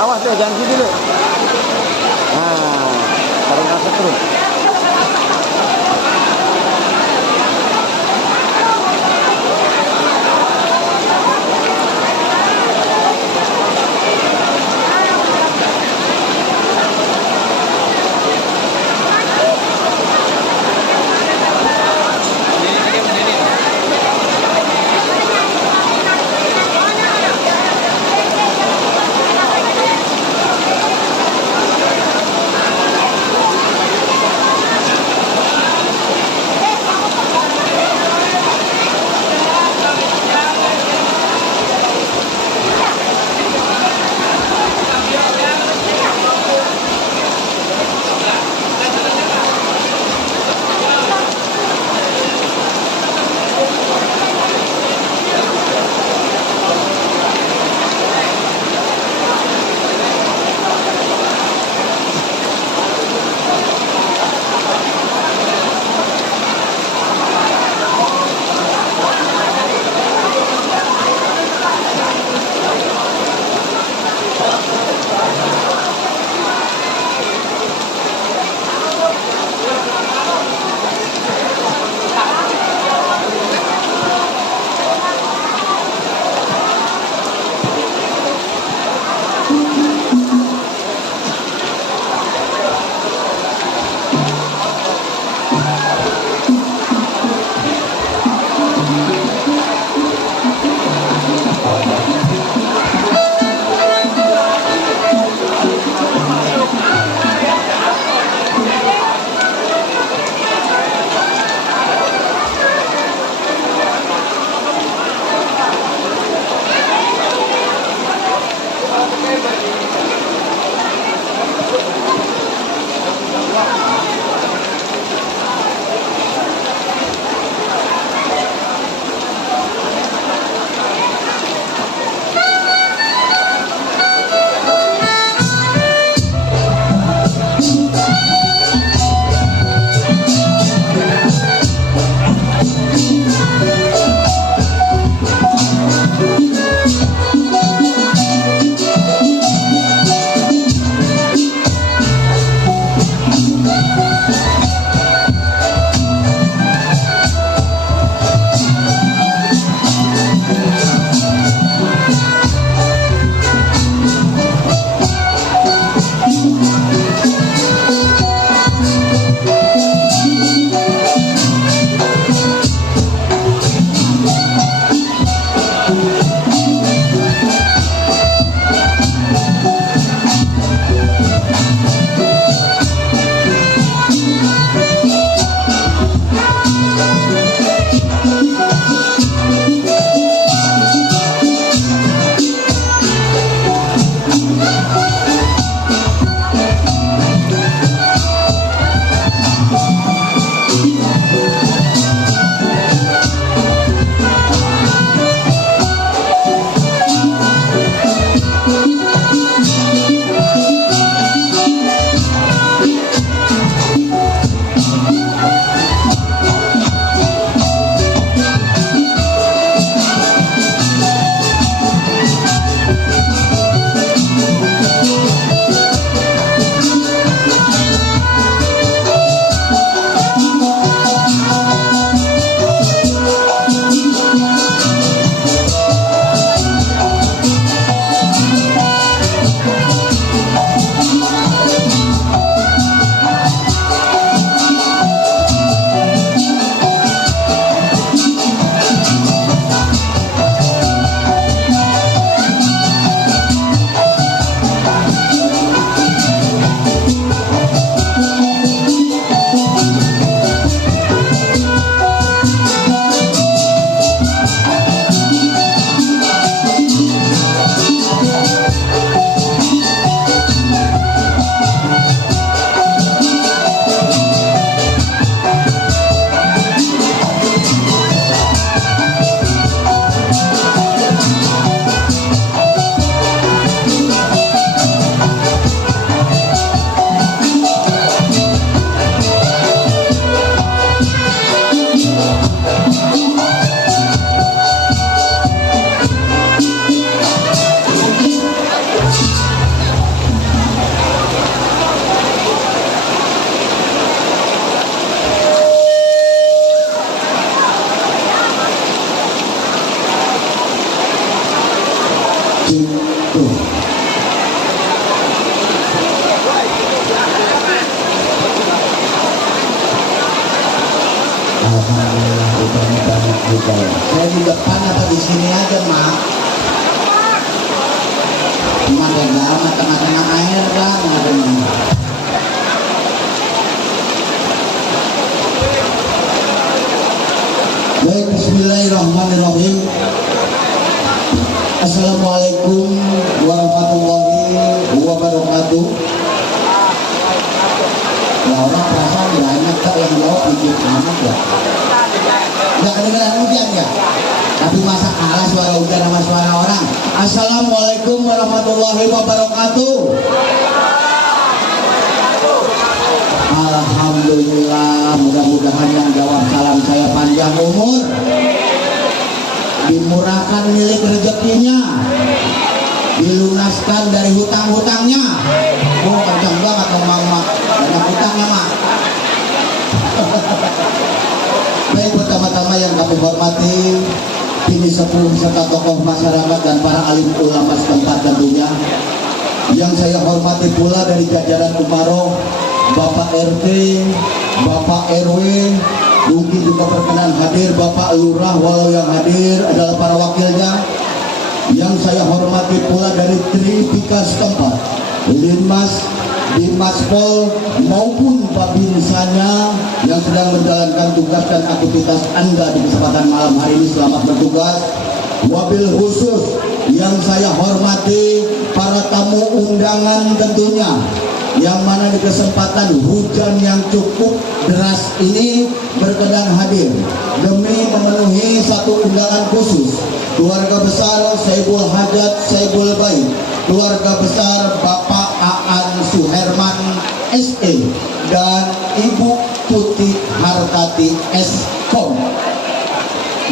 Awas deh, jangan gini dulu. Nah, taruh nafas terus. Itu. Alhamdulillah kita banyak juga. Saya di depan apa di sini aja, Mak? Cuma ada dalam tengah-tengah air kan, Baik, bismillahirrahmanirrahim. Assalamualaikum warahmatullahi wabarakatuh. Ya orang perasaan banyak kak yang jawab dikit amat ya. Nggak kedengeran hujan ya. Tapi masa kalah suara hujan sama suara orang. Assalamualaikum warahmatullahi wabarakatuh. Alhamdulillah, mudah-mudahan yang jawab salam saya panjang umur, dimurahkan milik rezekinya, dilunaskan dari hutang-hutangnya. Oh kencang banget atau mama banyak hutangnya mak. Baik, pertama-tama yang kami hormati ini sepuh serta tokoh masyarakat dan para alim ulama setempat tentunya. Yang saya hormati pula dari jajaran Umaroh, Bapak RT, Bapak RW, mungkin juga berkenan hadir Bapak Lurah, walau yang hadir adalah para wakilnya. Yang saya hormati pula dari Tripika setempat, Linmas, Dimaspol maupun Babinsanya yang sedang menjalankan tugas dan aktivitas Anda di kesempatan malam hari ini, selamat bertugas. Wabil khusus yang saya hormati para tamu undangan tentunya, yang mana di kesempatan hujan yang cukup deras ini berkenan hadir demi memenuhi satu undangan khusus keluarga besar Saibul Hajat Saibul Baik, keluarga besar Bapak Aan Suherman SE dan Ibu Tuti Hartati S.Com,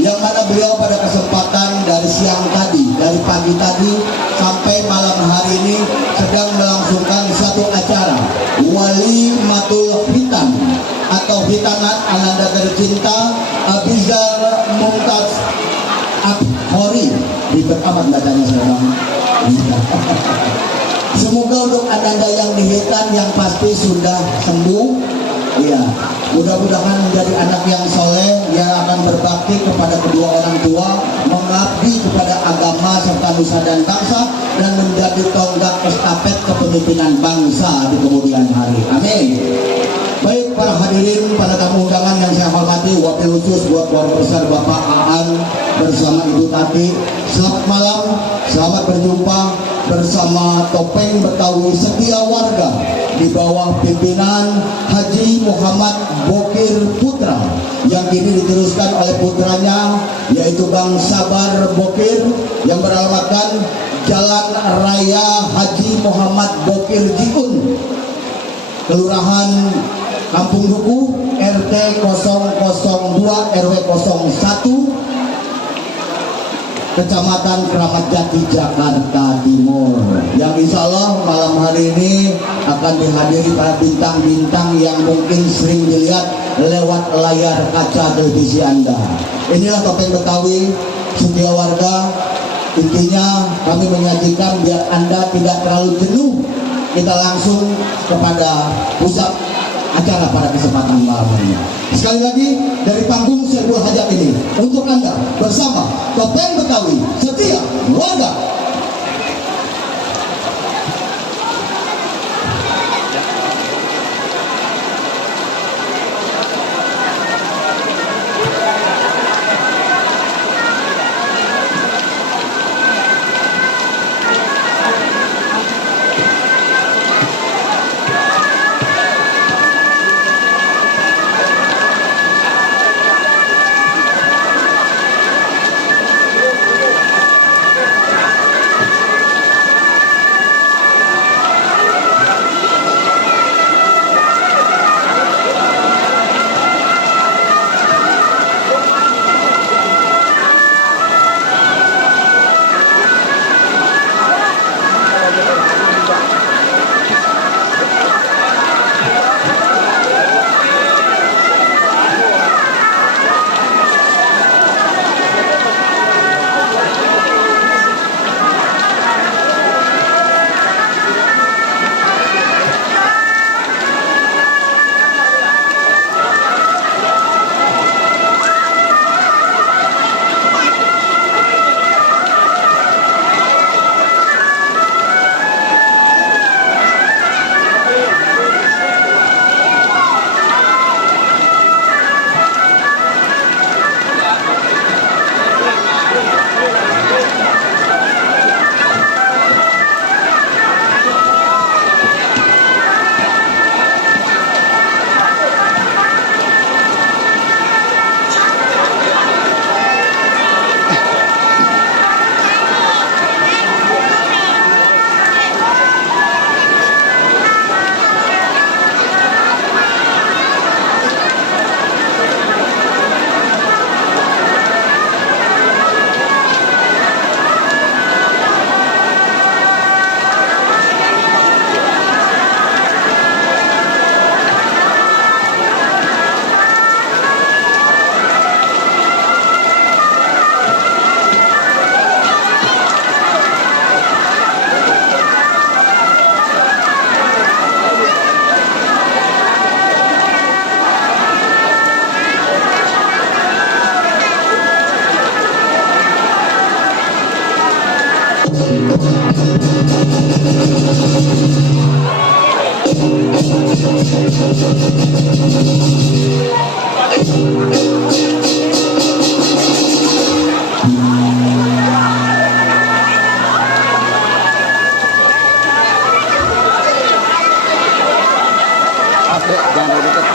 yang mana beliau pada kesempatan dari siang tadi, dari pagi tadi sampai malam hari ini sedang melangsungkan satu acara Walimatul Hitan atau hitanat ananda tercinta Abizar Mumtaz Akhori. Ribet amat bacanya sekarang. Semoga untuk ananda yang dihitan yang pasti sudah sembuh. Iya, mudah-mudahan menjadi anak yang soleh yang akan berbakti kepada kedua orang tua, mengabdi kepada agama serta nusa dan bangsa, dan menjadi tonggak estafet kepemimpinan bangsa di kemudian hari. Amin. Baik para hadirin, para tamu undangan yang saya hormati, wabil khusus buat keluarga besar Bapak Aan bersama Ibu Tati. Selamat malam, selamat berjumpa bersama Topeng Betawi Setia Warga di bawah pimpinan Haji Muhammad Bokir Putra, yang kini diteruskan oleh putranya yaitu Bang Sabar Bokir yang beralamatkan Jalan Raya Haji Muhammad Bokir Jiun, Kelurahan Kampung Duku, RT 002 RW 01, Kecamatan Keramat Jati, Jakarta Timur, yang insya Allah malam hari ini akan dihadiri para bintang-bintang yang mungkin sering dilihat lewat layar kaca televisi Anda. Inilah Topeng Betawi Setia Warga. Intinya kami menyajikan biar Anda tidak terlalu jenuh. Kita langsung kepada pusat acara pada kesempatan malam ini. Sekali lagi dari panggung Saibul Hajat ini untuk Anda bersama Topeng Betawi Setia Warga. Jangan dekat.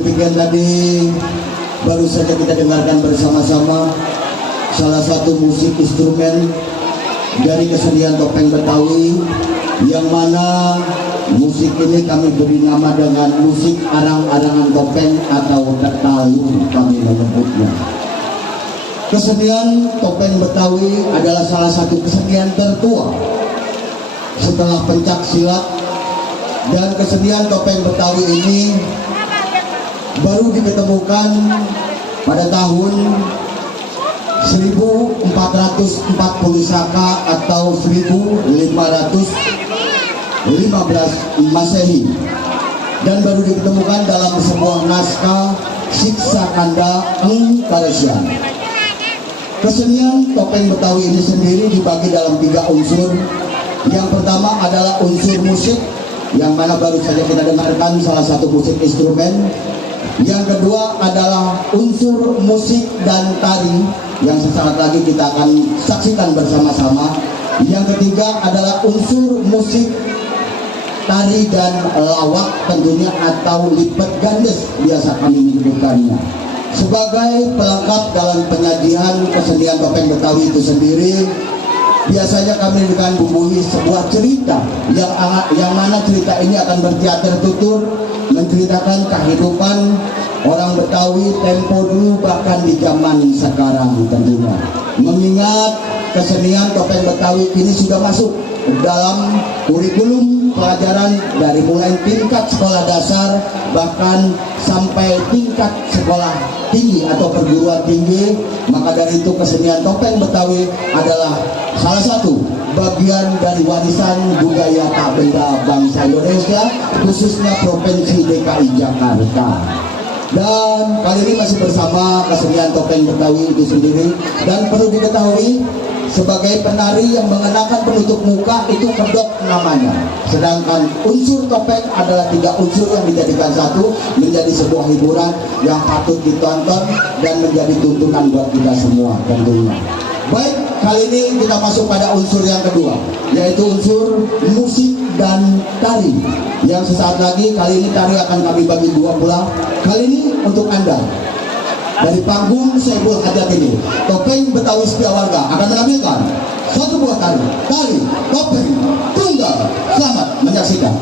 demikian tadi baru saja kita dengarkan bersama-sama salah satu musik instrumen dari kesenian topeng Betawi, yang mana musik ini kami beri nama dengan musik arang-arangan topeng atau Betawi kami menyebutnya. Kesenian topeng Betawi adalah salah satu kesenian tertua setelah pencak silat, dan kesenian topeng Betawi ini baru diketemukan pada tahun 1440 Saka atau 1515 Masehi, dan baru ditemukan dalam sebuah naskah Siksa Kanda Engkaresian. Kesenian topeng Betawi ini sendiri dibagi dalam 3 unsur. Yang pertama adalah unsur musik, yang mana baru saja kita dengarkan salah satu musik instrumen. Yang kedua adalah unsur musik dan tari, yang sesaat lagi kita akan saksikan bersama-sama. Yang ketiga adalah unsur musik tari dan lawak tentunya, atau lipat gandes biasa kami menyebutkannya. Sebagai pelengkap dalam penyajian kesenian topeng Betawi itu sendiri, biasanya kami akan bumbui sebuah cerita yang mana cerita ini akan berteater tutur, menceritakan kehidupan orang Betawi tempo dulu bahkan di zaman sekarang tentunya. Mengingat kesenian topeng Betawi ini sudah masuk dalam kurikulum pelajaran dari mulai tingkat sekolah dasar bahkan sampai tingkat sekolah tinggi atau perguruan tinggi. Maka dari itu kesenian topeng Betawi adalah salah satu bagian dari warisan budaya tak benda bangsa Indonesia, khususnya Provinsi DKI Jakarta. Dan kali ini masih bersama kesenian topeng Betawi itu sendiri. Dan perlu diketahui, sebagai penari yang mengenakan penutup muka itu kedok namanya. Sedangkan unsur topeng adalah 3 unsur yang dijadikan satu menjadi sebuah hiburan yang patut ditonton dan menjadi tuntunan buat kita semua tentunya. Baik, kali ini kita masuk pada unsur yang kedua, yaitu unsur musik dan tari. Yang sesaat lagi, kali ini tari akan kami bagi 2 pula. Kali ini untuk Anda dari panggung Saiful Hajat ini, topeng Betawi Setia Warga akan menampilkan satu buah tari topeng tunggal. Selamat menyaksikan.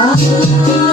Ah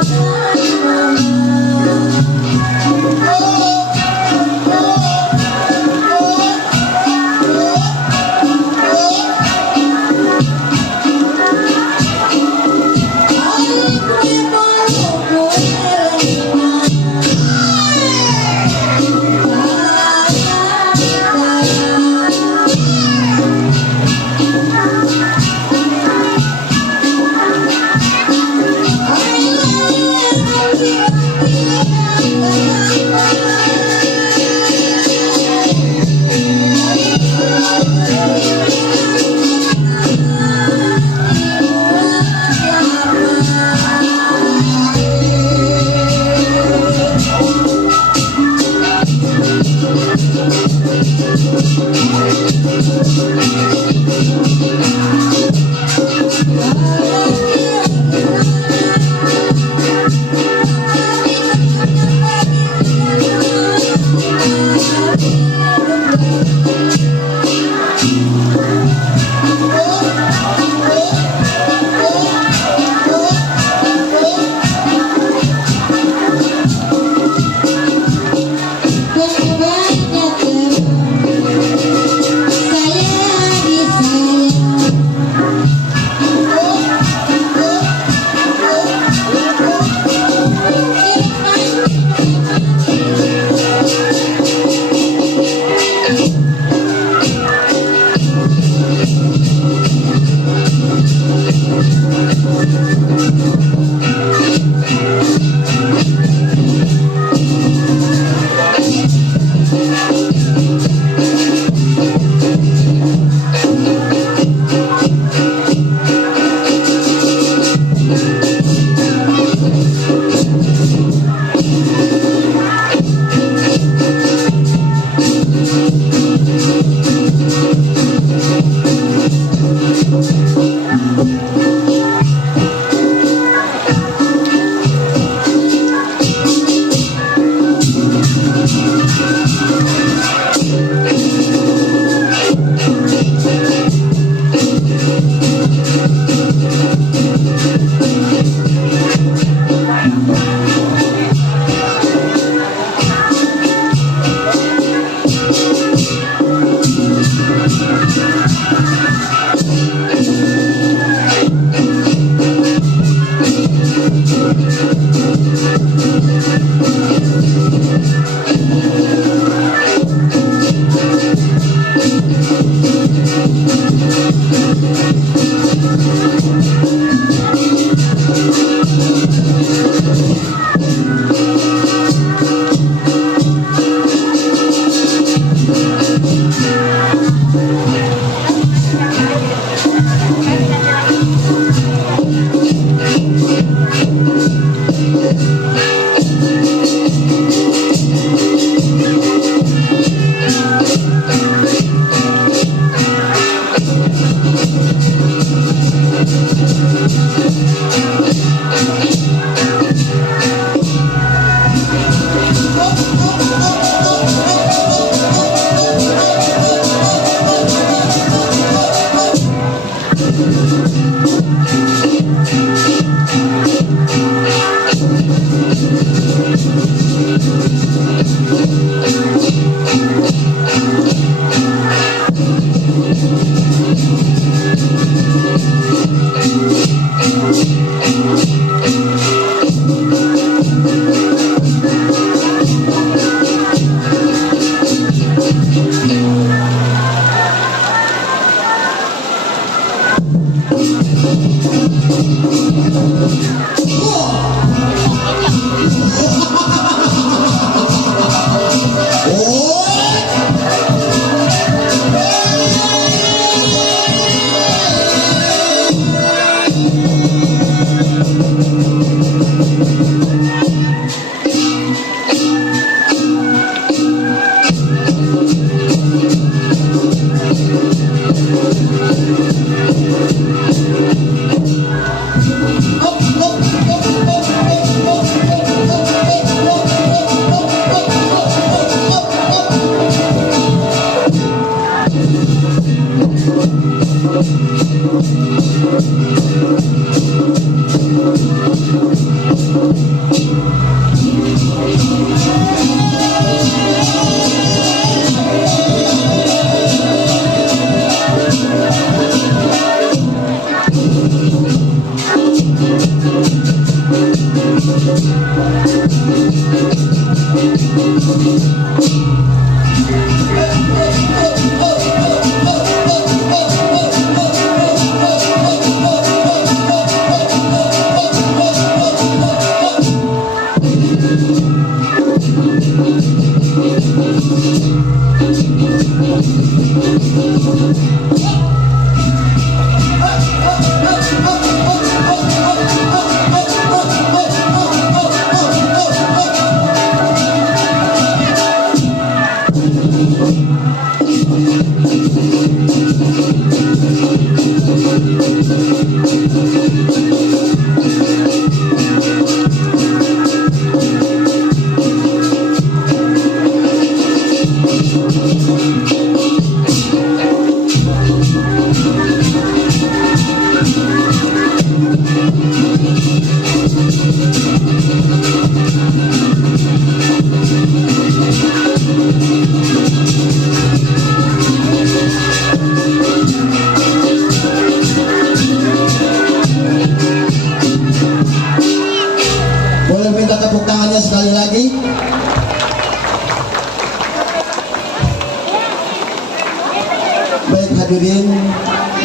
Hadirin,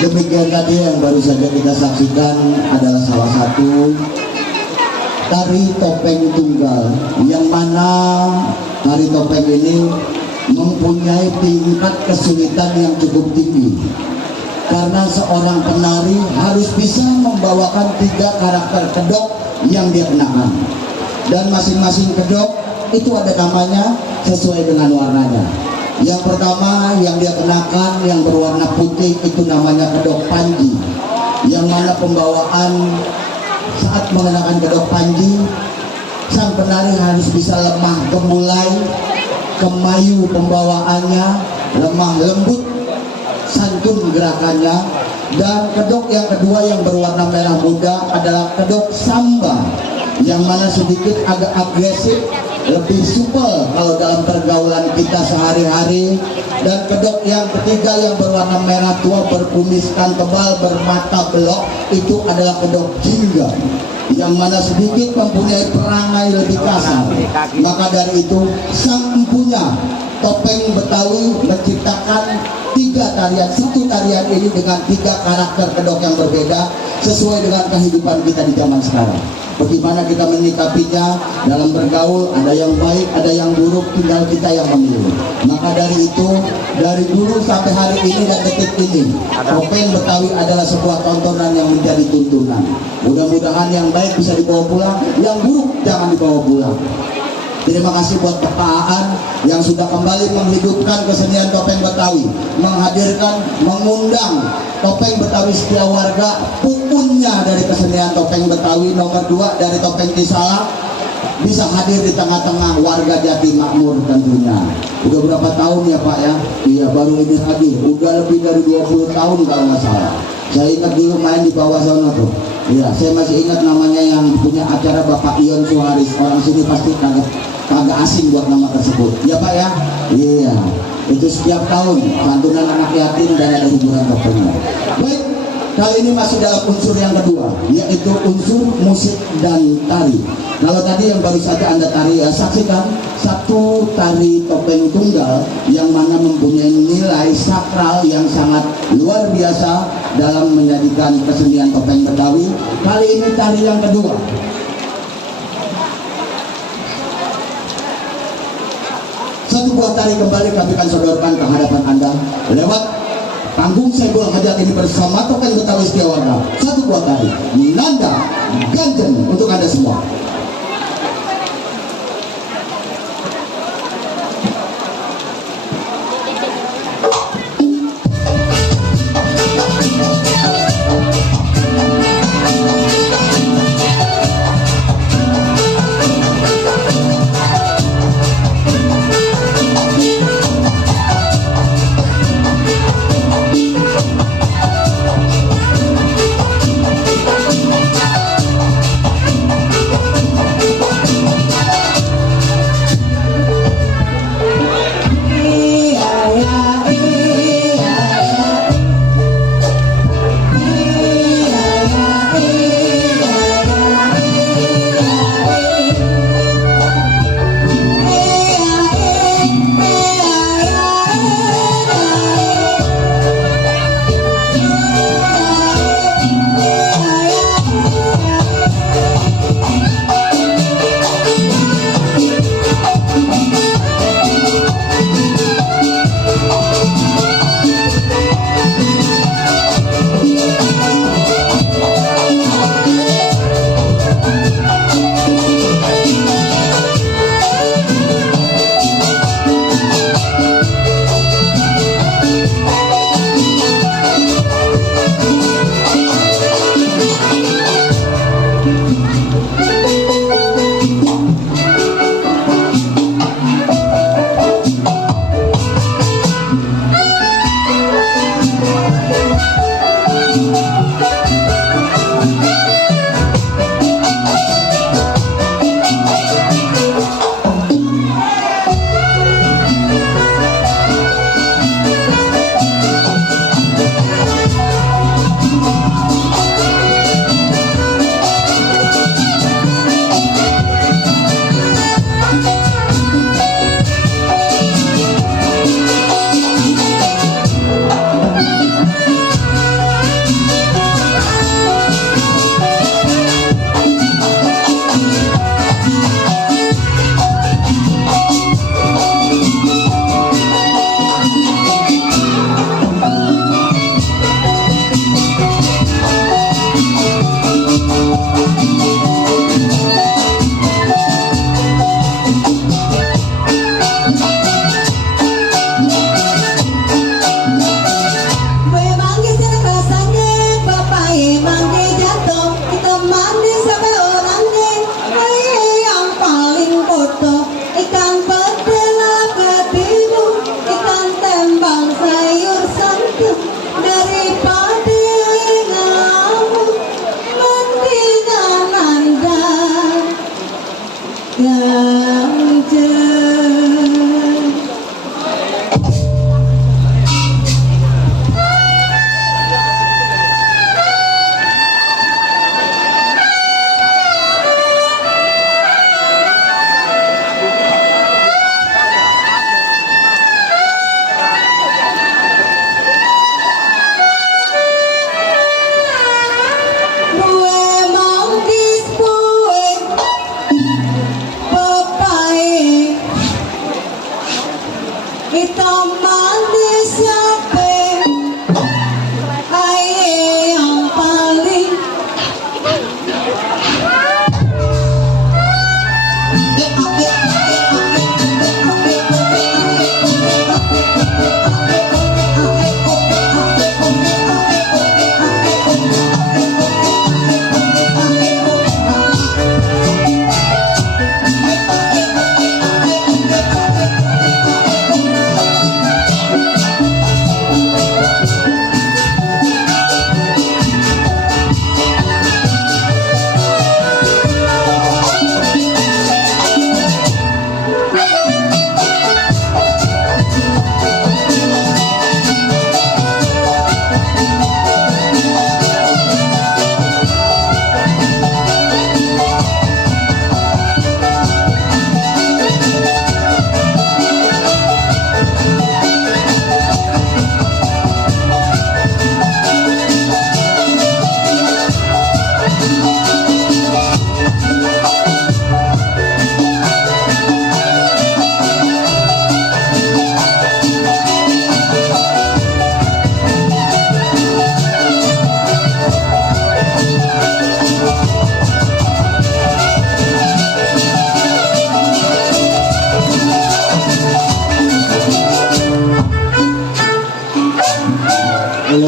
demikian tadi yang baru saja kita saksikan adalah salah satu tari topeng tunggal, yang mana tari topeng ini mempunyai tingkat kesulitan yang cukup tinggi, karena seorang penari harus bisa membawakan 3 karakter kedok yang dia kenakan, dan masing-masing kedok itu ada namanya sesuai dengan warnanya. Yang pertama yang dia kenakan yang berwarna putih itu namanya kedok panji, yang mana pembawaan saat mengenakan kedok panji, sang penari harus bisa lemah gemulai, kemayu pembawaannya, lemah lembut, santun gerakannya. Dan kedok yang kedua yang berwarna merah muda adalah kedok samba, yang mana sedikit agak agresif, lebih supel kalau dalam pergaulan kita. kita sehari-hari. Dan kedok yang ketiga yang berwarna merah tua, berkumiskan tebal, bermata belok, itu adalah kedok jingga, yang mana sedikit mempunyai perangai lebih kasar. Maka dari itu sang empunya topeng Betawi menciptakan 3 tarian. Satu tarian ini dengan 3 karakter kedok yang berbeda sesuai dengan kehidupan kita di zaman sekarang. Bagaimana kita menyikapinya dalam bergaul, ada yang baik, ada yang buruk, tinggal kita yang memilih. Maka dari itu, dari dulu sampai hari ini dan detik ini, topeng Betawi adalah sebuah tontonan yang menjadi tuntunan. Mudah-mudahan yang baik bisa dibawa pulang, yang buruk jangan dibawa pulang. Terima kasih buat Bapak Aan yang sudah kembali menghidupkan kesenian topeng Betawi, menghadirkan, mengundang topeng Betawi Setia Warga, pupunnya dari kesenian topeng Betawi, nomor 2 dari topeng Kisalah, bisa hadir di tengah-tengah warga Jati Makmur tentunya. Udah berapa tahun ya Pak ya? Iya, baru ini hadir. Udah lebih dari 20 tahun kalau nggak salah. Saya ingat dulu main di bawah sana tuh. Iya, saya masih ingat namanya yang punya acara Bapak Ion Suharis. Orang sini pasti kagak asing buat nama tersebut. Ya Pak ya? Iya. Itu setiap tahun santunan anak yatim dan ada hiburan topengnya. Baik, kali ini masih dalam unsur yang kedua, yaitu unsur musik dan tari. Kalau tadi yang baru saja Anda saksikan satu tari topeng tunggal yang mana mempunyai nilai sakral yang sangat luar biasa dalam menjadikan kesenian topeng Betawi. Kali ini tari yang kedua. Satu buah tari kembali kami akan sodorkan ke hadapan Anda lewat panggung Senggol Hajat ini bersama topeng Betawi Setia Warga. Satu buah tari Nanda Ganjen untuk Anda semua.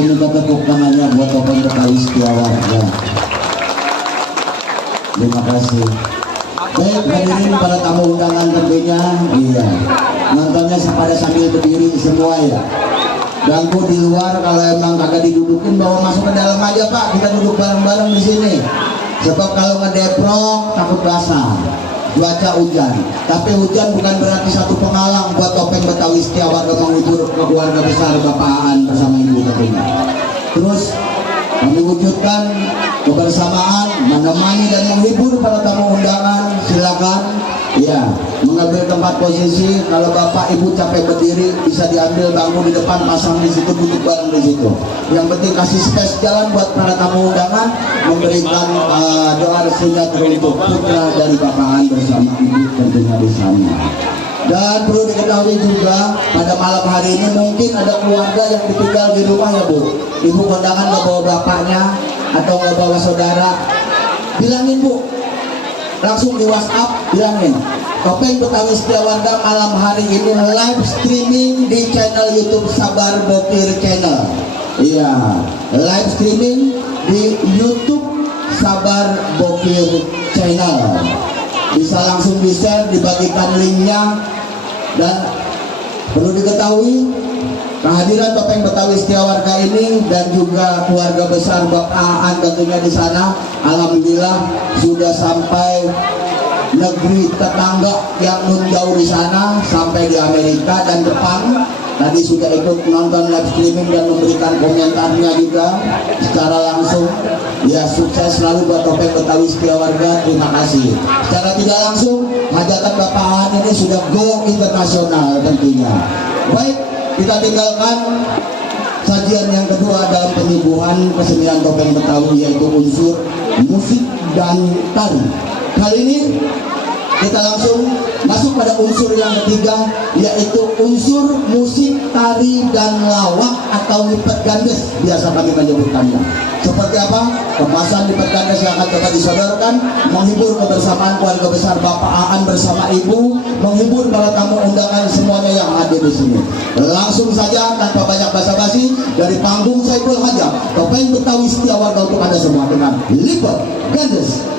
minta tepuk tangannya buat Topeng Betawi Setiawan ya. Terima kasih. Baik, hadirin para tamu undangan tentunya, iya. Nontonnya pada sambil berdiri semua ya. Ganggu di luar kalau emang kagak didudukin bawa masuk ke dalam aja Pak, kita duduk bareng-bareng di sini. Sebab kalau ngedeprok takut basah, cuaca hujan. Tapi hujan bukan berarti satu penghalang buat Topeng Betawi Setiawan menghibur keluarga besar Bapak Aan bersama Ibu tentunya. Terus kami wujudkan kebersamaan, menemani dan menghibur para tamu undangan. Silakan ya mengambil tempat posisi. Kalau Bapak Ibu capek berdiri bisa diambil bangku di depan, pasang di situ, duduk bareng di situ. Yang penting kasih space jalan buat para tamu undangan, memberikan doa restunya untuk putra dari Bapak Aan bersama Ibu tentunya di sana. Dan perlu diketahui juga pada malam hari ini mungkin ada keluarga yang ditinggal di rumah ya Bu. Ibu kondangan nggak bawa bapaknya atau nggak bawa saudara, bilangin Bu, langsung di WhatsApp bilangin Topeng Betawi Setiawan malam hari ini live streaming di channel YouTube Sabar Bokir Channel. Iya, live streaming di YouTube Sabar Bokir Channel. Bisa langsung di-share, dibagikan linknya. Dan perlu diketahui kehadiran Topeng Betawi Setiawarga ini dan juga keluarga besar Bapak Aan tentunya di sana, alhamdulillah sudah sampai negeri tetangga yang nun jauh di sana, sampai di Amerika dan Jepang. Tadi sudah ikut nonton live streaming dan memberikan komentarnya juga secara langsung. Ya, sukses selalu buat Topeng Betawi Setiawarga, terima kasih. Secara tidak langsung hajatan Bapak Aan ini sudah go internasional tentunya. Baik, kita tinggalkan sajian yang kedua dalam penyembuhan kesenian Topeng Betawi, yaitu unsur musik dan tari. Kali ini kita langsung masuk pada unsur yang ketiga, yaitu unsur musik, tari, dan lawak atau lipat gandes biasa kami menyebutkannya. Seperti apa? Kemasan lipat gandes yang akan coba disodorkan, menghibur kebersamaan keluarga besar Bapak Aan bersama Ibu, menghibur para tamu undangan semuanya yang hadir di sini. Langsung saja tanpa banyak basa-basi, dari panggung Saiful Hajab, Topeng Betawi Setiawarga untuk Anda semua dengan lipat gandes.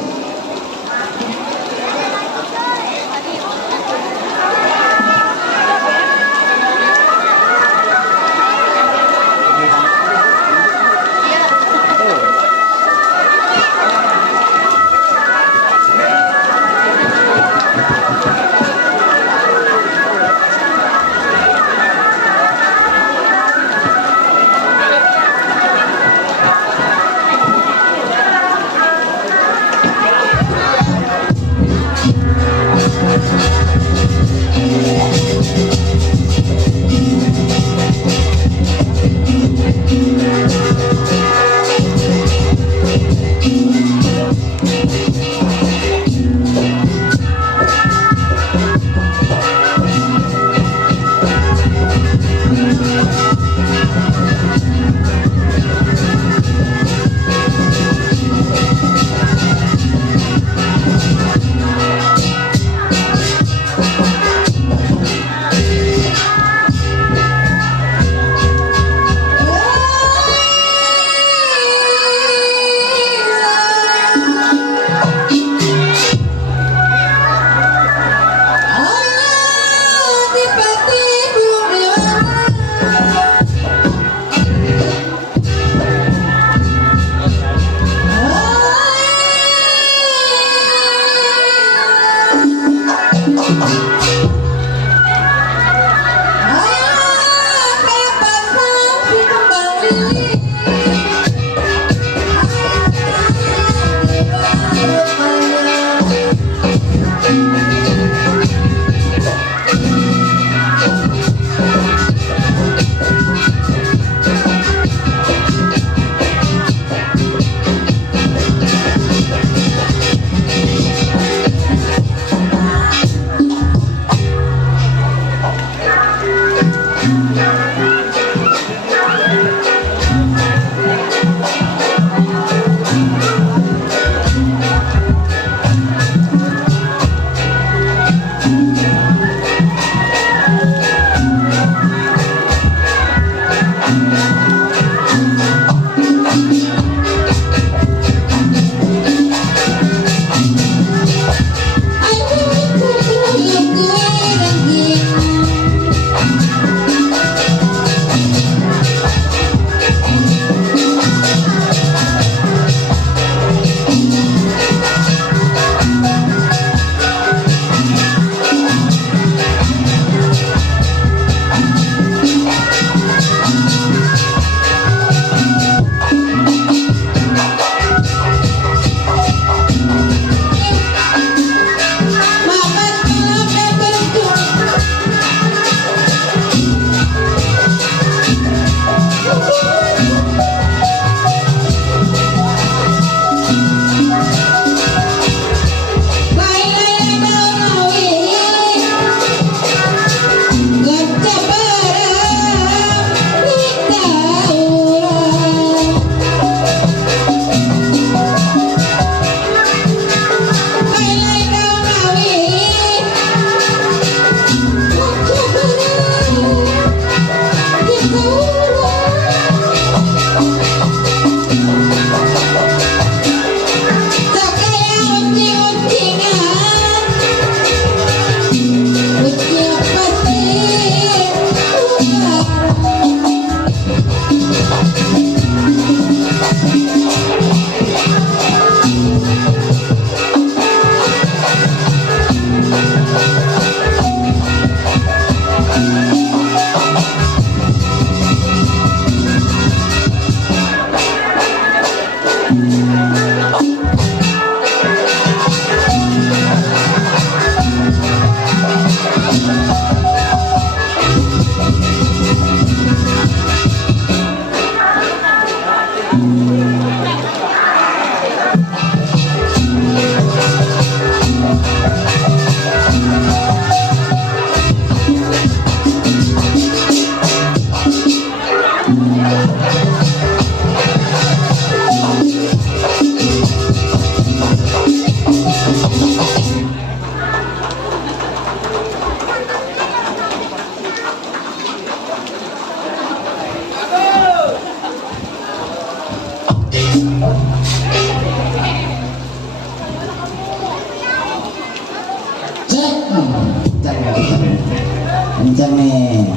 kenceng nih.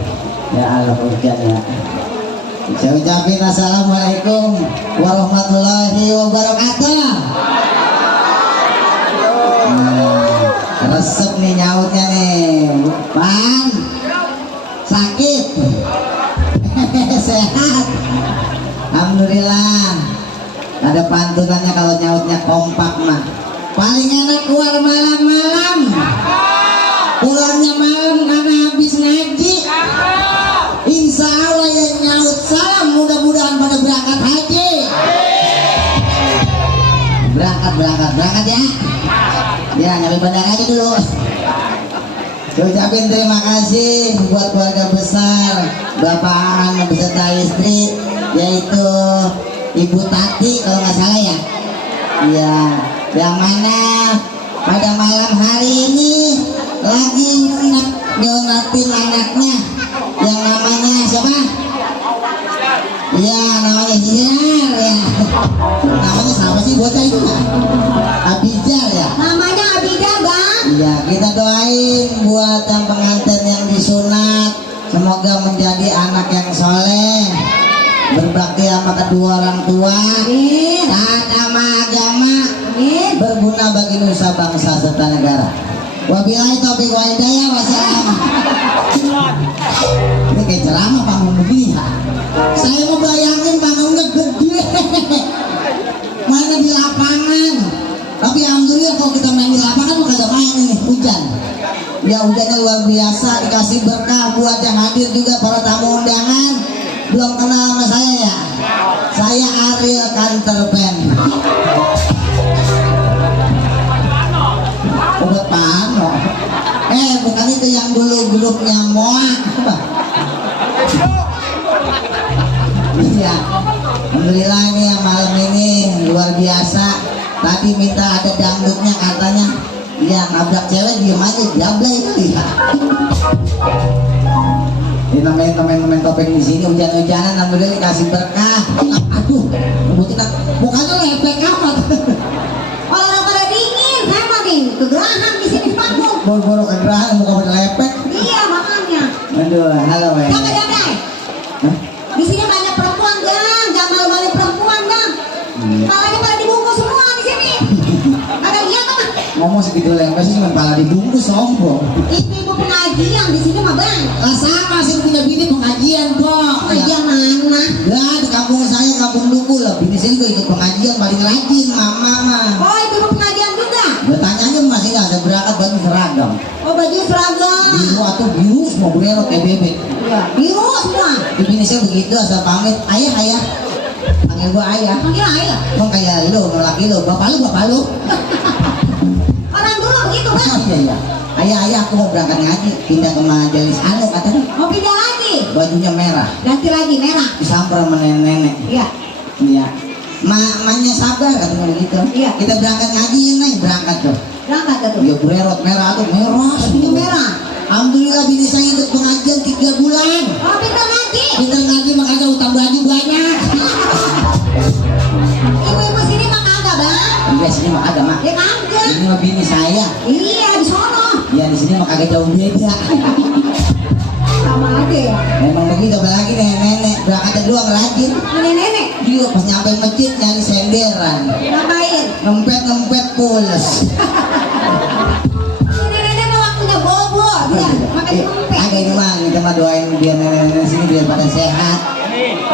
Ya Allah hujan ya. Saya ucapin assalamualaikum warahmatullahi wabarakatuh. Resep nih nyautnya nih. Pan sakit. Sehat. Alhamdulillah. Ada pantunannya kalau nyautnya kompak mah. Paling enak keluar malam-malam. Pulangnya malam karena habis ngaji. Insya Allah yang nyaut salam mudah-mudahan pada berangkat haji. Berangkat ya. Ya nyampe bandara aja dulu. Saya ucapin terima kasih buat keluarga besar Bapak Aan beserta istri, yaitu Ibu Tati kalau nggak salah ya. Iya, yang mana pada malam hari ini lagi nyonatin anaknya yang namanya siapa? Iya, namanya Hiar ya. Namanya siapa sih bocah itu ya? Abijal ya. Namanya Abijal, Bang. Iya, kita doain buat yang pengantin yang disunat, semoga menjadi anak yang soleh, berbakti sama kedua orang tua, taat sama agama, berguna bagi nusa bangsa serta negara. Wabillahi taufiq wal hidayah. Wassalam. Ini kayak ceramah panggung begini. Saya mau bayangin panggungnya gede, mana di lapangan. Tapi alhamdulillah kalau kita main di lapangan bukan ada main ini hujan. Ya hujannya luar biasa, dikasih berkah buat yang hadir juga para tamu undangan. Belum kenal sama saya ya. Saya Ariel Kanterpen. Obat Pano. Bukan itu yang dulu grupnya Moa. Iya. Alhamdulillah ini yang malam ini luar biasa. Tadi minta ada dangdutnya katanya. Iya, nabrak cewek diem aja, jablay kali ya. Ini namanya teman-teman topeng di sini hujan-hujanan, alhamdulillah dikasih berkah. Aduh, ngebutin mukanya lepek amat. Orang pada dingin, saya mah nih kegerahan di sini panggung. Boro-boro kegerahan muka pada lepek. Iya, makanya. Aduh, halo ya. Damai. Di sini banyak perempuan, Bang. Gak malu-malu perempuan, Bang. Palanya pada dibungkus semua di sini. Ada lihat apa? Ngomong segitu lepek sih cuma kepala dibungkus sombong. Ibu pengajian di sini mah, Bang. Lah sama sih punya bini pengajian kok. Pengajian mana? Lah di kampung saya kampung Duku lah. Bini saya juga ikut pengajian paling rajin mama mah. Oh, ibu pengajian juga. Bertanya masih nggak ada berangkat baju seragam. Oh, baju seragam. Biru atau biru semua berero kayak bebek. Iya, biru semua. Di bini saya begitu asal pamit ayah. Panggil gua ayah. Panggil ayah. Emang kayak lu laki lu bapak lu. Orang dulu gitu, Bang. Iya. Ayah aku mau berangkat ngaji pindah ke majelis anu katanya. Mau pindah lagi. Bajunya merah. Ganti lagi merah. Disamper sama nenek. Iya. Iya. Mamanya sabar katanya begitu. Iya. Kita berangkat ngaji nih berangkat tuh. Berangkat tuh. Ya bererot merah tuh merah. Bajunya merah. Alhamdulillah bini saya ikut pengajian 3 bulan. Oh, pintar ngaji. Pintar ngaji makanya utang baju banyak. Ibu-ibu sini mah kagak, Bang. Iya sini mah kagak mak. Ya kagak. Ini mah bini saya. Iya, di sono. Ya di sini mah kagak jauh beda. Sama aja ya. Memang begitu apalagi nenek berangkat doang rajin. Nenek-nenek. Dia pas nyampe masjid nyari senderan. Ngapain? Ngempet pules. Nenek-nenek mah waktunya bobo. Dia makan tempe. Agak ini mah kita mah doain biar nenek-nenek sini biar pada sehat.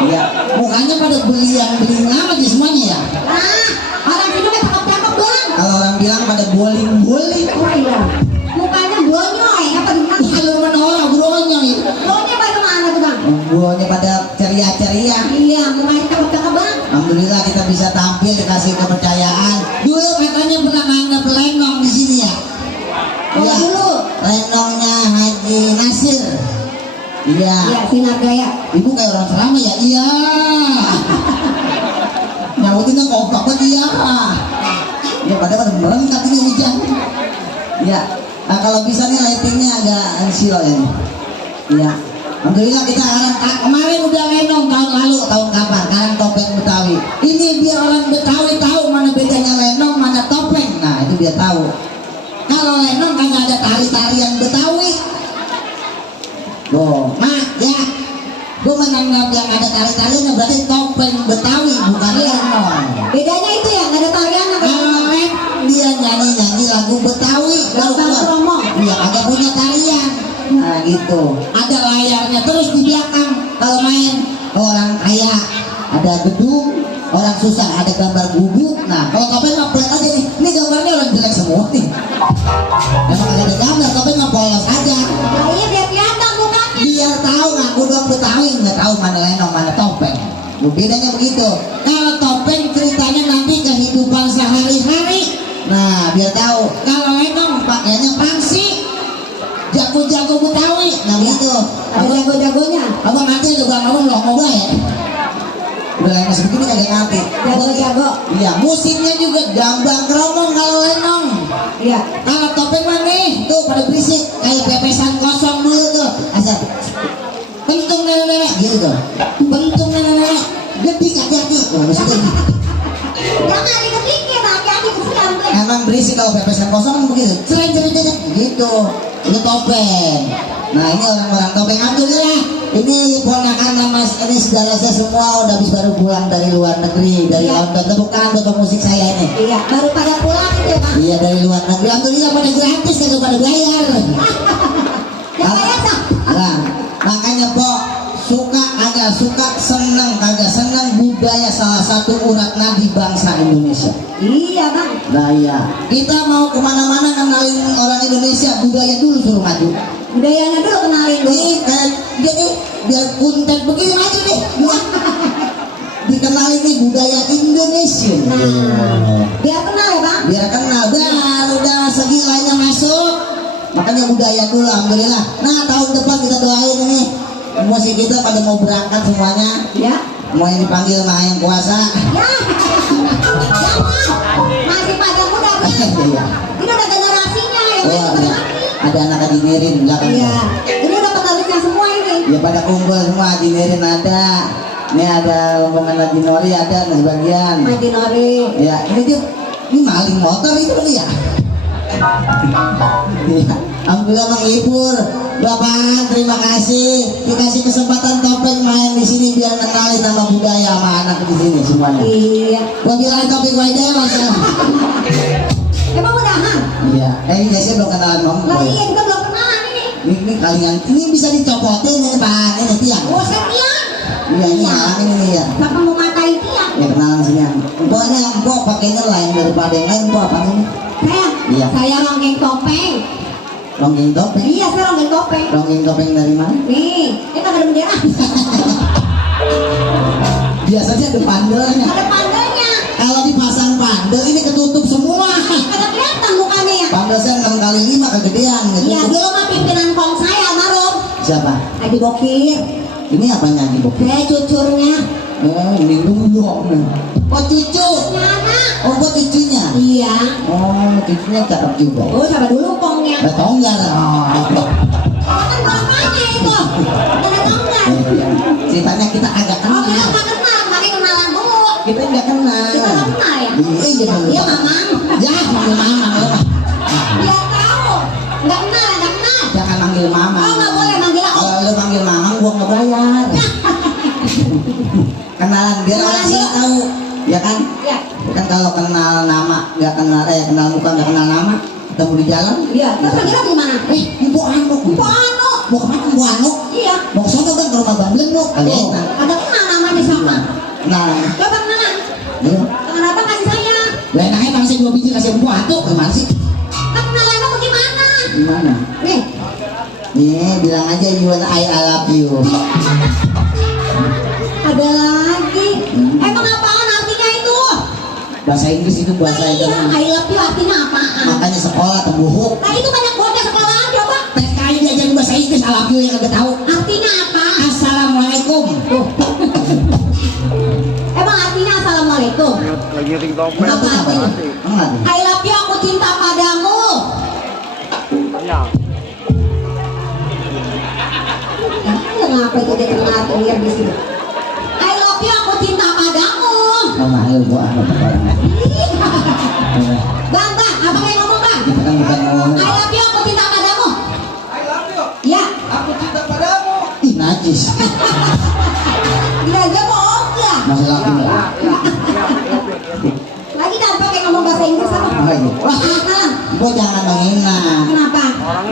Iya. Mukanya pada belian amat ya semuanya ya. Ah, orang sini mah cakep-cakep, Bang. Kalau orang bilang pada boling. Oh iya. Mukanya bonyoy, apa dibilang? Kalau mana orang bronyoy. Bonyoy pada mana tuh, Bang? Buahnya pada ceria-ceria. Iya, mukanya cakep-cakep, Bang. Alhamdulillah kita bisa tampil dikasih kepercayaan. Dulu katanya pernah nganggap lenong di sini ya. Oh, Iya. dulu. Lenongnya Haji Nasir. Iya. Iya, Sinar Gaya. Ibu kayak orang Serama ya? Iya. Nyautinnya kompak banget iya. Ya padahal merengkat ini hujan. Iya. Nah kalau bisa nih lightingnya agak silo ya. Iya. Alhamdulillah kita kemarin udah lenong tahun lalu, tahun kapan? Sekarang topeng Betawi. Ini biar orang Betawi tahu mana bedanya lenong, mana topeng. Nah itu dia tahu. Kalau lenong kagak ada tari-tarian Betawi. Tuh, nah ya, gue menanggap yang ada tari-tariannya berarti topeng Betawi bukan lenong. Bedanya itu ya, nggak ada tarian apa? Kalau dia nyanyi lagu Betawi baru Bang Romo. dia agak punya tarian. Nah gitu, ada layarnya terus di belakang. Kalau main orang kaya ada gedung, orang susah ada gambar gubuk. Nah kalau topeng mah flat aja nih, ini gambarnya orang jelek semua nih. Emang ada gambar topeng mah polos aja. Nah, iya biar kelihatan mukanya. Biar tahu ngaku dong Betawi, nggak tahu mana lenong mana topeng. Bedanya begitu. Kalau topeng ceritanya nanti kehidupan sehari-hari. Nah biar tahu. Kalau lenong pakaiannya pangsi, jago-jago Betawi. Nah gitu. Ada jago-jagonya. Abang nanti juga ngomong loh ngobrol ya. Udah lenong sebegini kagak ngerti. Jago-jago. Iya, musiknya juga gambang keromong kalau lenong. Iya. Kalau topeng mah nih, tuh pada berisik kayak pepesan kosong dulu tuh. Asal pentung nenek-nenek gitu tuh. Pentung nenek-nenek. Gede hati-hati. Oh, maksudnya gitu. Jangan diketiknya, hati-hati kesian tuh. Emang berisik kalau pepesan kosong begitu. Sering gitu. Itu topeng. Nah ini orang-orang topeng alhamdulillah. Ini ponakan mas, ini saudara saya semua udah habis baru pulang dari luar negeri, dari London. Tepuk tangan buat musik saya ini. Iya, baru pada pulang itu Pak. Iya dari luar negeri. Alhamdulillah pada gratis kagak pada bayar. Ya bayar tak? Nah, makanya Pok agak suka senang kagak senang budaya salah satu urat nadi bangsa Indonesia. Iya Bang. Nah iya, kita mau kemana-mana kenalin orang Indonesia budaya dulu suruh maju. Budayanya dulu kenalin dulu. Nih kayak dia nih biar kuntet begini maju nih. Dikenalin nih budaya Indonesia. Nah, biar kenal ya Bang. Biar kenal, udah segilanya masuk. Makanya budaya dulu, alhamdulillah. Nah tahun depan kita doain ini musik kita pada mau berangkat semuanya. Ya. Mau yang dipanggil sama yang kuasa. Ya. Jangan. Masih pada muda Bang. Iya. Ini udah generasinya ya. Oh, iya. Ada anak Adinerin di belakang. Iya. Ini udah penerusnya semua ini. Ya pada kumpul semua, Adinerin ada. Ini ada rombongan Adinori ada sebagian. Maji Nori. Ya ini dia, ini maling motor itu kali ya. Ya, alhamdulillah menghibur. Bapak terima kasih dikasih kesempatan topeng main di sini biar kenalin nama budaya sama anak di sini semuanya. Iya. Gua bilang topeng aja mas ya. Emang udahan? Iya. Ini biasanya belum kenalan om. Lah iya kita belum kenalan ini. Ini kalian ini bisa dicopotin ini pak ini tiang. Oh sekian. Iya ini halangin ini ya. Siapa mau matain tiang? Ya kenalan sini ya. Empok ini empok pakainya lain daripada yang lain empok apa ini? Saya. Iya. Saya ronggeng topeng. Ronggeng topeng. Iya saya ronggeng topeng. Ronggeng topeng dari mana? Nih, ini kan ada bendera. Biasanya ada pandelnya. Ada pandelnya. Kalau dipasang pandel ini ketutup semua. Ada kelihatan mukanya ya. Pandel saya 6 kali 5 kegedean gitu. Iya dulu mah pimpinan kong saya almarhum. Siapa? Haji Bokir. Ini apanya di bok? Saya cucurnya. Ini dulu om. Oh cucu. Nyana. Oh buat cucunya. Iya. Oh cucunya cakep juga. Oh siapa dulu kongnya? Ada tonggar. Oh. Kan bapaknya itu. Ada tonggar. Ceritanya kita agak Oh kita kenal. nggak kenal, makanya kenalan dulu. Kita nggak kenal. Kita nggak kenal ya? Iya Iya mamang. Ya manggil mama. Biar tahu. Nggak kenal, nggak kenal. Jangan manggil mama. Oh nggak boleh manggil aku. Kalau lu manggil mama gua nggak bayar. Kenalan biar orang sini tahu. Ya kan? Ya. Kan kalau kenal nama nggak kenal kenal muka nggak kenal nama ketemu di jalan. Iya. Terus manggil aku gimana? Ibu Anu. Ibu Anu. Mau kemana Ibu Anu? Iya. Mau ke sono kan ke rumah Bang Blenduk. Oh, ada kenal namanya sama. Nah, Coba kenalan. ya. Kenapa kasih saya? Lah enaknya kasih 2 biji kasih Ibu Anu gimana sih? Kan kenalan aku gimana? Gimana? Nih. Nih bilang aja you and I love you. Ada lagi. Emang apaan artinya itu? Bahasa Inggris itu bahasa Nah, iya, Inggris. I love you artinya apaan? Makanya sekolah tembuhuk. Nah itu banyak bocah sekolahan coba. TK diajarin bahasa Inggris I love you yang kagak tahu. Artinya apa? Assalamualaikum. Emang artinya assalamualaikum. Lagi ring topeng. Apa artinya? Enggak. I love you aku cinta padamu. Ya. Kenapa itu dia kenal lihat di sini? I love you aku cinta padamu. Sama ayo Bu Anu orang. Bang, apa yang ngomong bang? Kita kan bukan ngomong. I love you aku cinta padamu. I love you. Ya. Aku cinta padamu. najis. Dia bohong ya. Masih laki nggak? Lagi kan pakai ngomong bahasa Inggris apa? Lagi. Wah, Ah, gua jangan menghina. kenapa?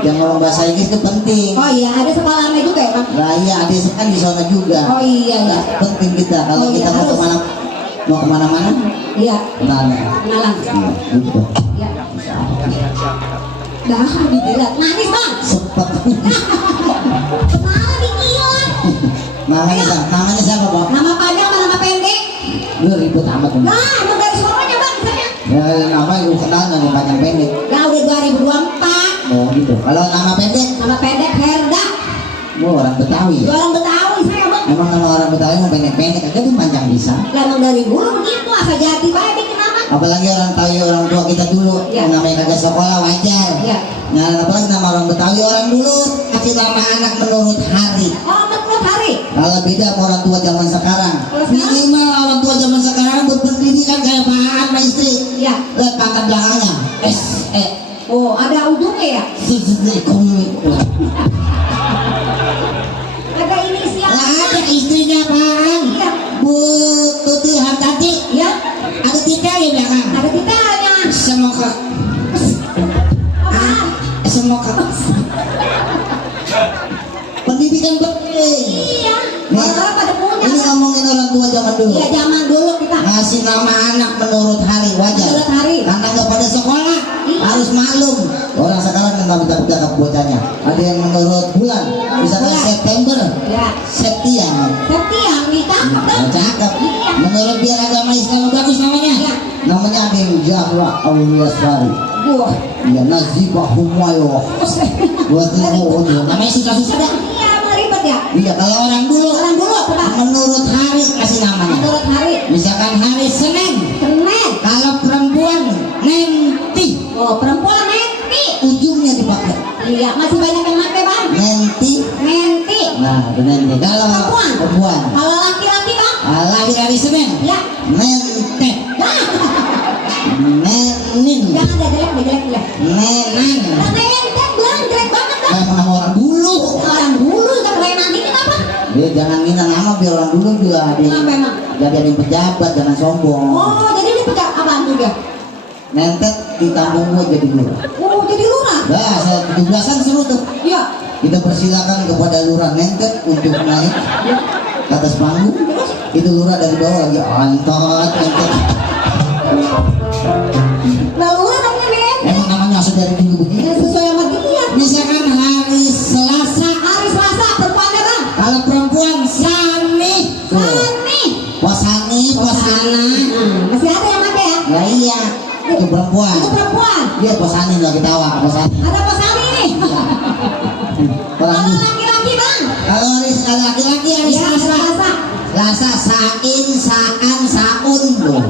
Yang ngomong bahasa Inggris itu penting. Oh iya, ada sekolahnya juga ya, Bang? Nah iya, adik kan di sana juga. Oh iya, iya. Penting kita kalau Oh, iya, kita mau harus. kemana-mana, Iya, kenalan. kenalan. Iya, gitu. Iya. Dah, dibilang nangis, Bang. Sepet. Kenalan dikion. Namanya siapa, Pak? Nama panjang sama nama pendek? Lu ribut amat. Bang. Nah, emang dari semuanya, Bang, saya. Ya, nama lu kenal nama panjang pendek. Ya udah 2024. Oh gitu. Kalau nama pendek, Nama pendek Herda. gua orang Betawi. Orang Betawi saya, Bang. Emang nama orang Betawi mau pendek-pendek aja tuh panjang bisa. Lah emang dari dulu begitu, asal jati baik bikin nama. Apalagi orang Betawi orang tua kita dulu, Ya. namanya kagak sekolah wajar. Ya. Nah, apalagi nama orang Betawi orang dulu kasih nama anak menurut hari. Oh, menurut hari. Kalau beda sama orang tua zaman sekarang. Kalau sekarang? Minimal orang tua zaman sekarang berpendidikan kayak Pak sama istri. Ya. Lihat pangkat belakangnya. Oh, ada ujungnya ya? Ekonomi. Ada inisial. Lah ada istrinya apaan? Iya. Bu Tuti Hartati. Ya. Ada tiga di belakang. Ada titelnya. Semoga Apaan? semoga pendidikan penting. Iya. Nih, Orang pada punya. ini ngomongin orang tua zaman dulu. Iya, zaman dulu kita. Ngasih nama anak menurut hari wajar. Menurut hari. Karena nggak pada sekolah Iya. harus maklum. Orang sekarang kan nggak bisa bocahnya. Ada yang menurut bulan, misalkan Bulan. September, Ya. Septian. Septian ditangkap kan? Cakep. Iya. Menurut biar agama Islam bagus namanya. Iya. Namanya ada yang Jahwa Auliasari. Wah. Ya Nazibah Humayo. Buat itu namanya susah-susah dah. Iya, emang ribet ya. Iya kalau orang dulu Orang dulu apa? menurut hari kasih namanya. Menurut hari. Misalkan hari Senin. Senin. Kalau perempuan Nenti, Oh, perempuan Nenti. ujungnya dipakai Iya, masih banyak yang pakai, Bang. Nenti. Nenti. Nah, benar nih. Kalau Perempuan. perempuan Kalau laki-laki, Bang? lahir hari Senin, Ya. Nente, Nah, Nenin, jangan ada jelek, jelek. Nenan. Nah, Nenten, Bang, jelek banget, Bang. Kayak nama orang dulu. Orang dulu kan keren nanti kenapa? Dia jangan minta nama biar orang dulu juga ada Kenapa emang? jadi ada yang pejabat, jangan sombong. Oh, jadi ini pecah apaan tuh dia? Nentet di kampung gua jadi lurah. Oh, jadi lurah? Nah, saya 17-an seru tuh. Iya. Kita persilakan kepada lurah Nentet untuk naik ke atas panggung. Terus? Itu lurah dari bawah lagi antot Nentet. Lah lurah namanya Nenten. Emang namanya asal dari dulu Ya, begitu. sesuai sama dia. Misalkan hari Selasa, Hari Selasa perempuannya, Bang. kalau perempuan Sani. Tuh. Sani. Posani, Posana. Masih ada yang pakai ya? Ya iya, itu perempuan. Itu perempuan. Dia Posani lagi tawa, Posani. Ada Posani nih. Orang Kalau dulu. laki-laki, Bang. Kalau hari laki-laki hari Ya, Selasa. Selasa. Selasa, Sain, Saan, Saun loh.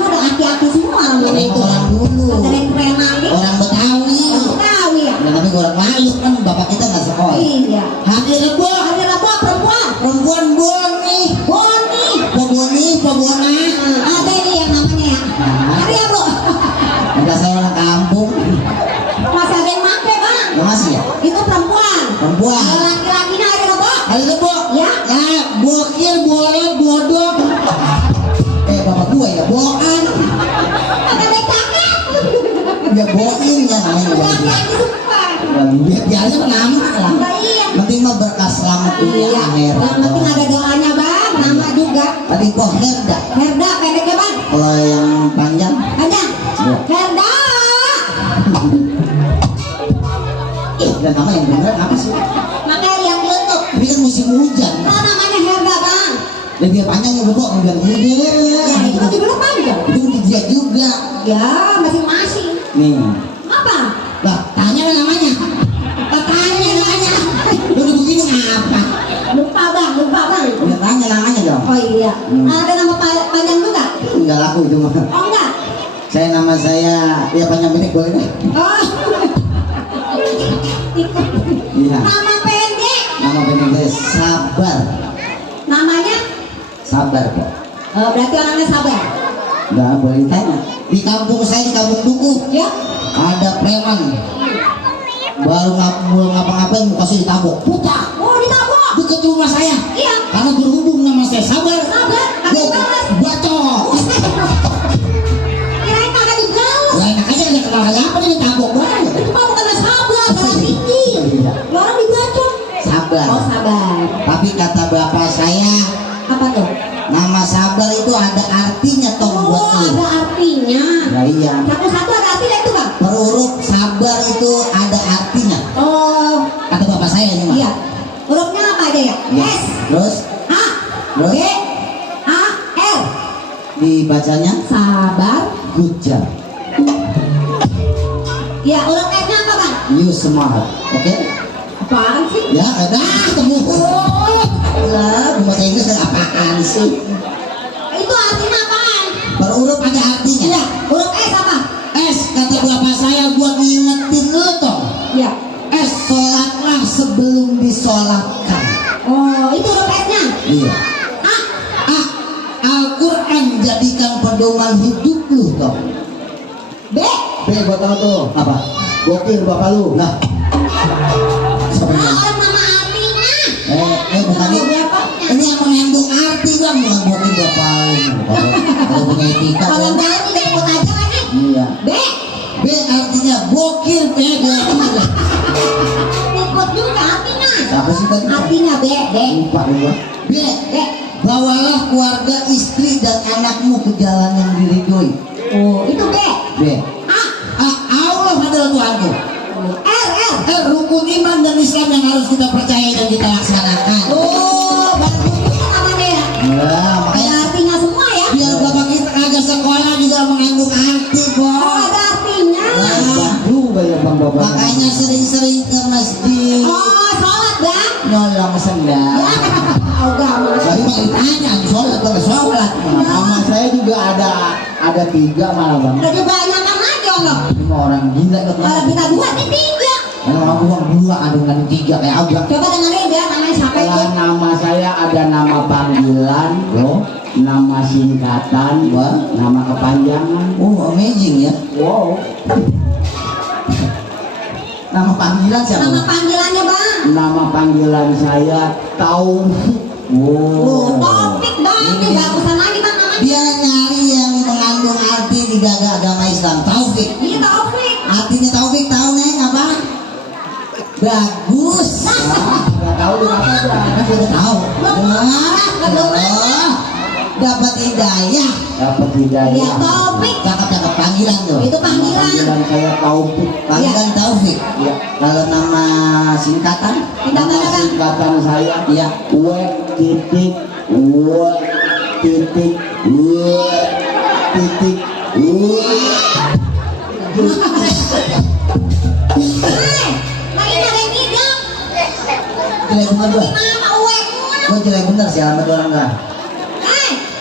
Ada aki-aki semua orang Ini itu. orang dulu. Ada yang keren lagi. Orang Betawi. Orang Betawi ya. Ya, tapi orang Melayu kan bapak kita nggak sekolah. Iya. Hari Rebo, Hari Rabu perempuan. perempuan Boni, Boni. Poboni, Pobona. Ada ini yang namanya ya. Ada ya, Bro. Enggak saya orang kampung. Masih ada yang pakai, Bang. Masih ya? Itu perempuan. Perempuan. Kalau laki-lakinya Hari Rabu. Hari Rebo. Ya. Ya, bokir, boleh, bodok. Bapak gua ya, boan. Ada yang cakep. Ya boin ya namanya. Laki-laki semua. Biasanya nama lah. Nah, iya. Penting mah berkah selamat dunia Iya. akhirat. Yang penting ada doanya, Bang. Nama juga. Tadi kok Herda. Herda pendeknya, Bang. Kalau yang panjang, Ada. Iya. Herda. dan nama yang benar apa sih? Makanya lihat di YouTube. Ini kan musim hujan. Oh, namanya Herda, Bang. Lebih panjang udah kok udah Ya, itu udah. juga panjang. Itu dia juga. Ya, masing-masing. Nih. Apa? Lah, tanya lah namanya. Tanya namanya. Udah begini apa? Lupa, Bang. Lupa, Bang. Udah tanya namanya dong. Oh iya. Ada nama panjang juga? Enggak laku itu mah. Oh enggak. Nama saya ya panjang pendek boleh deh. Oh. Iya. Nama pendek. Nama pendeknya Sabar. Namanya? Sabar kok. Berarti orangnya sabar. Enggak boleh ditanya. Di kampung saya di kampung Dukuh Ya. ada preman. Baru ngapa-ngapain kasih ditabok. Putar. Oh, ditabok. Deket rumah rumah saya. Iya. Karena berhubung nama saya Sabar. Sabar, kagak Gua balas. bacok. Kirain kagak dibalas. Lah enak aja nggak kenal apa dia tabok banget. Itu mah bukan sabar, darah tinggi. Orang dibacok. Sabar. Oh sabar. Tapi kata bapak saya, Apa tuh? nama Sabar itu ada artinya toh buat Oh, lu. ada artinya. Ya iya. Satu-satu ada artinya itu bang. Per huruf Sabar itu ada artinya. Oh, Kata bapak saya ini mah. iya. Hurufnya apa aja ya? Iya. S, Terus A, Terus? B, A, R. dibacanya Sabar. good job. Ya, huruf S-nya apa bang? You smart. Oke? Apaan sih? Ya, ada ketemu. Lah, bahasa Inggris ada apaan sih? Itu artinya apaan? Per huruf ada artinya. Iya, huruf S apa? S kata bapak saya buat ngingetin lu toh. Iya. S sholatlah sebelum disolatkan. Oh, itu huruf S-nya. Iya. A, A. Al-Quran jadikan pedoman hidup lu toh. B. B gua tahu tuh. Apa? Bokir bapak lu. Nah. Sebenarnya. Orang nama artinya. Bukan Nama ini. bapaknya. Ini yang mengandung arti bang, bukan bokir bapak lu. Kalau punya etika. Kalau Bang. jalan tidak ikut aja kan nih. Iya. B. B artinya bokir, bokir. Ikut juga artinya. Apa sih tadi? Artinya B. Lupa gua. B. B. Bawalah keluarga, istri dan anakmu ke jalan yang diridhoi. Oh, itu B. B. A. Allah adalah Tuhanku. R. Rukun iman dan Islam yang harus kita percaya dan kita laksanakan. Oh, bagus juga namanya ya. Ya, Ada makanya artinya semua ya. biar bapak kita kagak sekolah juga mengandung arti, Oh, Bos. ada artinya. Nah, Juga ya bang bapak. makanya sering-sering ke masjid. Oh, sholat bang. Nyolong Ya, sendal. agama. Tapi mau ditanya, sholat atau sholat? Nama saya juga ada 3 malah bang. Udah banyak kan aja Allah. Ini mah orang gila Kalau kan. kita dua nih 3. Orang uang 2 ada dengan 3 kayak abang. Coba dengerin ya namanya siapa itu. Kalau nama saya ada nama panggilan, nama singkatan, nama kepanjangan. Oh, amazing ya. Wow. Nama panggilan siapa? Nama panggilannya bang. Nama panggilan saya Taufik. Oh, topik bang. Ini bagusan lagi bang namanya. Dia nyari yang mengandung arti di agama Islam. Taufik. Ini topik. Artinya Taufik tahu neng apa? Bagus. Nggak tahu kenapa aja. Kan udah tahu. Belum. Oh, dapat hidayah. Dapat Ya hidayah. topik. Cakep panggilan tuh. Itu panggilan. Panggilan saya Taufik. Panggilan Taufik. Ya. Kalau nama singkatan? Kita Nama katakan. singkatan saya Iya. W titik W titik W titik W. Lagi ada yang bilang. Jelek bener gua. Gimana uwe mulu? Gua jelek bener sih alamat orang enggak.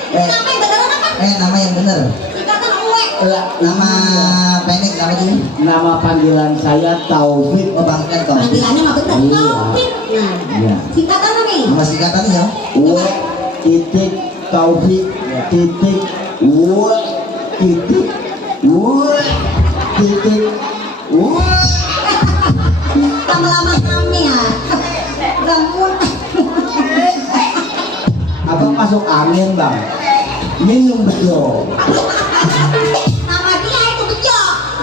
Nama yang beneran apa? Nama yang bener. Singkatan uwe. Nama pendek apa tuh? Nama panggilan saya Taufik. Oh, panggilan Taufik. Panggilannya mah bener. Iya. Topik. Nah, Iya. singkatan apa nih? Nama singkatannya ya? W titik Taufik titik W titik W titik W. Lama-lama kami ya. Bangun. Abang masuk angin bang. Minum bejo. Nama dia itu bejo.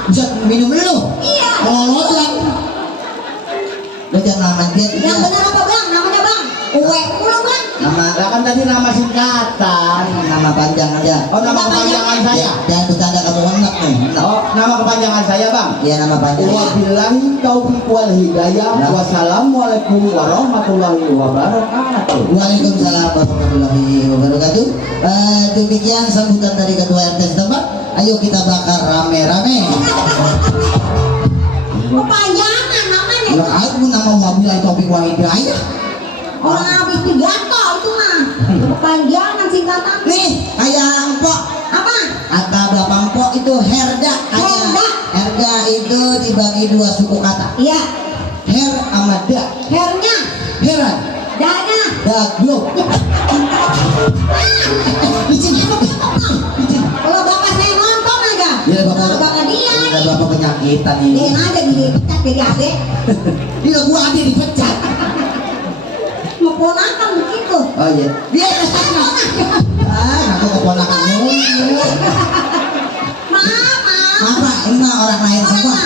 Bisa minum lu. Iya. Kalau lo kan. Lo jangan nama dia. Yang bener apa bang? Namanya bang? Uwe mulu bang. Nama Lah kan tadi nama singkatan. nama panjang aja. Oh nama kepanjangan saya. Jangan bercanda kamu enak nih. Enak. Oh nama kepanjangan saya bang. Iya nama panjang. Wabillahi taufiq wal hidayah. Wassalamualaikum warahmatullahi wabarakatuh. Waalaikumsalam warahmatullahi wabarakatuh. Demikian sambutan dari ketua RT setempat. Ayo kita bakar rame-rame. Kepanjangan namanya. Ya aku nama wabillahi taufiq wal hidayah. Orang habis pidato itu mah. Kepanjangan singkatan. Nih, kayak empok. Apa? Kata bapak empok itu herda. Herda. Herda itu dibagi 2 suku kata. Iya. Her sama da. Hairnya. Heran. Dana. Daglok. Licin apa? Licin. Kalau bapak saya nonton aja. Ya bapak. Bapak dia. Ada bapak penyakitan Dia ini. aja dipecat jadi adek. Dia gua ada dipecat. Mau keponakan begitu. Oh iya. Dia aku keponakanmu. Maaf. Maaf Pak, ini mah orang lain semua.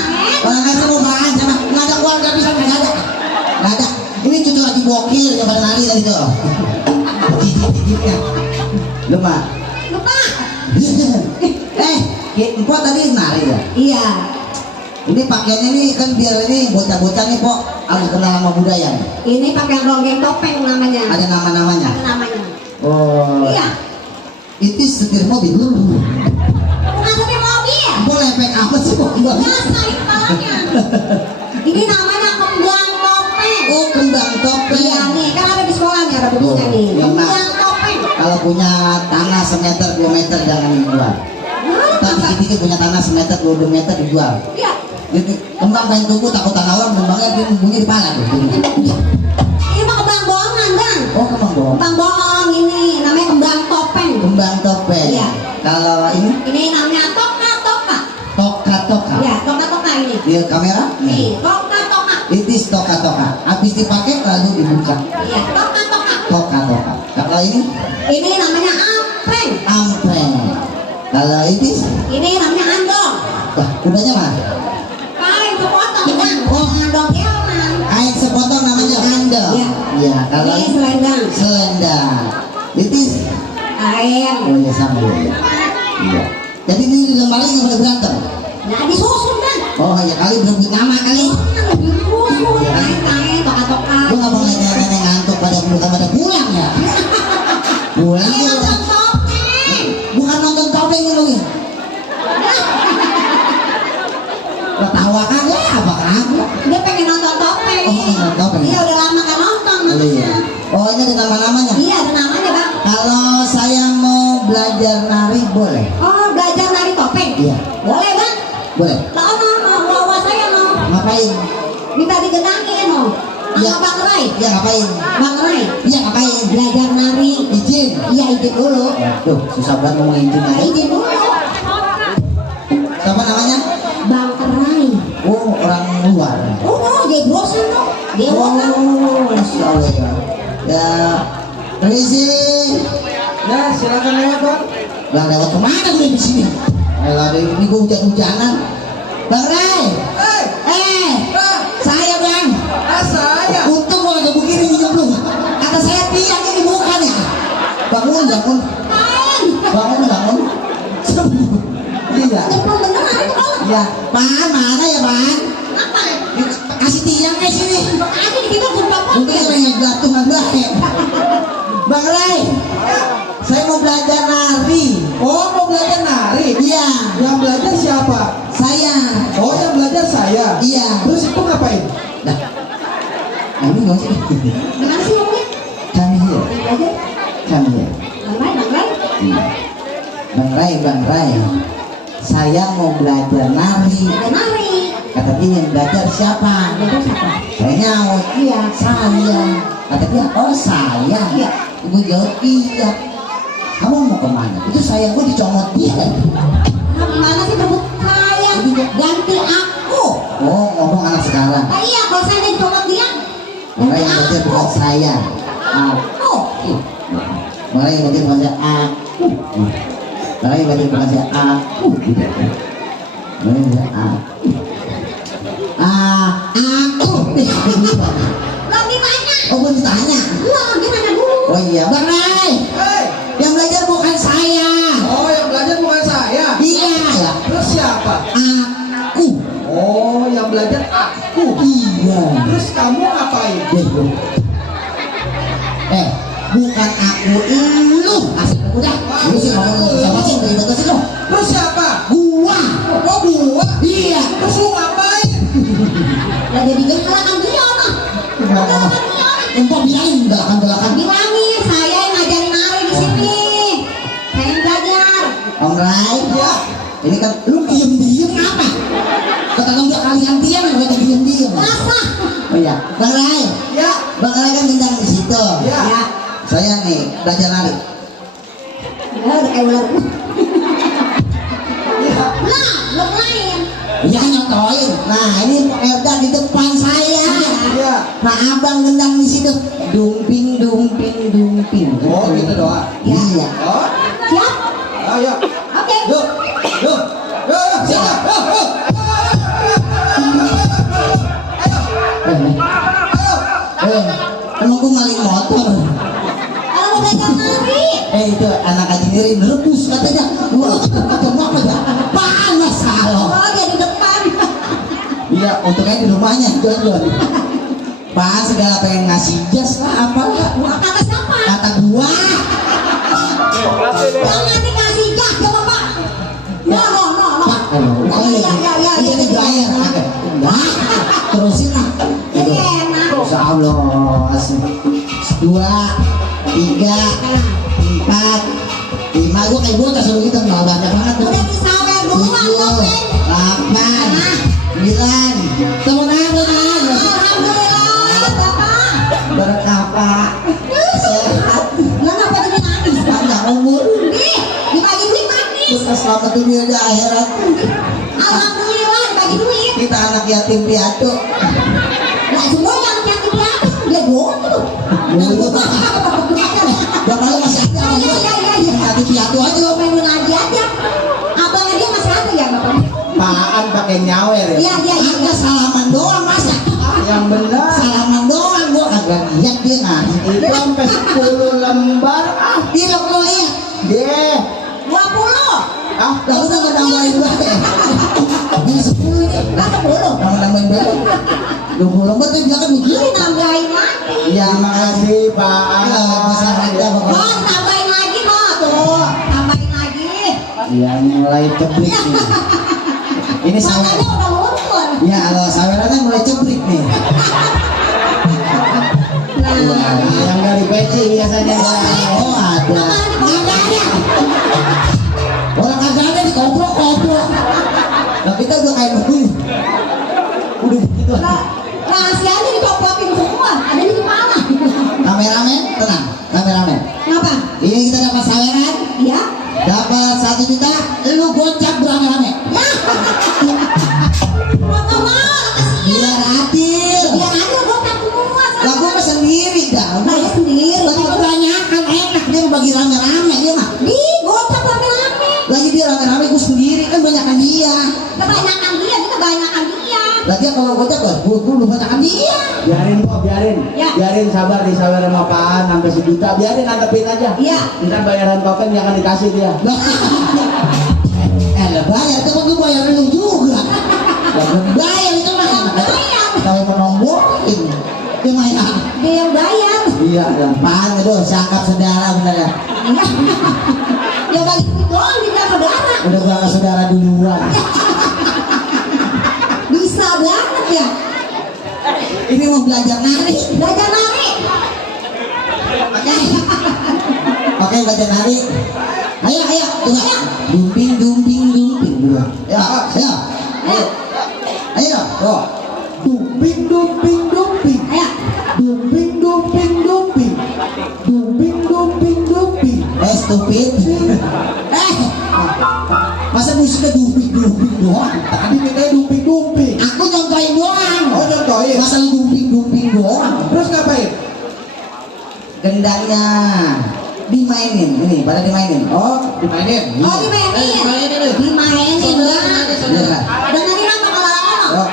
Orang lain semua bahan sama. Nggak ada keluarga bisa nggak ada. Nggak ada. Ini cucu lagi bokil yang pada lari tadi tuh. Gigit-gigitnya. Lupa. Lupa. Empok tadi nari ya. Iya. Ini pakaiannya ini kan biar ini bocah-bocah nih Pok harus kenal sama budaya. Ini pakaian ronggeng topeng namanya. Ada nama-namanya. Ada namanya. Oh. Iya. Itu setir mobil. Bukan setir mobil. Boleh pek apa sih Pok? Rasain palanya. Ini namanya kembang topeng. Oh, kembang topeng. Iya nih, kan ada di sekolah nih, ada bukunya nih. Kembang topeng. Kalau punya tanah semeter 2 meter jangan dijual. Tapi dikit punya tanah semeter 2 meter dijual. Iya. Jadi kembang pengen tumbuh takut tanah orang kembangnya dia bunyi di pala tuh. Ini mah kembang bohongan bang. Oh kembang bohong. Kembang bohong ini namanya kembang topeng. Kembang topeng. Iya. Kalau ini? Ini namanya toka. Toka. Iya, toka ini. Di kamera? Nih, toka. Itu toka. Habis dipakai lalu dibuka. Iya, toka. Toka. Kalau ini? Ini namanya ampreng. Kalau itu? Ini namanya andong. Wah, kudanya mah? Kain sepotong bang. Oh, andong elman. Kain sepotong namanya andong. Iya. Iya, kalau Ini selendang. selendang. Itu? Kain. Oh ya sama ya. Iya. Jadi ini di lemari nggak boleh berantem. Nah, disusun bang. Oh ya kali berebut nama kali. Disusun. Kain, toka. Lu nggak boleh nenek ngantuk pada pulang ya. Pulang Ini ya. nonton topeng. Bukan nonton topeng lu ya. Ketawa kan ya apa kamu? Dia pengen nonton topeng. Oh pengen nonton topeng. Iya udah lama kan nonton Oh, iya. namanya. Oh ini ada nama-namanya. Iya ada namanya bang. Kalau saya mau belajar nari boleh? Oh belajar nari topeng. Iya. Boleh bang. Boleh. Lah bawa saya no. Ngapain? Minta digendangin no. Iya. Bang Rai. Iya ngapain? Bang Rai. Iya ngapain? Belajar nari. Izin. Iya izin dulu. Tuh susah banget ngomong izin Nah, aja. izin dulu. Siapa namanya? Bang Rai. Oh orang luar. Oh dia bosan no. Dia bosan. Oh Masya Allah ya. Ya Rizi. Ya, silakan lewat, Bang. Bang lewat kemana gue di sini? Ada ini gue hujan-hujanan. Bang Ray. Saya bang. Saya. Untung gue agak begini minum lu. Kata saya tiang ini bukan ya. Bangun. Iya. Beneran itu kalau. Ya, Pan, mana ya Pan? Apa? Kasih tiang ke sini. Ada di kita sumpah Mungkin orang yang belatung Bang Ray, saya mau belajar nari. Oh, mau belajar nari? Iya. Yang belajar siapa? Saya. Oh, yang belajar saya. Iya. Terus itu ngapain? Nah, ini nggak sih? Gimana sih ngomongnya? Come here. Belajar. Come here. Bang Rai. Iya. Bang Ray. Saya mau belajar nari. Ada nari. Kata dia yang belajar siapa? Belajar siapa? Saya nyaut. Iya. Saya. Kata dia, oh saya. Iya. Gue jawab iya. Kamu mau kemana? Itu saya gue dicomot dia. Gimana sih rebut saya? Ganti aku. Oh ngomong anak sekarang. Nah, iya kalau saya dicomot dia. Mulai yang belajar bukan saya. Aku. Mulai yang belajar bukan saya. Aku. Mulai yang belajar bukan saya. Aku. Mulai yang belajar aku. Aku. Lah gimana? Oh gue ditanya. Lah gimana dulu? Oh iya Bang Ray. Hei. Yang belajar bukan saya. Oh, yang belajar bukan saya. Iya. Terus siapa? Aku. Oh, yang belajar aku. Iya. Terus kamu ngapain? Bukan aku, lu. Asik udah. Lu sih ngomong sama sih dari batas itu. Terus siapa? Gua. Oh, gua. Iya. Terus lu ngapain? Lah jadi gelakan dia mah. Gelakan dia. Empok bilangin belakang. Bilangin saya yang ngajarin nari di sini. Saya yang belajar. Om Ray. Ya. Ini kan lu diem apa? Kata lu udah kalian diam, gue jadi diem. Masa? Oh iya. Bang Ray. Ya. Bang Ray kan bintang di situ. Ya. Ya. Saya nih belajar nari. Ya udah kayak ular. Ya. Lah, belum lain. Iya nyotoin. Nah ini Erda di depan saya. Ya. Nah abang gendang di situ. Dumping dumping. Oh gitu doang. Iya. Oh, Siap? ayo. Oke. Yuk, yuk, yuk, siap, yuk, yuk. Emang gue maling motor. Kalau mau belajar nari. Itu anak aja ngirim rebus katanya. Wah, ketemu apa ya? Panas kalau. Oh, dia di depan. Iya, untungnya di rumahnya jual. Pak segala pengen ngasih jas lah apalah. Wah, kata siapa? Kata gua. Jangan dikasih jas sama Pak. No. Pak, Ya. Ini dibayar. Nah, terusin lah. Jadi enak. Insya Allah. 2, 3, 4, 5. Gua kayak bocah suruh kita nggak banyak banget tuh. Udah disawer duluan, 7, Topeng. 8, 9. Temen aku kan. Alhamdulillah, Bapak. Berkah Pak. Sehat. Lah ngapa jadi nangis? Panjang umur. Nih, dibagi duit manis. Kita selamat dunia di akhirat. Alhamdulillah dibagi duit. Kita anak yatim piatu. Lah semua yang piatu dia bodoh. Bapak lu masih ada. Iya. Yatim piatu aja. Cuma main ngaji aja. Abangnya dia masih ada ya, Bapak? Apaan pakai nyawer ya? Iya. Agak salaman doang masa. Yang benar. Salaman doang gua kagak lihat dia ngasih. Itu sampai 10 lembar. Dia lo perlu lihat. Deh. 20. Lalu tambah tambahin berapa ya? Ini 10 nih. Lah 10. Tambah tambahin berapa? 20 lembar tuh dia kan Ini begini. tambahin lagi. Ya Terima kasih Pak. masyarakat Oh, pokoknya. tambahin lagi kok tuh. Tambahin lagi. Yang mulai cebrik nih. Ini sawer. Makanya udah luntur. Ya kalau sawerannya mulai cebrik nih. Nah, Yang dari PC biasanya. Oh ada. Orang kagak ada di koprok. Nah kita udah kayak begini. Udah begitu. rahasianya dicopotin semua. Ada di kepala. Kameramen, tenang. Kameramen. Ngapa? Ini kita dapat saweran, Iya. dapat 1 juta. Lu gocap berame-rame. Ya. Mau Biar adil. biar ada botak semua. Lah gua mah sendiri dah. Saya sendiri. Lagi kebanyakan enak dia mau bagi rame-rame dia mah. Di botak rame-rame. Lagi dia rame-rame gua sendiri kan banyakan dia. Kebanyakan dia, kita kebanyakan dia. Lagi kalau gocap gua lu banyakan dia. Biarin kok, biarin. Ya. Biarin sabar di sawer sama Paan sampai 1 juta. Biarin antepin aja. Iya. Ntar bayaran token jangan dikasih dia. Lah bayar itu kan gua bayar lu juga. Lah belum bayar itu mah. Bayar. Kalau mau nombokin dia main apa? Dia yang bayar. Iya, dan Apaan itu? Siangkap saudara bener ya? Iya. Ya bagi duit doang tidak saudara. Udah gua ke saudara duluan. Bisa banget ya. Ini mau belajar nari. Belajar nari. Oke belajar nari. Ayo coba. Dumping. Ya, ayo. Ayo. Oh. dumping. Ayo. Dumping. Stupid. Masa musiknya dumping doang? Tadi kita dumping. Aku nyontohin doang. Oh, contohin. Masa lu dumping doang? Terus ngapain? Gendangnya dimainin, ini pada dimainin. Oh, dimainin. Oh dimainin. Dimainin lah. Iya. Dan nanti apa kalau Oh,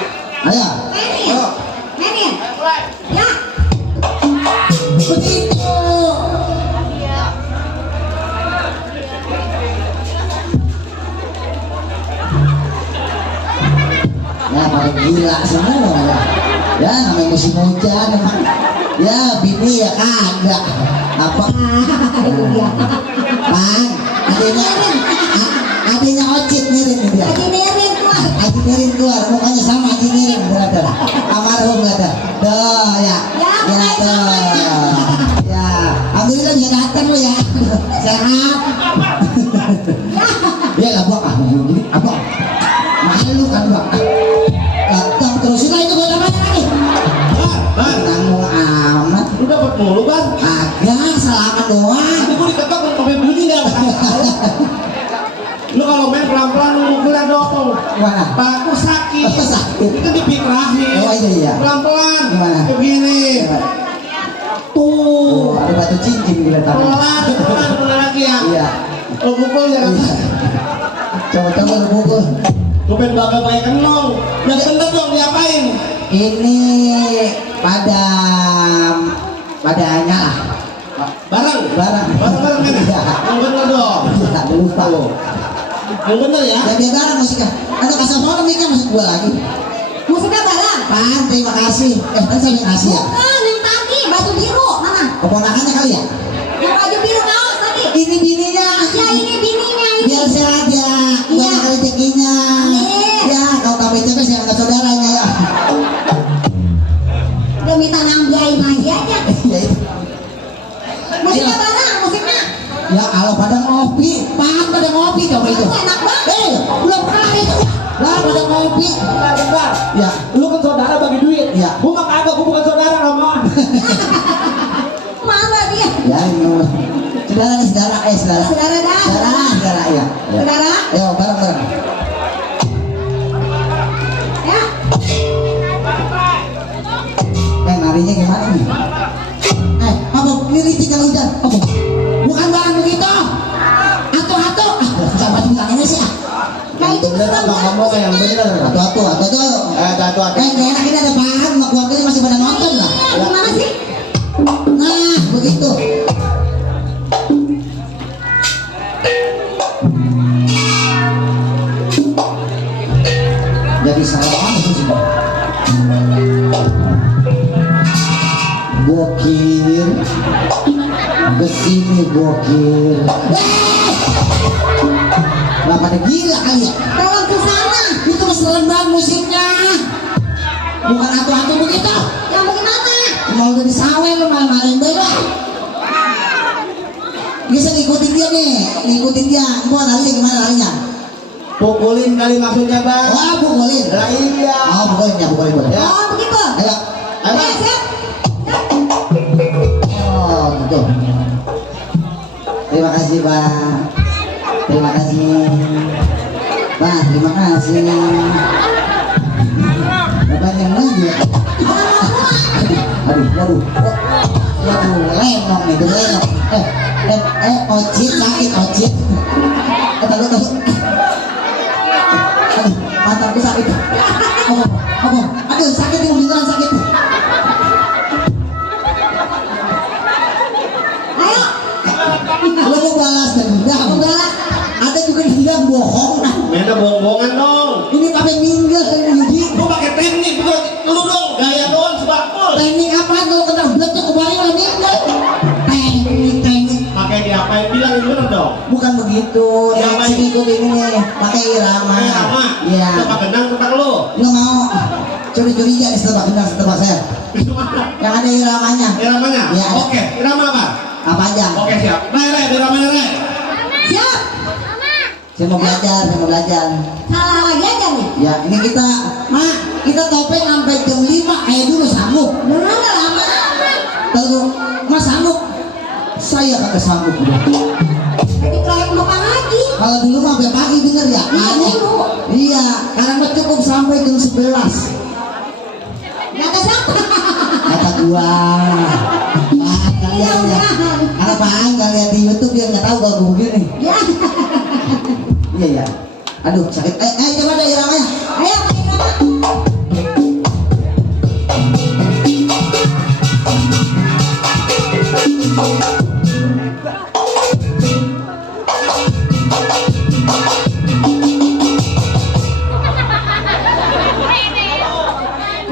ayo. mainin. Oh. Mainin. Ya. Begitu. Ya paling gila semua ya. Ya namanya musim hujan emang. Ya bini ya kagak. Apa? Itu dia. Bang, adanya Ocit ngirim dia. Lagi miring keluar. Haji Mirin keluar, mukanya sama Haji Mirin berada. Almarhum berada. Tuh ya. Ya, Ya tuh. Ya. Alhamdulillah bisa datang lu ya. Sehat. Ya lah buat apa? Malu kan bang. Datang terusin lah itu buat apa lagi? Tanggung amat. Lu dapat mulu, Bang. Agak salaman doang. Tapi gua diketok lu sampai bunyi enggak? Lu kalau main pelan-pelan lu mukulnya dong. Gimana? Baku sakit. Oh, sakit. Itu dipikrahin. Oh, iya. Pelan-pelan. Gimana? Begini. Gimana? Tuh. batu cincin kita tangan. Mulai lagi ya. Iya. Oh, pukul ya kan. Coba-coba lu pukul. Gue pengen bakal banyak kenong. Yang bener dong diapain? Ini padanya lah. Barang. Barang Barang kan? Iya. Yang bener dong. Tak lupa lo. Yang bener ya. Ya dia barang musiknya. Ada kasar sono mikir masuk gua lagi. Musiknya barang. Pan, terima kasih. Tadi saya bilang kasih ya. Bukan, yang tadi baju biru mana? Keponakannya kali ya. Yang baju biru kaos tadi. Ini bininya. Ya ini bininya ini. Biar sehat ya. Iya. Banyak rezekinya. Iya. Ya, kau KPCP saya angkat saudaranya ya. Udah minta nambahin lagi aja. Ya itu. Musiknya barang, musiknya. Ya kalau pada ngopi, pan pada ngopi coba itu. Enak banget. Belum pernah itu. Lah pada ngopi. Bentar. Ya, Lu kan saudara bagi duit. Iya. Gua mah kagak, gua bukan saudara sama. Mana dia? ya ini. Saudara nih saudara, saudara. Saudara dah. Saudara ya. Ya. Saudara. Ayo bareng-bareng. Ya. Narinya gimana nih? Apa niriti kalau hujan? Apa? Bukan barang begitu. Atu-atu. Coba bilang ini sih. Nah itu Bener bukan bang, kamu kayak yang bener. Atu-atu. Atu-atu. Nggak enak ini ada bahan, mak keluarganya masih pada nonton lah. Gimana sih? Nah, begitu. Jadi salah apa sih semua? Gokil, kesini gokil. Nggak pada gila kali ya? Dalam ke sana. Itu serem banget musiknya. Bukan atu-atu begitu. Yang bagaimana? Mau udah disawe lu malah-malahin beda. Bisa ngikutin dia nih, ngikutin dia. Gua lari gimana larinya? Pukulin kali maksudnya bang. Wah, pukulin. Lah iya. Oh, pukulin ya, pukulin boleh. Ya. Oh begitu. Ayo. Ayo. Ya siap. Oh, gitu. Terima kasih, Bang. Terima kasih. Bang, terima kasih. Bapak yang lagi. Aduh. Waduh, lenong nih, lenong. Ojit sakit, ojit. Tahu. Aduh, mataku sakit. Apa? Aduh, sakit nih, beneran sakit. Ayo. Lo mau balas dendam? Mau balas? Ada juga dendam bohong. Beda bohong-bohongan dong. Ini pakai minggat kan Yudi. Gua pakai teknik, bukan lu dong. Gaya doang sebakul. Teknik apa kalau kena belet tuh kebayang lah minggat. Teknik. Pakai diapain? Bilang yang bener dong. Bukan begitu. Ya, Yang baik. ikut ini nih pakai irama. Sama. Iya. Tebak gendang tentang lu. Lo mau curi-curi aja di setebak gendang setebak saya. Gimana? Yang ada iramanya. Iramanya? Iya, ada. Oke, irama apa? Apa aja? Oke, siap. Rai, iramanya Rai. Siap. Saya mau belajar. Salah lagi aja nih. Ya, ini kita topeng sampai jam 5 kayak dulu sanggup. Dulu nggak lama amat. Tahu, Mas sanggup. Saya kagak sanggup. Jadi proyek mau apa lagi? Kalau dulu mah sampai pagi bener ya? Iya, Aneh. dulu. Iya, karena mah cukup sampai jam 11. Kata siapa? Kata gua. Kalian ya. Karena Pak nggak lihat di YouTube dia nggak tahu kalau gua begini. Ya. Iya ya. Aduh sakit. Coba deh iramanya. Ayo pakai irama.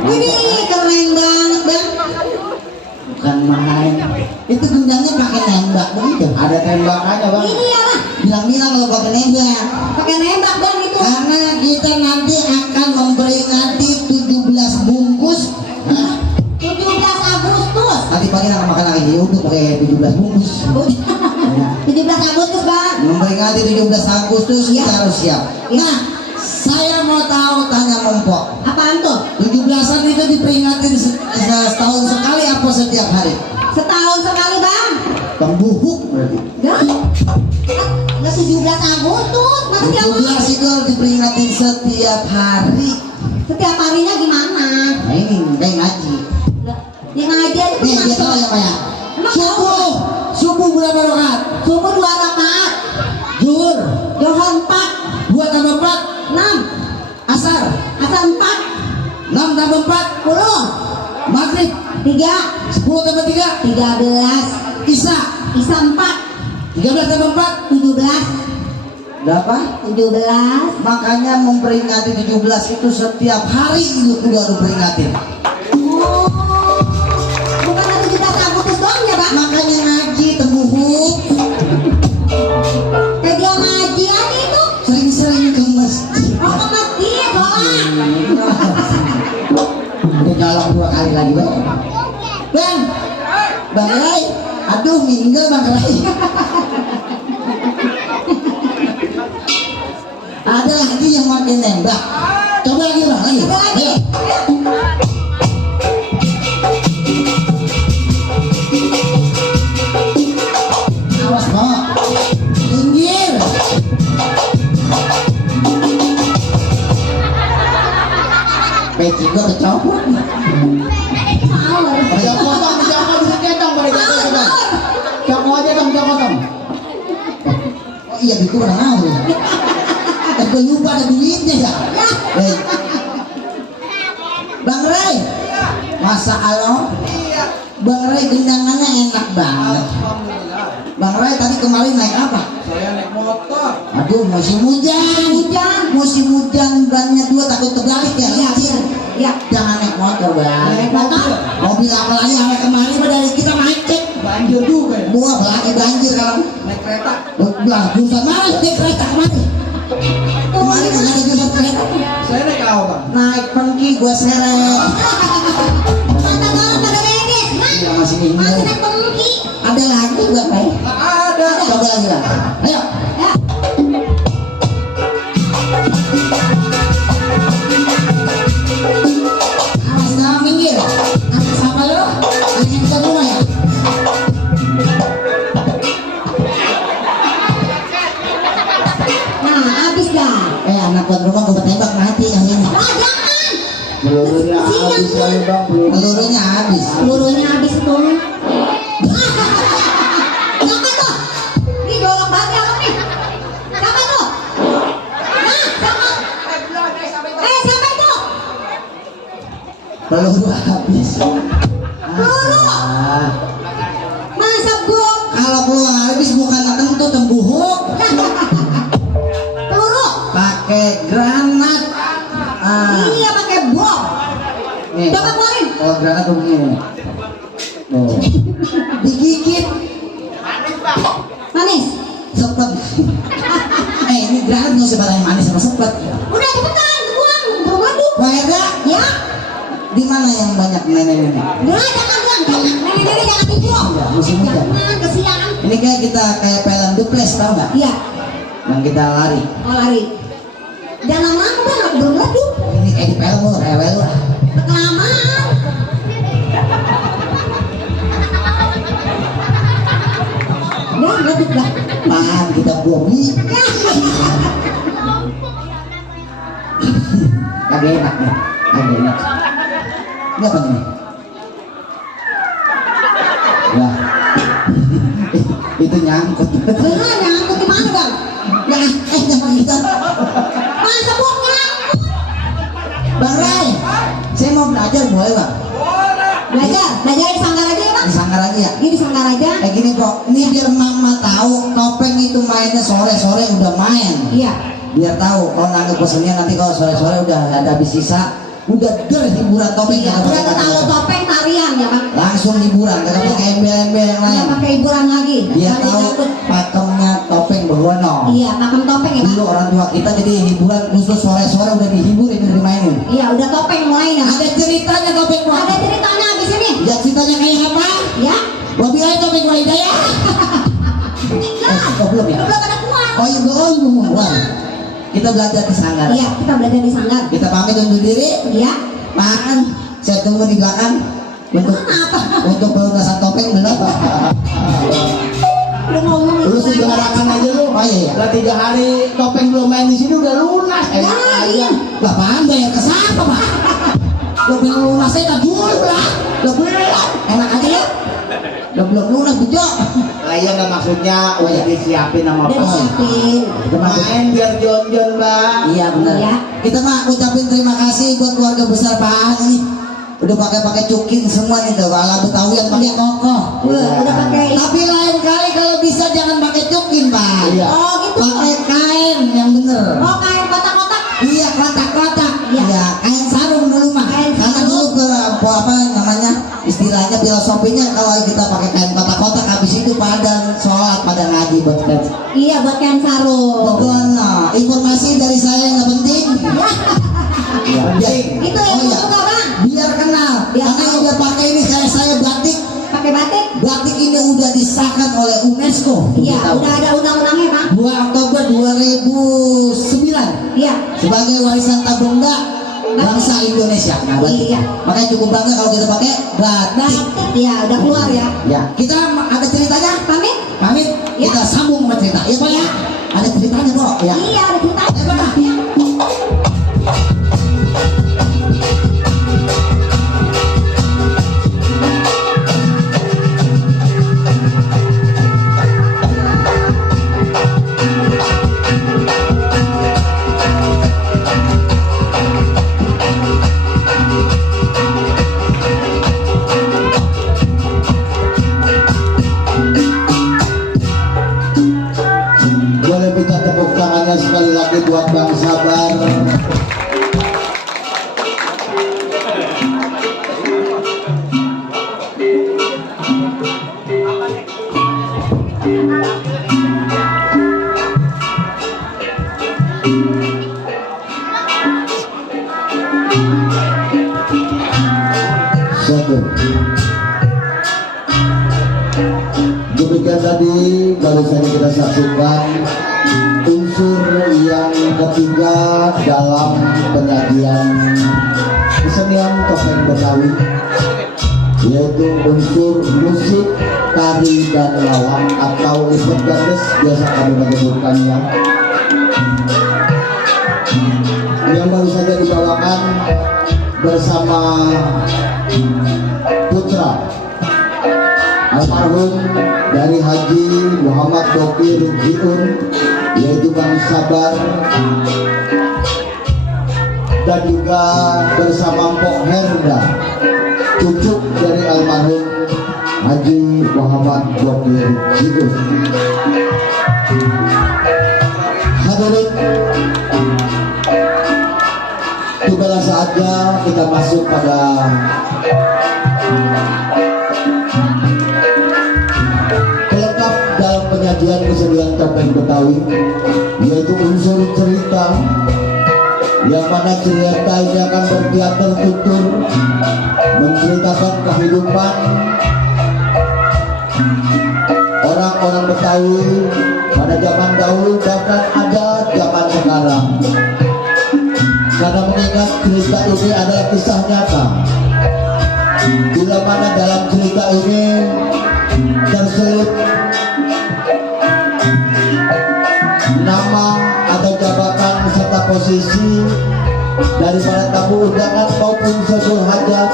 Wih, keren banget bang. Bukan main. Itu gendangnya pakai nembak begitu. Ada tembakannya bang. Ini ya lah. Bilang-bilang kalau pakai nembak. Pakai nembak bang itu. Karena kita nanti akan memperingati 17 bungkus. 17 Agustus. Tadi pagi nak makan lagi untuk pakai 17 bungkus. Ya. 17 Agustus bang. Memperingati 17 Agustus kita harus siap. Nah, saya mau tahu tanya Mempok. Apaan tuh? 17-an itu diperingati setahun sekali apa setiap hari? Setahun sekali bang. Pembuhuk berarti. Enggak 17 Agustus. Masa tiap hari? 17 itu harus diperingati setiap hari. Setiap harinya gimana? Nah ini kayak ngaji. Yang ngaji aja Nih dia gimana? tahu ya Pak ya? Emang tahu? Subuh tambah 4. 6. Asar. Asar 4. 6 tambah 4. 10. Maghrib. 3. 10 tambah 3. 13. Isya. Isya 4. 13 tambah 4. 17. Berapa? 17. Makanya memperingati 17 itu setiap hari itu udah peringatin. Oh. Bukan 17 Agustus doang ya, Bang? Makanya ngaji tembuhuk, Kayak dia ngaji aja itu. sering-sering ke masjid. Oh, ke masjid, sholat. Udah nyolong 2 kali lagi, Bang. Bang Rai, aduh minggu Bang Rai. Ada lagi yang makin nembak. Coba lagi Bang, lagi. Ada lagi. Ayo. Awas Bang. Pinggir. Peci gua kecopot. Power. Jangan bisa ketong pada kita. Jangan aja dong. Oh iya gitu orang mau ya. Gue lupa ada duitnya ya. Eh. Bang Ray, masa Allah. Bang Ray gendangannya enak banget. Bang Ray tadi kemarin naik apa? Saya naik motor. Aduh musim hujan bannya 2 takut terbalik ya. Iya, iya. Iya. Jangan naik motor bang. Naik motor? Mobil apalagi hari kemarin dari kita macet. Banjir juga ya. Buah apalagi banjir kalau Naik kereta. belah jurusan mana naik kereta kemarin? Kemarin nggak ada jurusan kereta. Saya naik apa, Bang? Naik pengki gue seret. Mata orang pada ledes, Bang. Iya masih ini. Masih naik pengki. Ada lagi gak Pak? Tak ada. Coba lagi lah. Ayo. Ya. Awas jangan minggir. Sama lo. Ada yang bisa rumah ya. Nah, habis dah. Anak tuan rumah gue tembak mati yang ini. Ah, jangan. Pelurunya habis kali bang. Pelurunya habis. Pelurunya habis itu. Siapa tuh? Ini dorong banget apa nih? Siapa tuh? Nah, siapa? Siapa itu? Peluru habis. Peluru. Ah. Masa bom? Kalau peluru habis bukan kentut tembuhuk. Peluru. Pakai granat. Ah. Iya pakai bom. Nih. Coba keluarin. Kalau granat tuh begini. Oh. Digigit. Manis. Sepet. Ini granat nggak usah barang yang manis sama sepet. Udah cepetan, buang, berwaduk. Pak Eda, Ya. di mana yang banyak nenek-nenek? Udah jangan bilang, jangan. Nenek-nenek jangan dibuang. Iya, musim hujan. Jangan, kesian. Ini kayak kita kayak film Duples tau nggak? Iya, Yang kita lari. mau lari. Jangan lama bang, berwaduk. Ini kayak di film lo, rewel lah. Kelamaan. Ya, waduk dah. Tahan kita buang nih. Ya. Kagak enak nih. Kagak enak. Ini apa nih? Wah. Itu nyangkut. Beneran nyangkut di mana bang? Ya, jangan gitu. Masa buang nyangkut? Bang Ray, saya mau belajar boleh bang? Belajar di sanggar aja ya bang. Disangkar aja ya. Ini di sanggar aja. Kayak gini kok, ini biar mama tahu topeng itu mainnya sore-sore udah main. Iya. Biar tahu kalau nanti pesennya nanti kalau sore-sore udah ada habis sisa, udah hiburan topeng Iya. nggak Udah pakai tahu kata-kata. topeng tarian ya bang. Langsung hiburan, nggak pakai embel-embel yang lain. Nggak pakai hiburan lagi. Biar Nanti tahu takut. pakemnya topeng berwarna. Iya, pakem topeng ya bang. Dulu orang tua kita jadi hiburan khusus sore-sore udah dihiburin udah dimainin. Iya, udah topeng mulai ya. Ada ceritanya topeng Ada Bang. ceritanya abis ini. Ya ceritanya kayak apa? Ya. Gua bilang topeng Walidaya. Lah. Oh, belum ya? Belum ada kuat. Oh iya belum. Wah. Kita belajar di sanggar. Iya, kita belajar di sanggar. Kita pamit undur diri. Iya. Makan. Saya tunggu di belakang untuk Kenapa? untuk pelunasan topeng belum. Lu ngomong Lu sederhanakan aja lu. Oh iya. Lah 3 hari topeng belum main di sini udah lunas. Ya, iya. Lah paham bayar ke siapa Pak? Lo bilang lunas saya tak jual lah. Lo bilang enak aja ya. Lo belum lunas bejo. Ayo nggak maksudnya udah disiapin sama Udah Pak. disiapin. Main biar Jon Bang. Iya benar. Iya. Kita mah ucapin terima kasih buat keluarga besar Pak Ani. Udah pakai cukin semua nih tuh, ala Betawi yang pakai kokoh. Udah pakai. Tapi lain kali kalau bisa jangan pakai cukin Pak. Iya. Oh gitu. Pakai kain yang bener. Oh kayak kotak-kotak. Iya kotak-kotak. Iya. Iya kain sarung dulu mah. Kain Karena sarung. dulu apa namanya istilahnya filosofinya kalau kita pakai kain kotak-kotak habis itu pada sholat pada ngaji buat kita. Iya buat kain sarung. Pokoknya informasi dari saya yang nggak penting. Iya. Itu yang Oh, iya. suka bang. Biar kenal. Biar Karena tahu. udah pakai ini saya batik. Pakai batik. Batik ini udah disahkan oleh UNESCO. Iya Tahu. udah ada undang-undangnya bang. 2 Oktober 2009 Iya. sebagai warisan tak benda bangsa Indonesia. Nah, batik. Iya. Makanya cukup bangga kalau kita pakai batik. Batik ya udah keluar ya. Ya, kita ada ceritanya. Pamit. Pamit. Ya. Kita sambung sama cerita. Ya, Pak ya. Ada ceritanya, Pak. Ya. Iya ada ceritanya. Ayo, Pak. Boleh minta tepuk tangannya sekali lagi buat Bang Sabar. Satu. Demikian tadi baru saja kita saksikan unsur yang ketiga dalam penyajian kesenian topeng Betawi, yaitu unsur musik, tari dan lawak atau ikut gandes biasa kami menyebutkannya, yang baru saja dibawakan bersama putra almarhum dari Haji Muhammad Bokir Jiun, yaitu Bang Sabar, dan juga bersama Mpok Herda, cucu dari almarhum Haji Muhammad Bokir Jiun. Hadirin, tibalah saatnya kita masuk pada pelengkap dalam penyajian kesenian topeng Betawi, yaitu unsur cerita, yang mana cerita ini akan berteater tutur menceritakan kehidupan orang-orang Betawi pada zaman dahulu, bahkan ada zaman sekarang. Karena mengingat cerita ini adalah kisah nyata, bila mana dalam cerita ini terselip nama atau jabatan serta posisi dari para tamu undangan maupun seluruh hajat.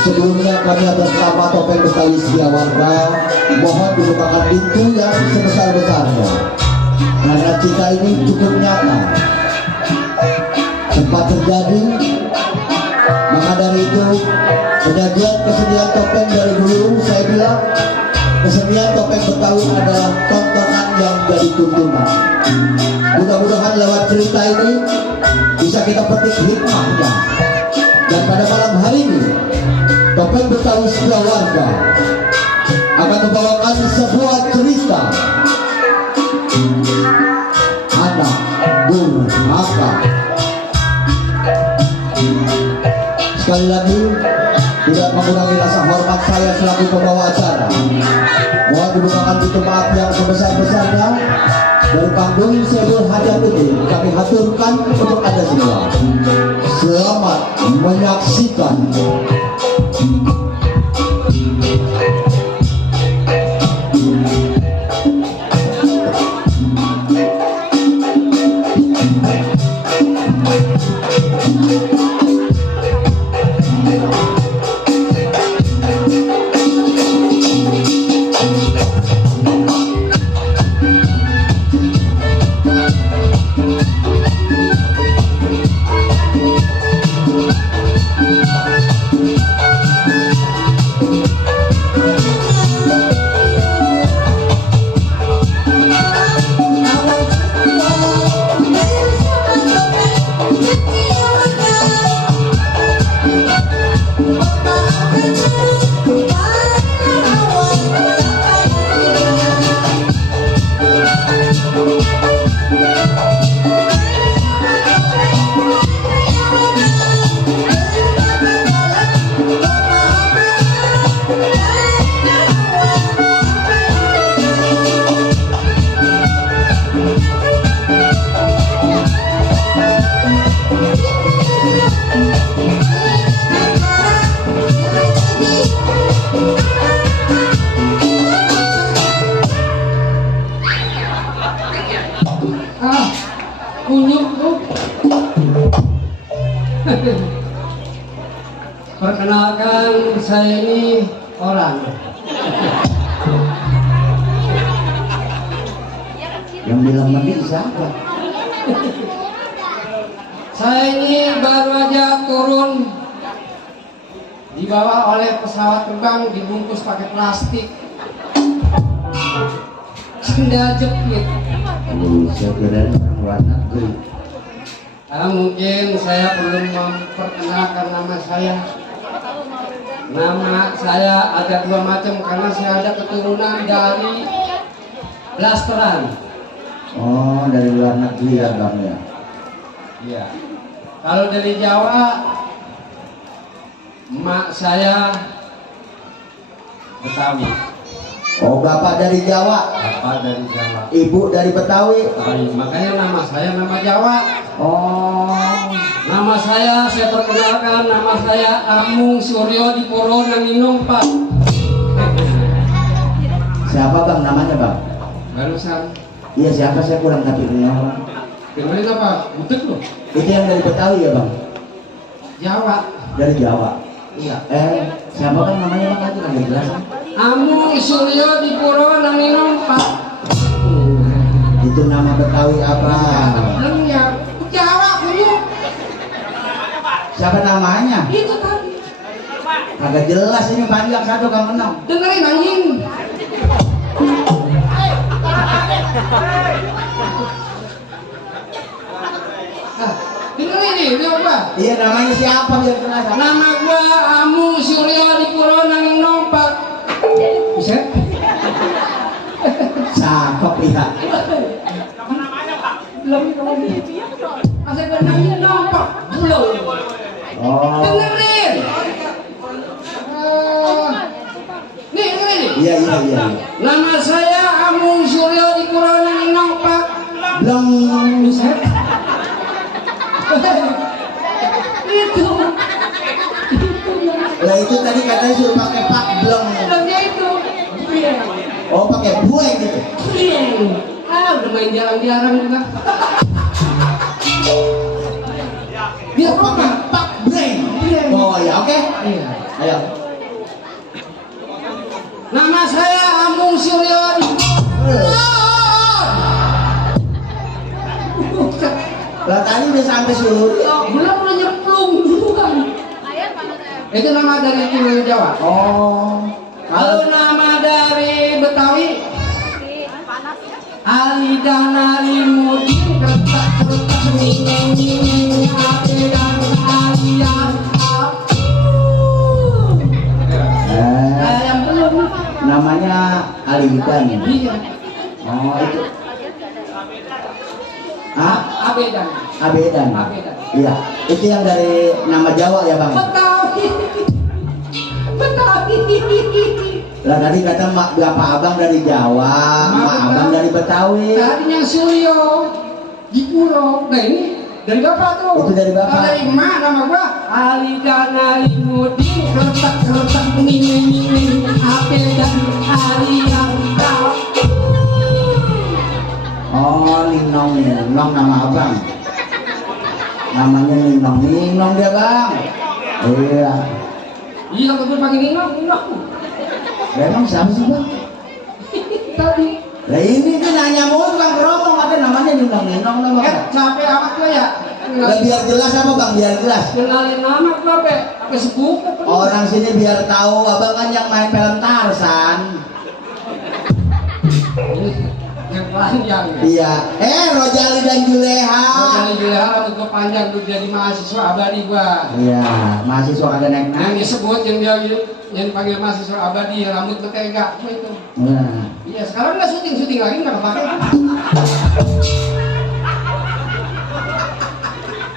Sebelumnya kami atas nama Topeng Betawi Setia Warga mohon dibukakan pintu yang sebesar-besarnya, karena cerita ini cukup nyata sempat terjadi. Maka dari itu penyajian kesenian topeng dari dulu saya bilang kesenian topeng Betawi adalah tontonan yang jadi tuntunan. Mudah-mudahan lewat cerita ini bisa kita petik hikmahnya. Dan pada malam hari ini Topeng Betawi Setia Warga akan membawakan sebuah cerita anak durhaka. Sekali lagi tidak mengurangi rasa hormat saya selaku pembawa acara. Mohon dibukakan pintu maaf yang sebesar-besarnya. Dari panggung Sebul Hajat ini kami haturkan untuk Anda semua. Selamat menyaksikan. Perkenalkan, saya ini orang. Yang bilang mandi siapa? Saya ini baru aja turun, dibawa oleh pesawat terbang, dibungkus pakai plastik, sendal jepit. Saya kira luar negeri. Mungkin saya belum memperkenalkan nama saya. Nama saya ada dua macam karena saya ada keturunan dari blasteran. Oh, dari luar negeri ya bang ya? Iya. Kalau dari Jawa, emak saya Betawi. Oh, bapak dari Jawa, Bapak dari Jawa. ibu dari Betawi. Betawi. Makanya nama saya nama Jawa. Oh, Nama saya perkenalkan, nama saya Amung Suryo Dipuro Nanginong Pak. siapa bang namanya bang? Barusan. Iya siapa, saya kurang tapi kenal. Kenalin apa? Butek loh. Itu yang dari Betawi ya bang? Jawa. Dari Jawa. Iya. Siapa bang namanya bang lagi nggak jelas? Amung Suryo Dipuro Nanginong Pak. Itu nama Betawi apa? Belum ya. Jawa dulu. Siapa namanya? Itu tadi. Agak jelas ini panjang satu kamu kenal. Dengerin anjing. Dengerin nih, dia apa? Iya namanya siapa biar kenal? Nama gua Amung Suryo Dipuro Nanginong Pak. Bisa? Cakep ya. Belum asal gua Nanginong Pak. Belum. Oh. Dengerin. Nih, dengerin nih. Iya iya iya. Nama saya Amung Suryo Dipuro Nanginong Pak. Belum. Buset. Itu. Lah itu tadi katanya suruh pakai pak belum. Bilangnya itu. Oh pakai buah gitu. Udah main jarang-jarang juga. Biar Oh pakai pak brain. Oh ya oke. Iya. Ayo. Nama saya Amung Suryo. Lah tadi udah sampai Suryo. Belum udah nyemplung bukan. Itu nama dari Pulau Jawa. Oh. Kalau nama dari Betawi Alida Limudin kertas minging dan alian. Yang belum. Namanya Alidan. Iya. Oh itu. Ah, Abedan. Abedan. Abedan. Iya. Itu yang dari nama Jawa ya bang. Betawi. Betawi. Lah tadi kata mak bapak abang dari Jawa, mak abang dari Betawi. Tadinya Suryo Dipuro. Nah ini dari bapak tuh. Itu dari bapak. Kalau dari emak nama gua Alida Limudin kertas minging Abedan alian. Oh Ninong Ninong nama abang. Namanya Ninong dia bang. Iya. Iya aku pakai Ninong. Emang siapa sih bang? Tadi. Lah ini tuh nanya mulu bang Romo ada namanya Ninong nama. Capek amat gua ya. Lah biar jelas apa bang? Biar jelas. Kenalin nama gua sampai sebut. Orang sini biar tahu abang kan yang main film Tarzan. Yang panjang. Iya. Rojali dan Juleha. Dari Juleha rambut gua panjang tuh jadi mahasiswa abadi gua. Iya. Mahasiswa kagak naik Yang naik. disebut yang dipanggil mahasiswa abadi rambut bertegak itu. Nah. Iya sekarang nggak syuting lagi nggak kepake.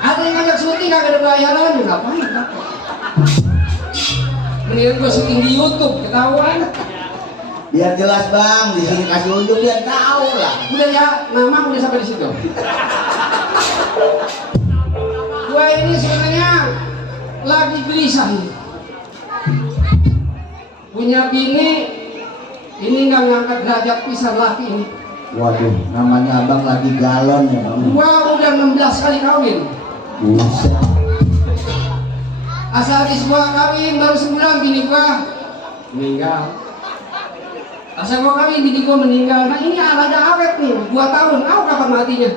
Ada yang ngajak syuting kagak ada bayaran ngapain? Mendingan gua syuting di YouTube ketahuan. Biar jelas bang, di sini kasih unjuk biar tahu lah. Udah ya, nama udah sampai di situ. Gua ini sebenarnya lagi gelisah nih. Punya bini, ini nggak ngangkat derajat pisan laki ini. Waduh, namanya abang lagi galon ya bang. Gua udah 16 kali kawin. Buset. Asal habis gua kawin baru sebulan bini gua meninggal. Asal gua kawin bini gua meninggal. Nah ini ada awet nih 2 tahun. Kapan matinya?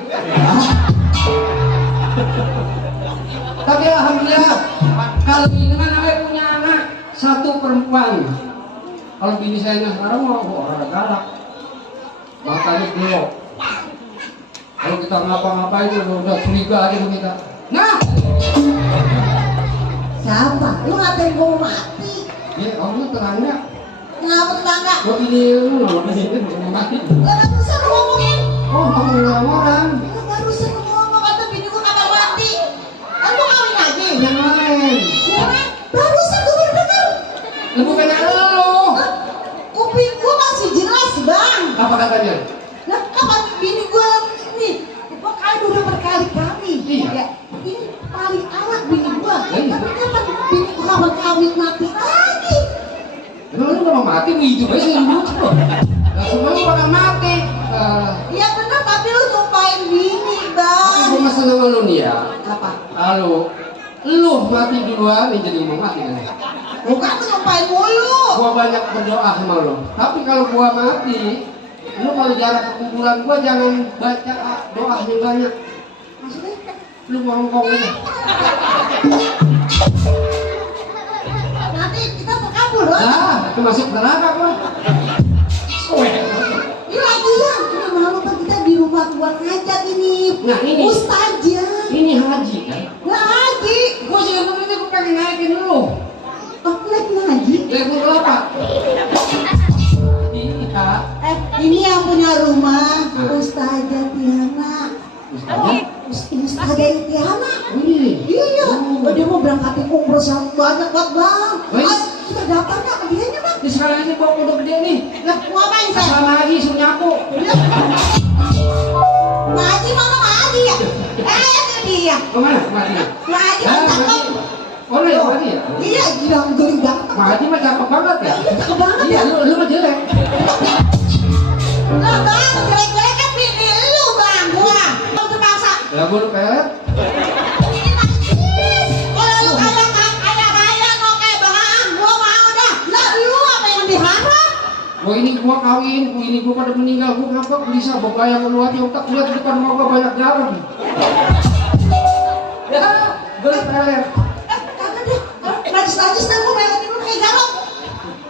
Tapi alhamdulillah kalau ini kan awet punya anak 1 perempuan. Kalau bini saya sekarang mau orang galak. Makanya belum. Kalau kita ngapa-ngapain udah curiga aja sama kita. Nah, Siapa? Lu ngapain gua mau mati? ya kamu tetangga. Kenapa tetangga? Gua bini lu mau mati. Lah barusan lu ngomongin. Oh, ngomongin orang-orang. Lu barusan lu ngomong kata bini gua kapan mati. Kan gua kawin lagi. Yang lain. Ya kan? Barusan gua baru dengar. Lu bukan lu. Hah? Kuping gua masih jelas, Bang. Apa katanya? Lah kapan bini gua nih? Gua kawin udah berkali-kali. Iya. Ya, ini paling awet bini gua. Iya. Tapi kapan bini gua kapan kawin mati lagi? Emang lu kalau mati lu hidup aja sih lu. Nah, semua lu pada mati. Iya bener, tapi lu nyumpain bini, Bang. Gua masa sama lu nih ya. Apa? Lalu lu mati duluan nih jadi mau mati kan? Bukan lu nyumpain mulu. Gua banyak berdoa sama lu. Tapi kalau gua mati, lu kalau jarak ke kuburan gua jangan baca doa yang banyak. Maksudnya? Lu ngongkong aja. Nanti kita terkabul loh. Nah, itu masuk neraka gua. Ini lagi ya, kita malu kan kita di rumah tua ngajak ini. Nah, ini. Ustazah. Ini haji kan? Nah haji. Gua juga begitu gua pengen naikin lu. Oh lagi haji. Level berapa? Di kita. Ini yang punya rumah Nah. Ustazah Tiana. Ustazah? Ustazah Tiana. Ini. Iya, oh, dia mau berangkatin umroh yang banyak buat Bang. Wih. Kita daftarnya ke dianya Bang. Di sekarang ini gua udah gede nih. Lah mau ngapain saya? Asal haji suruh nyapu. Haji mana haji ya? Itu dia. Kemana? Kemana? Haji Ah, cakep. Haji. Oh, lu yang haji ya? Iya, gila geli banget. Haji mah cakep banget ya? Iya, cakep banget Iya, ya. lu mah jelek. Lah Bang, jelek-jelek kan bini lu Bang, gua. Lu terpaksa. Lah gua lu pelet. Ini najis. Kalau lu kaya no kayak Bang, gua mau dah. Lah lu apa yang diharap? Oh ini gua kawin, ini gua pada meninggal, gua ngapa bisa bebayang lu aja otak lihat di depan rumah gua banyak jarum. Ya, gua pelet. Kagak deh. Najis-najis dah gua meletin lu kayak garong.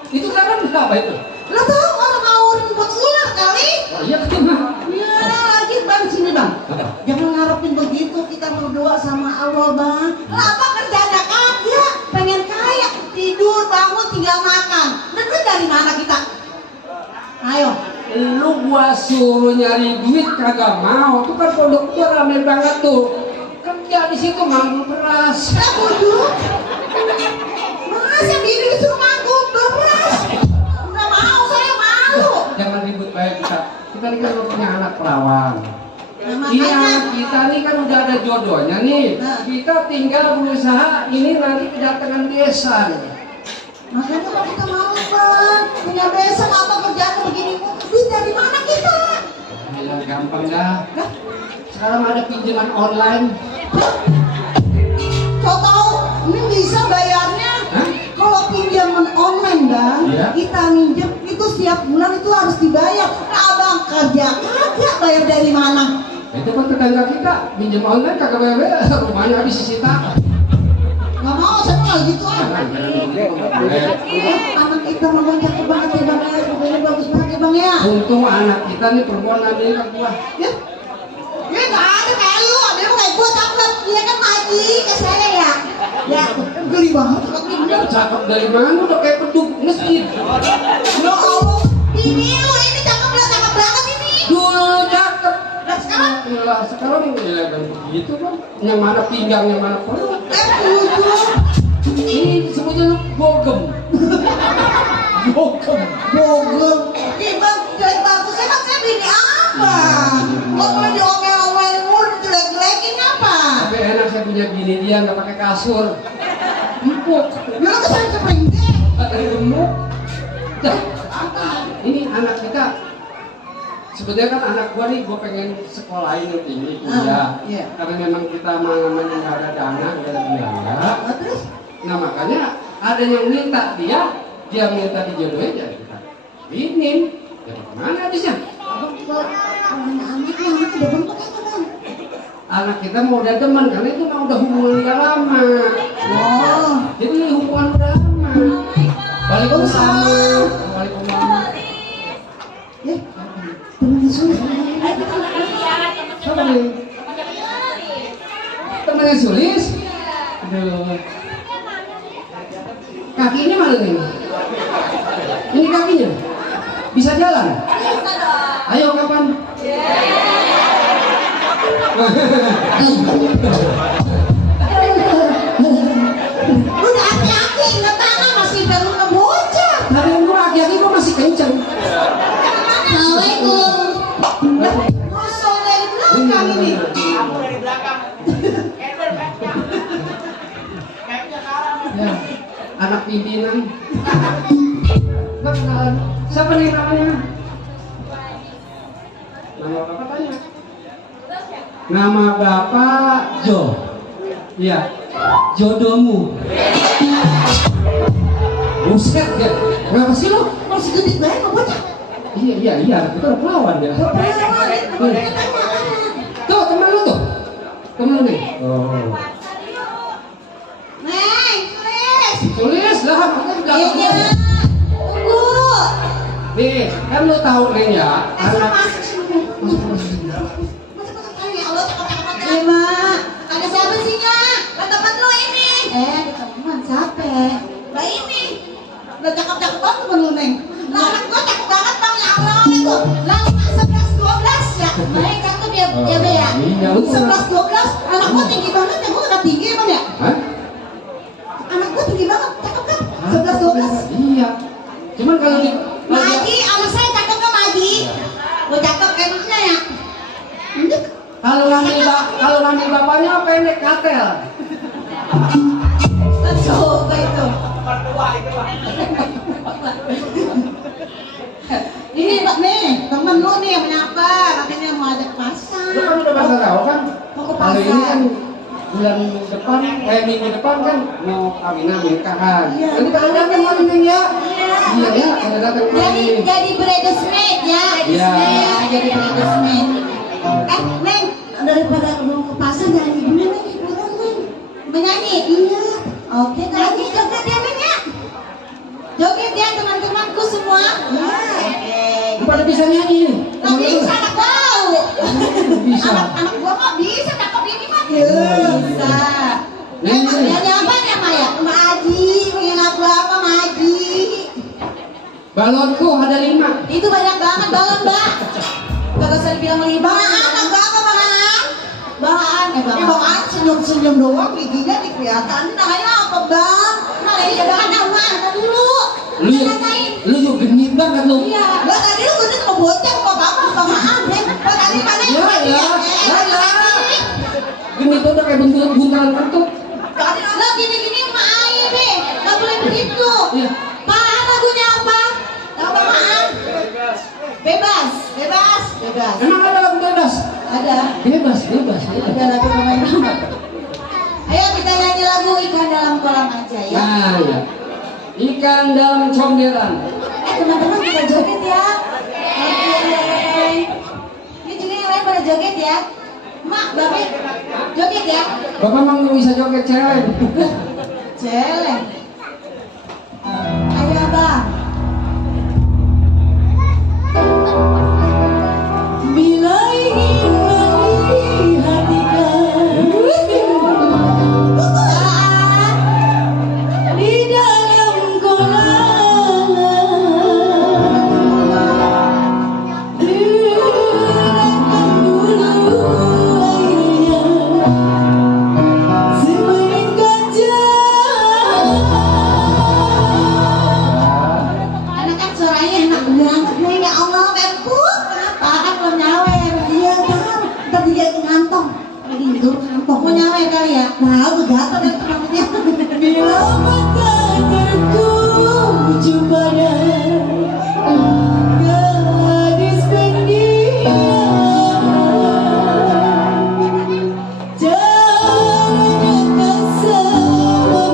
Itu kan apa itu? Lo tau orang ngawurin buat ular kali? Oh iya kenapa? Ya lagi Bang, sini Bang. Apa? Jangan ngarepin begitu, kita berdoa sama Allah Bang. Lah apa kerjanya kagak? Pengen kaya, tidur, bangun, tinggal makan. Duit dari mana kita? Ayo. Lu gua suruh nyari duit kagak mau. Tuh kan pondok gua rame banget tuh. Kerja di situ ngambil beras. Lah bodoh. Masa bini disuruh nganggur beras? Nggak mau, saya malu. Jangan ribut baik kita. Kita ini kan punya anak perawan. Nah, Ini makanya. anak kita nih kan udah ada jodohnya nih. Nah. Kita tinggal berusaha ini nanti kedatangan besan. Makanya kalau kita mau Bang, punya besan apa kerjaan begini, duit dari mana kita? Ya gampang dah. Lah, Sekarang ada pinjaman online. kau tahu ini bisa bayarnya? Hah? Kalau pinjaman online Bang, Iya. kita minjem itu setiap bulan itu harus dibayar. Nah Abang kerja kagak bayar dari mana? Itu kan tetangga kita pinjam online kagak bayar, rumahnya habis disita. Nggak mau, saya mau gitu ah. Anak kita memang cakep banget ya Bang ya, pokoknya bagus banget ya Bang ya. Untung anak kita nih perempuan namanya kan gua. Ya, ya nggak ada kayak lu, ada yang kayak gua cakep, dia kan mati ke saya ya. Ya, geli banget, cakep nih bener. Cakep dari mana udah kayak peduk masjid. Ya Allah, ini lu ini cakep banget ini. Dulu cakep. Dan sekarang, Sekarang ya kan begitu kan. Yang mana pinggang, yang mana perut. bodoh. Ini disebutnya lu bogem. Bogem. Bogem. Ih Bang, jelek banget. Saya bini apa? Kok mulai diomel-omelin mulu, dijelek-jelekin apa? Tapi enak saya punya bini dia nggak pakai kasur. Empuk. Ya lo kesana cepeng deh. Nggak ada gemuk. Dah. Ini anak kita. Sebetulnya kan anak gua nih, gua pengen sekolahin yang tinggi kuliah. Iya. Karena memang kita namanya nggak ada dana, nggak ada biaya. Terus? Nah makanya ada yang minta dia minta dijodohin ya kita ini ya mana habisnya? Anak kita mau udah teman karena itu mah udah hubungan udah lama. Oh, Jadi hubungan udah lama. Waalaikumsalam. Waalaikumsalam. temen sulit. Siapa nih? Temannya Sulis? Aduh. Kakinya mana nih? Ini kakinya? Bisa jalan? Ayo kapan? Udah hati-hati, nggak tangan masih baru ngebocah. Hari ini aki-aki kok masih kenceng? Assalamualaikum. Masuk dari belakang ini. Ya, anak pimpinan. Bang, kenalan. Siapa nih namanya? Nama bapak tanya. Nama bapak Jo. Iya. Jodohmu. Buset ya. Kenapa sih lo? Masih gede banget ngebocah. Iya. Kita udah pelawan ya. Tuh, teman lu tuh. Teman lu nih. Oh. Neng, Sulis. Tulis lah, kita juga. Iya. Tunggu. Nih, kan lu tahu nih ya, anak Masuk sini. Ya Allah, cakep-cakep. Eh, Mak. Ada siapa sih, Nyak? Lah temen lu ini. Teman siapa? Lah ini. Udah cakep-cakep banget temen lu, Neng. Lah anak gua cakep banget tau ya Allah itu. Lah 11-12 ya. Neng cakep ya, ya Be ya. Iya, lu 11-12, anak gua tinggi banget ya. Gua udah tinggi emang ya. Hah? Anak gua tinggi banget, cakep kan? 11-12. Iya. Cuman kalau di Maji, anak saya cakep kan Maji? Gua cakep emangnya ya. Untuk kalau nami bapaknya pendek katel. coba itu. Ini Pak nih, temen lu nih yang menyapa, katanya mau ajak pasar. Lu kan udah pada tahu kan? Mau ke Kalau ini pasar. kan bulan depan, minggu depan kan mau kawinan nikahan. Iya. Nanti pada datang hari ini ya. Iya ya, pada datang hari ini. Jadi bridesmaid ya. Iya. Jadi bridesmaid. Neng, daripada belum ke pasar nyanyi gimana nih? Bukan, Neng. Menyanyi? Iya. Oke, nyanyi joget ya, Neng ya. Joget ya teman-temanku semua. Ya. Oke. Pada bisa nyanyi nih. Nggak bisa, anak bau. Bisa. Anak gua mah bisa, cakep ini mah. Bisa. Nyanyi apa nih, Maya? Maji, pengen lagu apa, Maji? Balonku ada 5. Itu banyak banget balon, Mbak. Kagak usah dibilang 5. Bahan, apa bahan? Bahan senyum-senyum doang, giginya dikelihatan. Namanya apa, Bang? Nah, ini bahan apa? Dulu. Lu juga genit banget lu. Iya. Lah tadi lu bener mau bocah, mau apa? Maaf, Neng. Tadi mana? Ya. Genit tuh udah kayak buntalan kentut. Lah gini-gini mah air deh. Gak boleh begitu. Iya. Pak, lagunya apa? Apa maaf? Bebas. Emang ada lagu bebas? Ada. Bebas. Ada lagu pemain nama. Ayo kita nyanyi lagu Ikan Dalam Kolam aja ya. Nah, ya. Ikan dalam comberan. Teman-teman kita joget ya. Oke. Ini juga yang lain pada joget ya. Mak, Bapak joget ya. Bapak emang nggak bisa joget cewek. Celeng. Ayo Abang. Bila ingin melihat di dalam kolam, diletakkan dulu airnya semening gajah. Anak kan suaranya enak banget nih, ya Allah, empuk. Apaan lo nyawer? Iya kan, tadi dia ngantong. Lagi tidur ngantong. Mau nyawer kali ya? Nah, udah gatel ya teman-temannya. Bila mata tertuju pada gadis pendiam, caranya tak sama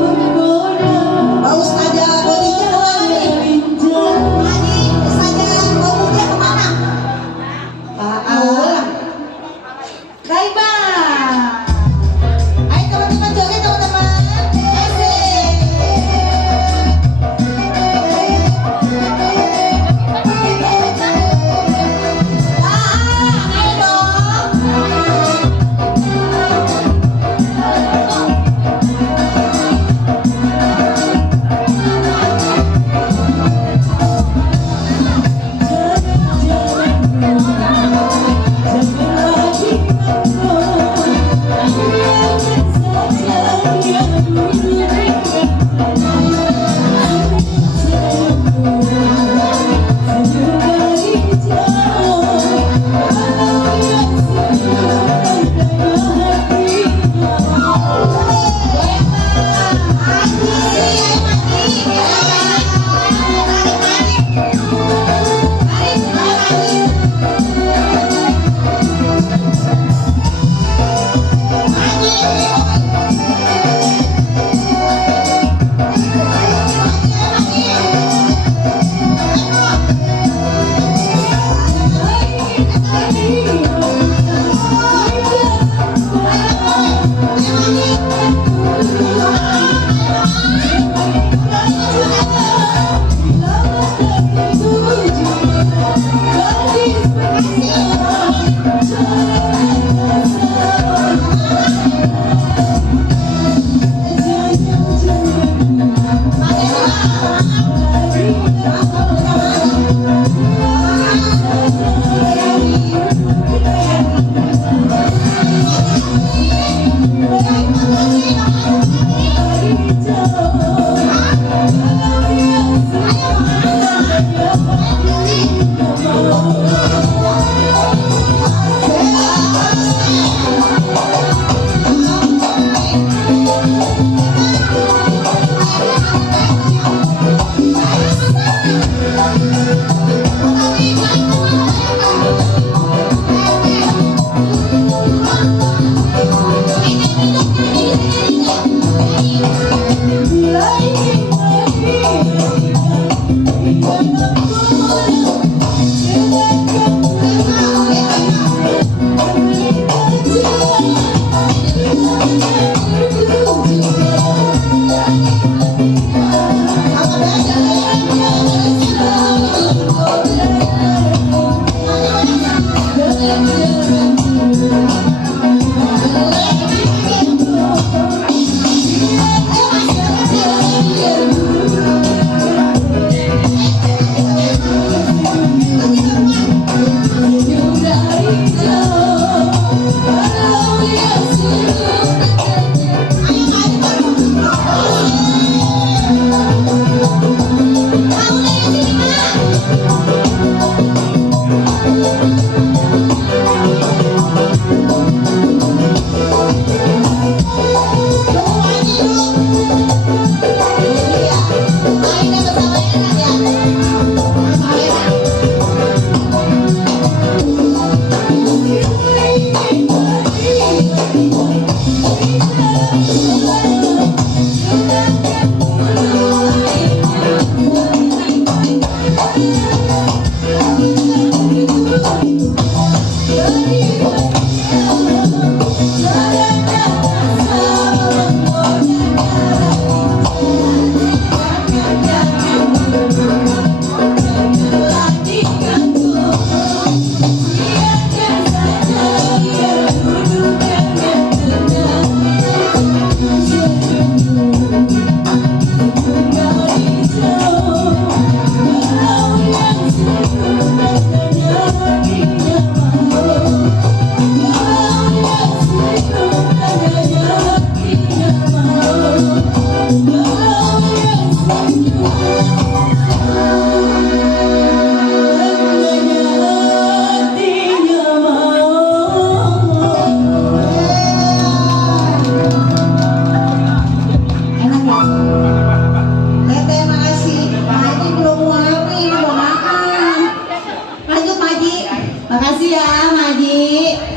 Makasih ya, Maji.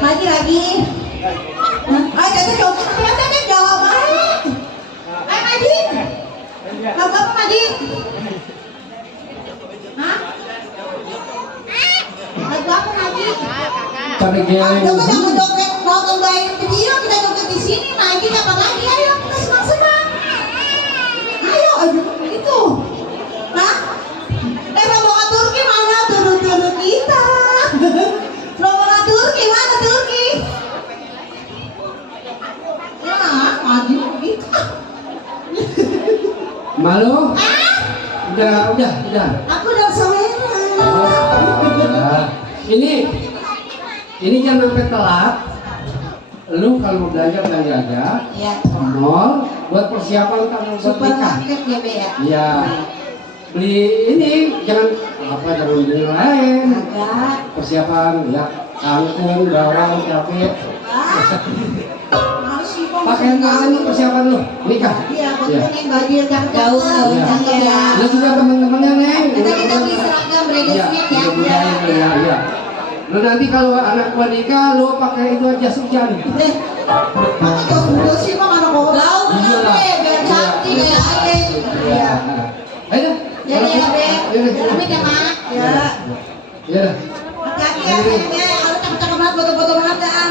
Maji lagi. Ayo, kita jawab. Kita jawab. Ayo, Maji. Lagu apa, Maji? Hah? Lagu apa, Maji? Cari geng. Coba kamu joget, mau kembali video kita joget di sini, Maji kapan lagi? Ayo, kita senang-senang. Ayo, itu. Hah? Rombongan Turki mana? Turun-turun kita. Rombongan Turki mana Turki? Ya, Maji begitu. Malu? Ah, Udah. aku udah selera. Nah, ini jangan sampai telat. Lu kalau mau belanja aja. Iya. Mall buat persiapan kamu buat nikah. Supermarket ya, Be ya. Iya. Beli ini jangan beli lain. Agak. Persiapan ya kangkung, bawang, cabai. Harus sih, Bang. Pakaian kamu persiapan lu nikah. Iya, betul baju yang jauh Iya. ya. Lu juga teman-temannya Neng. Kita beli seragam ready smith ya. Iya. Lu nanti kalau anak gua nikah lu pakai itu aja hujan. Maka jas hujan sih mah anak orang. Iya lah. Biar cantik kayak Aing. Iya. Ayo. Ya, Be. Amit ya, Mak. Ya. Iya. Hati-hati ya, sayangnya. Kalau cakep-cakep banget, foto-foto banget dah.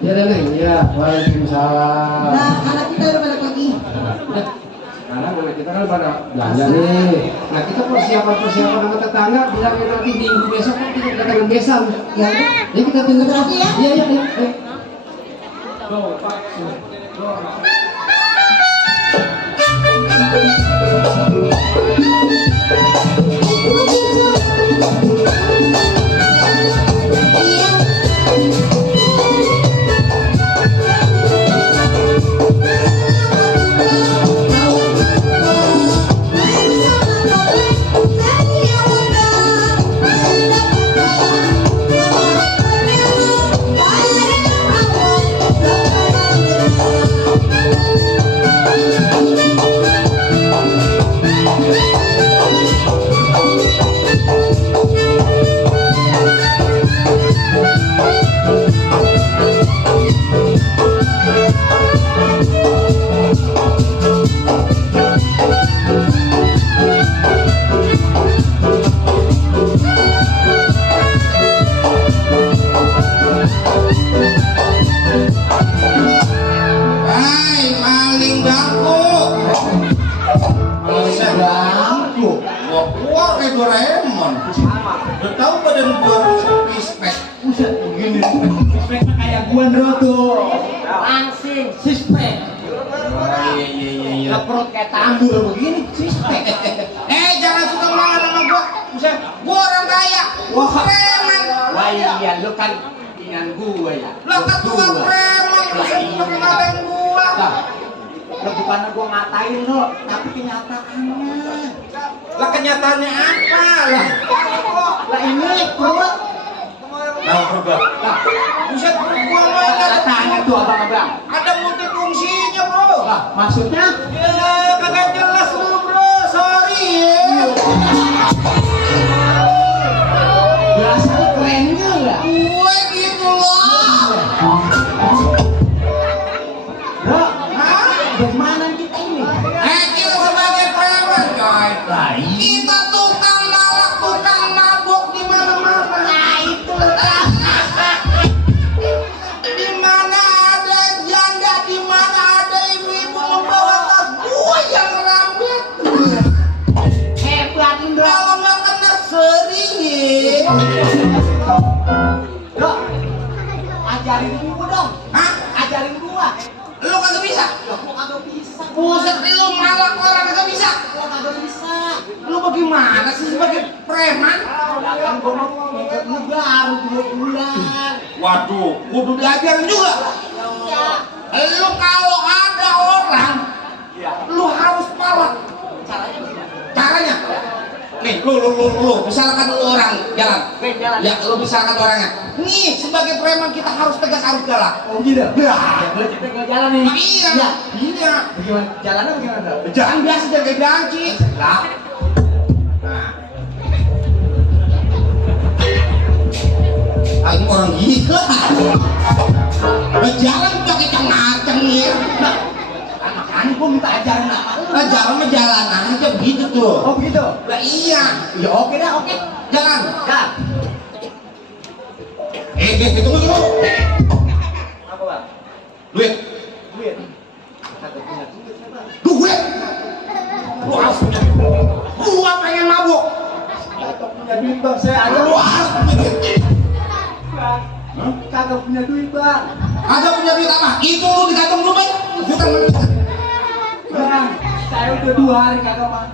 Iya deh Neng. Iya. Waalaikumsalam. Nah, anak kita udah pada pergi. Udah. Sekarang anak kita kan pada belanja nih. Nah kita persiapan sama tetangga bilangin nanti minggu besok kan kita kedatangan besan. Ya udah. Ya kita tunggu Hati-hati ya. Iya. Hai, maling bangku. Maling bangku. Gua kayak Doraemon. Udah tahu badan gua respect. Buset, begini. Speknya kayak gua tuh. Langsing, sispek. Iya. Perut kayak tambur begini, sispek. Jangan suka malah sama gua. Buset, gua orang kaya. Gua preman. Wah iya, lu kan dengan gua ya. Lah kan gua preman, buset lu ngatain gua. Lah bukannya gua ngatain lo, tapi kenyataannya. Lah kenyataannya apa lah? Lah ini perut. Nah, gua. Buset perut gua mah Tanya tuh abang-abang. ada multifungsinya, Bro. Lah maksudnya? Ya, kagak jelas lu, Bro. Sorry ya. Berasa kerennya enggak? Gue gitu loh. Bro, Hah? bagaimana kita ini? Kita sebagai preman, coy. Lah Kita tukang malak, tukang mabok di mana-mana. Nah itu Di mana ada janda, di mana ada ibu-ibu membawa tas, gue yang rambut. hebat Indra. Kalau nggak kena seri ya. Bro, ajarin gua dong. Hah? Ajarin gua. Lu kagak bisa? Loh, gua kagak bisa. Buset, lu malak orang kagak bisa. Gua kagak bisa. Lu bagaimana sih sebagai preman? Lah kan gua mau ngikut lu baru 2 bulan. Waduh, kudu belajar juga. Iya. Lu kalau ada orang, Iya. lu harus malak. Caranya gimana? Caranya? Nih, lu, misalkan lu orang jalan. Gue jalan. Ya, lu misalkan orangnya. Nih, sebagai preman kita harus tegas, harus galak. Oh gitu. Nah, lu kita nggak jalan nih. Iya. Bagaimana? Jalannya bagaimana? Jangan biasa jaga ganci. Lah. Nah. mah jalan aja begitu tuh. Oh begitu. Lah iya. Ya oke dah, oke. Jalan. Dah. Tunggu dulu. Apa bang? Duit. Duit. Kagak punya duit saya bang. Duit. Lu harus punya duit. Gua pengen mabuk. Kagak punya duit bang, saya ada. Lu harus punya duit. Bang. Kagak punya duit bang. Ada punya duit apa? Itu lu digantung lu Bang. Bukan manusia. Bang, saya udah 2 hari kagak bang.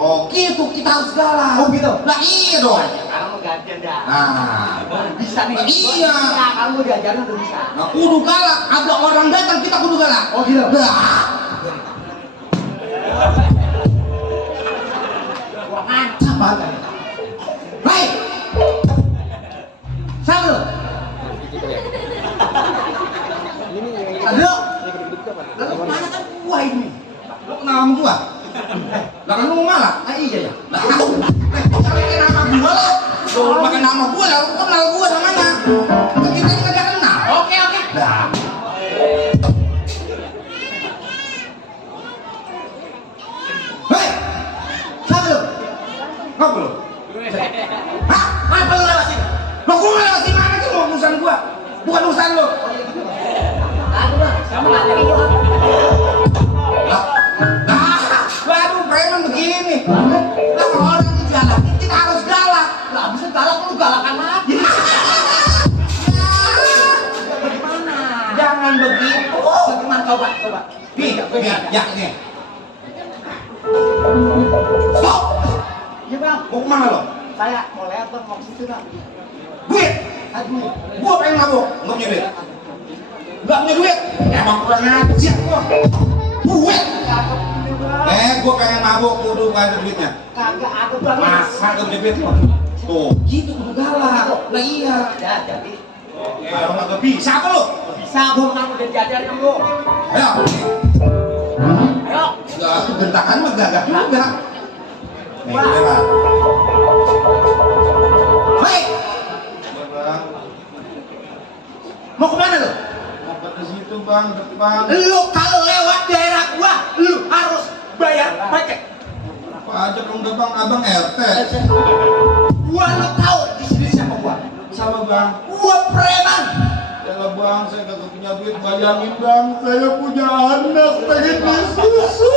Oh gitu, kita harus galak. Oh gitu. Lah iya dong. Sekarang mau gantian dah. Nah, Bisa nih. Iya. Nah, kamu diajarin udah bisa. nah kudu galak. Ada orang datang kita kudu galak. Oh gitu. Lah, Wah mantap banget. baik. Satu. Aduh. Lalu mana kan gua ini? Lu kenal sama gua? Lah kan lu malah. Ah iya ya. Lah, pakai nama gua lah. Lu pakai nama gua lah, lu kenal gua namanya. Kan kita enggak kenal. Oke oke. Lah. Hei, Satu lu. ngapa lu? Hah? Apa lu lewat sini? Lo gua lewat sini mana sih? Mau urusan gua? Bukan urusan lu. Aduh bang, kamu nggak lagi gua. Baru preman begini. Lah kalau orang itu galak, kita harus galak. Lah bisa galak lu galakan lagi. Bagaimana? Jangan begitu. Bagaimana coba coba. Nih, ya nih. Stop. Iya bang. Mau kemana lo? Saya mau lewat bang, mau ke situ bang. Duit. Aduh. Gua pengen mabuk, nggak punya duit. Nggak punya duit. Emang kurang ajar gua. Duit. Gua pengen mabuk, kudu ada duitnya. Kagak ada bang. Masa gak punya duit lo? Tuh, gitu kudu galak. Lah iya. Ya jadi. Kalau nggak bisa apa lo? Bisa gua kan udah diajarin lu. Ayo. Ayo. Gak tuh gentakan mah gagah juga. Nih, lewat. Baik. Mau kemana lu? Ke situ bang, depan. Lu kalau lewat daerah gua, lu harus bayar pajak. Pajak dong bang, abang RT. Gua lu tahu di sini siapa gua? Sama bang. Gua preman. Ya bang, saya kagak punya duit. Bayangin bang, saya punya anak pengen disusu.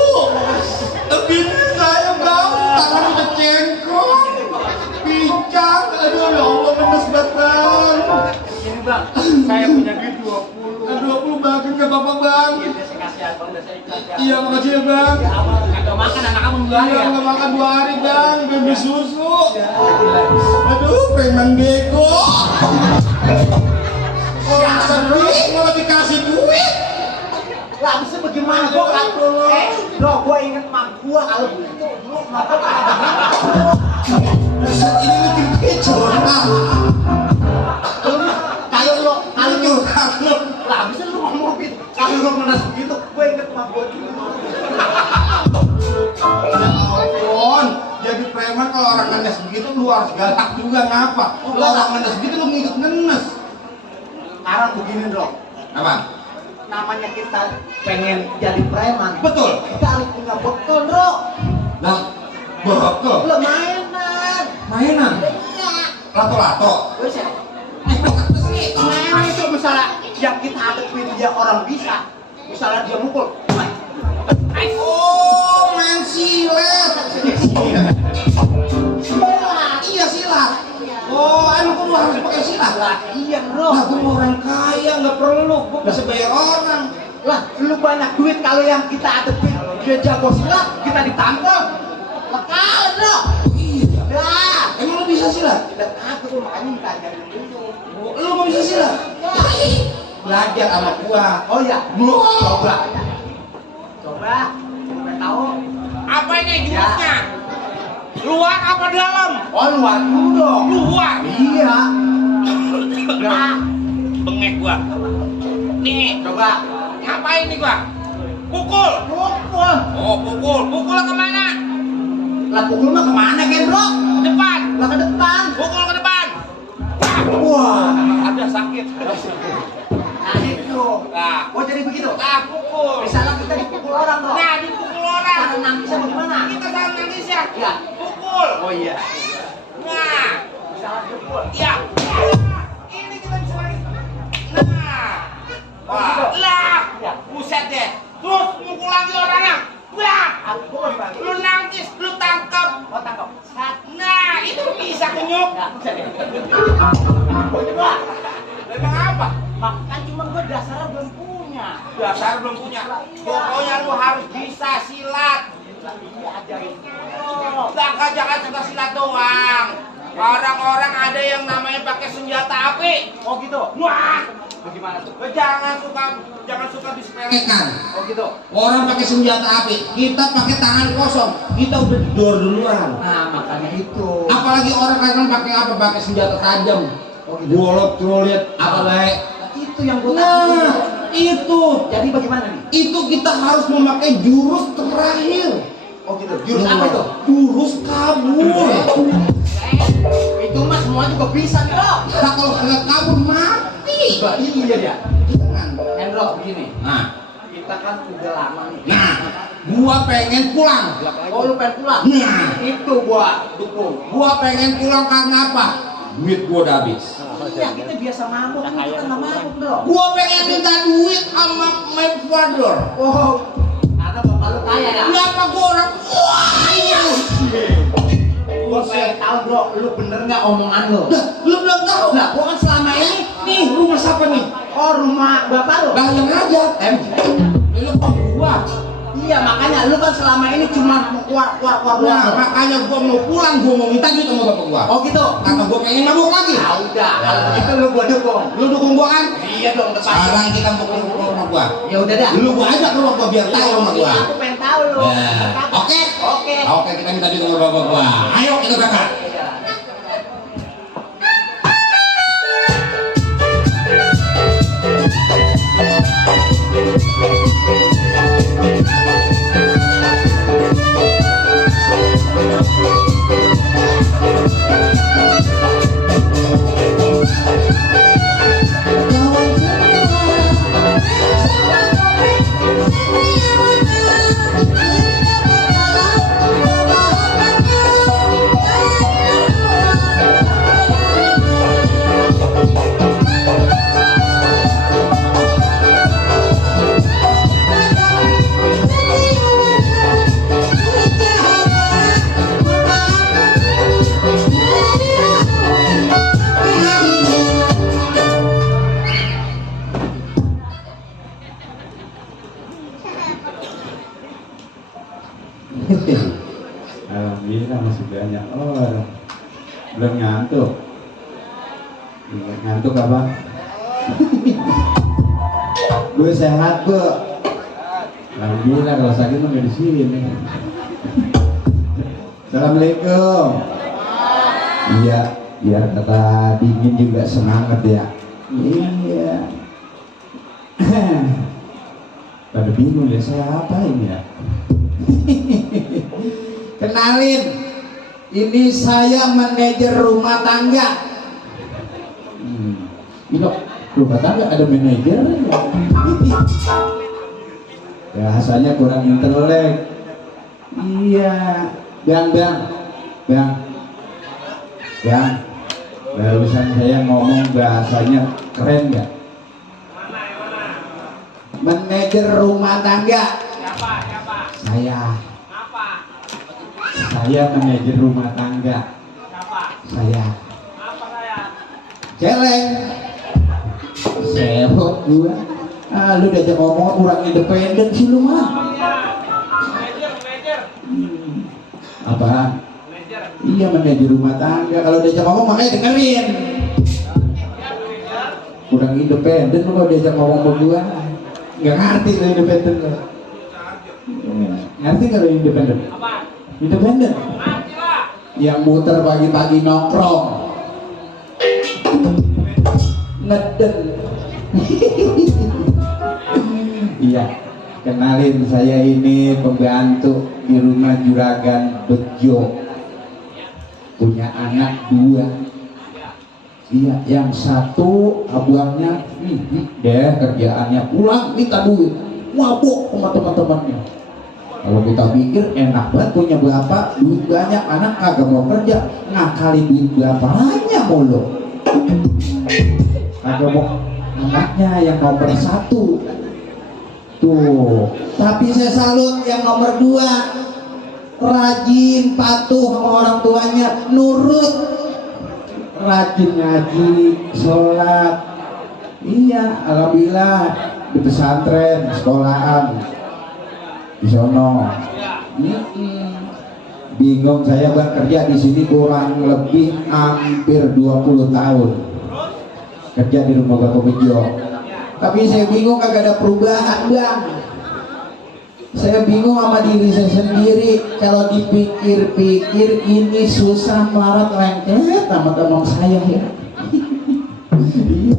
Begini saya bang, tangan udah cengkok, pincang. Aduh ya Allah, menes banget. Ini bang, saya punya duit 20. 20 bang, ke bapak bang. Udah saya kasih abang, udah saya ikhlas ya. Iya makasih ya bang. Ya abang kagak makan anak kamu 2 hari Iya ya. nggak makan 2 hari bang, beli susu. Aduh, preman bego. Orang sedih malah dikasih duit. Lah bisa bagaimana gua kan? Bro, gua inget mak gua kalau begitu dulu makan Buset, ini lu tim kecurang. kalau lu Curang. lah bisa lu ngomong gitu. Kalau lu menes begitu, gua inget mak gua dulu. Ya ampun, jadi preman kalau orang ngenes begitu lu harus galak juga ngapa? Kalau orang ngenes begitu lu ngikut ngenes. Sekarang begini, Bro. Apa? Namanya kita pengen jadi preman. Betul. Kita harus punya bekal, Bro. Nah, betul. Lu mainan. Mainan. Iya. Lato-lato. Terus ya. Mainan itu misalnya yang kita hadapin dia orang bisa. Misalnya dia mukul. Oh, main silet. Iya silat. Oh, emang lu harus pakai silat? Lah iya, Bro. Lah, gua mau orang kaya, nggak perlu. Gua bisa bayar orang. Lah, lu banyak duit kalau yang kita hadapin dia jago silat, kita ditampol. Lekal, Bro. Iya. Dah. Emang lu bisa silat? Tidak takut lu makanya minta ajarin dulu. Oh, lu mau bisa silat? Belajar sama gua. Oh ya, coba. Coba. Sampai tahu. Apa ini jurusnya? Luar apa dalam? Oh, luar dulu dong. Luar. Iya. Nah, Bengek gua. Nih, coba. ngapain nih gua? Pukul. Pukul. Oh, pukul. Pukul kemana? Lah pukul mah kemana, Ken, Bro? Depan. Lah ke depan. Pukul ke depan. Wah. Ada sakit. Nah itu. Nah, Oh jadi begitu. pukul. Misalnya kita dipukul orang, Bro. Nah, dipukul orang. Cara Ya, pukul. Oh iya. Nah, misalnya pukul. Ya. Ini kita bisa lagi. Nah. Wah, lah. Buset deh. Terus mukul lagi orangnya. Wah. Lu nangkis, lu tangkap. Oh, tangkap. Nah, itu bisa kenyuk. Ya, bisa deh. Oh, coba. Memang apa? Kan cuma gua dasarnya belum punya. Dasar belum punya. Pokoknya lu harus bisa silat. Iya, ajarin. Jangan suka silat doang. Orang-orang ada yang namanya pakai senjata api. Oh gitu. Wah. Bagaimana tuh? Jangan suka disepelekan. Oh gitu. Orang pakai senjata api, kita pakai tangan kosong, kita udah dor duluan. Nah, makanya itu. Apalagi orang kan pakai apa? Pakai senjata tajam. Oh gitu. Bolot, trulit, apa baik. Itu yang gua Nah, itu. Jadi bagaimana nih? Itu kita harus memakai jurus terakhir. Oh gitu. Jurus apa itu? Jurus kabur. Itu mah semua juga bisa nih, Bro. Nah, kalau kagak kabur mati. Iya dia. Jangan. Hendro begini. Nah, Kita kan udah lama nih. nah, gua pengen pulang. Oh, lu pengen pulang? Nah, Itu gua dukung. gua pengen pulang karena apa? Duit gua udah habis. Iya, kita biasa mabuk, kita nggak mabuk, Bro. Gua pengen minta duit sama my father. Oh, karena bapak lu kaya ya? Kenapa gua orang kaya? Gua pengen tahu, Bro, lu bener nggak omongan lu? Dah, lu belum tahu. Nah, gua kan selama ini, Nih, rumah siapa nih? oh rumah bapak lu. Lah yang aja. Lu kok gua. Iya, makanya lu kan selama ini cuma keluar Nah, doang. makanya gua mau pulang, gua mau minta duit sama bapak gua. Oh gitu. Karena gua pengen mabuk lagi. Ya udah, kalau begitu lu gua dukung. Lu dukung gua kan? Iya dong, depan. Sekarang kita mau ke rumah gua. Ya udah dah. Lu gua ajak ke rumah gua biar tahu rumah gua. Iya, aku pengen tahu lu. Ya. Oke? Oke. Oke, kita minta duit sama bapak gua. Ayo kita berangkat. Iya. Alhamdulillah masih banyak orang. Belum ngantuk. Belum ngantuk apa? Gue sehat kok. Alhamdulillah, kalau sakit mah nggak di sini. Assalamualaikum. Iya, biar kata dingin juga semangat ya. Iya. Pada bingung ya, saya apa ini ya? Kenalin, ini saya manajer rumah tangga. Ini rumah tangga ada manajer ya, rasanya kurang intelek. Iya, bang, barusan saya ngomong bahasanya keren nggak? Manajer rumah tangga. Siapa? Saya Apa? manajer rumah tangga. Siapa? Saya Apa saya? Celeng. serot gua. Lu diajak ngomong kurang independen sih lu mah. Manajer. Apaan? Iya, manajer rumah tangga. Kalau diajak ngomong makanya dengerin. Kurang independen lu kalau diajak ngomong berdua. Nggak ngerti lu independen lu. Ngerti kalau independen? Apa? Independen. Mati lah. Yang muter pagi-pagi nongkrong. Ngeden. Iya, kenalin, saya ini pembantu di rumah Juragan Bejo. Punya anak 2. Iya, yang satu abangnya deh kerjaannya pulang minta duit, mabuk sama teman-temannya. Kalau kita pikir enak banget punya bapak, duit banyak, anak kagak mau kerja, ngakalin duit bapaknya mulu. Kagak mau anaknya yang nomor 1. Tuh, tapi saya salut yang nomor 2, rajin, patuh sama orang tuanya, nurut, rajin ngaji, sholat. Iya, alhamdulillah di pesantren, sekolahan di sono. Bingung saya bekerja di sini kurang lebih hampir 20 tahun kerja di rumah Bapak Bejo. Tapi saya bingung kagak ada perubahan, Bang. Saya bingung sama diri saya sendiri. Kalau dipikir-pikir ini susah marat lengket sama teman saya ya. Iya.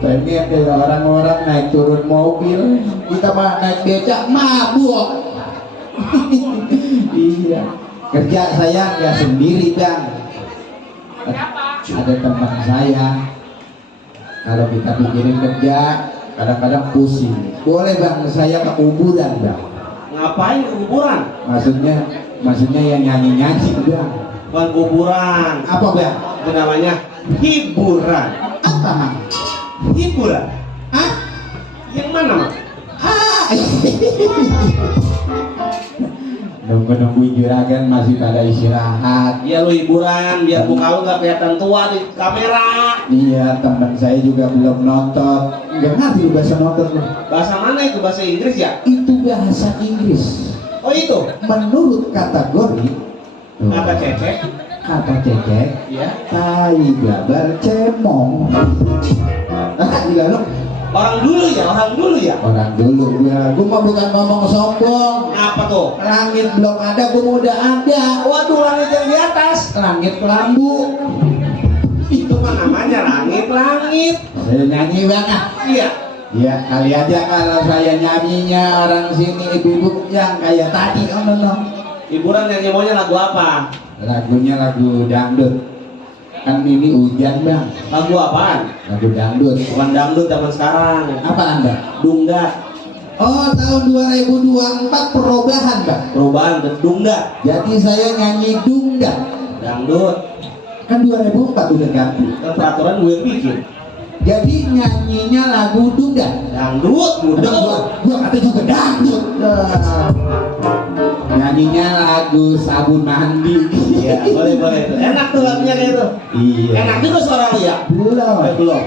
Pengen kayak orang-orang naik turun mobil, kita mah naik becak mabuk. Iya. Kerja saya nggak sendiri, Bang. Ada teman saya. Kalau kita pikirin kerja, kadang-kadang pusing. Boleh Bang, saya ke kuburan Bang. Ngapain ke kuburan? Maksudnya yang nyanyi-nyanyi Bang. Bukan kuburan. Apa Bang? Itu namanya hiburan. Apa Bang? Hiburan. Hah? Yang mana, Mak? Nunggu-nunggu juragan masih pada istirahat. Iya lu hiburan, biar muka lu gak kelihatan tua di kamera. Iya, teman saya juga belum nonton. Nggak ngerti lu bahasa nonton lu. Bahasa mana itu? Bahasa Inggris ya? Itu bahasa Inggris. Oh itu? Menurut kategori Kata cecek. kata cecek, Iya. tai blabar cemong. Gila lu. Orang dulu ya? Orang dulu gua mah bukan ngomong sombong. Apa tuh? Langit belum ada, gua udah ada. Waduh, langit yang di atas. Langit kelambu. Itu mah namanya langit-langit. Saya nyanyi banget. Iya. Ya kali aja kalau saya nyanyinya orang sini ibu-ibu yang kayak tadi. Oh no. Hiburan yang maunya lagu apa? Lagunya lagu dangdut. Kan ini hujan Bang. Lagu apaan? Lagu dangdut. Bukan dangdut zaman sekarang. Apa Anda? Dunggat. Oh tahun 2024 perubahan Bang. Perubahan dunggat. Jadi saya nyanyi dunggat. Dangdut. Kan 2004 udah ganti. Kan peraturan gue bikin. Jadi nyanyinya lagu dunggat. Dangdut, mudah. Gua kata juga dangdut. Nyanyinya lagu sabun mandi. Iya, boleh. Enak tuh lagunya kayak itu. Iya. Enak juga suara lu ya? Belum. Belum.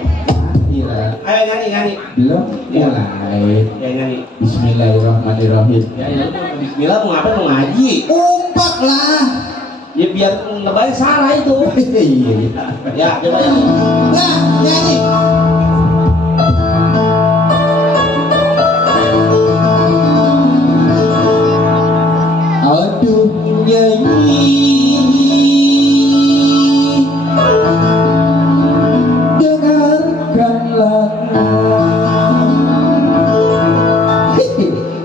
Iya. Ayo nyanyi. Belum. Iya. Mulai. Ya nyanyi. Bismillahirrahmanirrahim. Ya, bismillah mau ngapain, mau ngaji? Umpak lah. Ya biar ngebaik salah itu. Iya. Ya, coba nyanyi. Nah, nyanyi. Aduh nyanyi, dengarkanlah.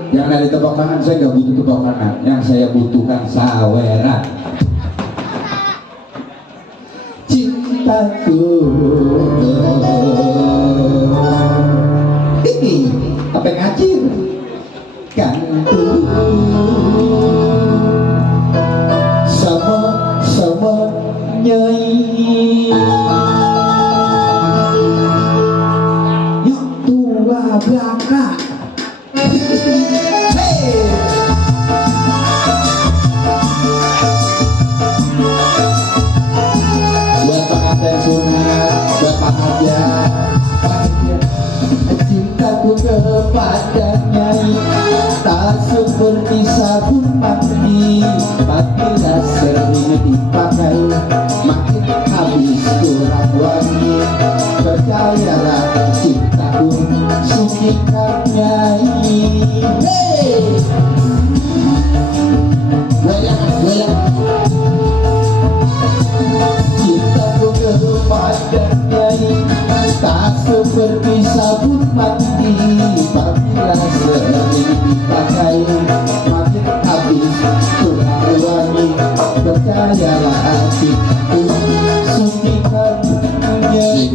Jangan ada tepuk tangan, saya nggak butuh tepuk tangan. Yang saya butuhkan saweran. Cintaku, apa ngacir? Gantung sama nyai yang tua belaka. Hey! Buat pengantin sunat, buat pengajian, cintaku kepada nyai tak seperti sabun mandi, apabila sering dipakai makin habis kurang wangi. Percayalah cintaku suntikan nyai. Hey! Goyang. Cintaku kepada nyai tak seperti sabun mandi, apabila sering dipakai makin habis kurang wangi. Percayalah hatiku suntikan nyai.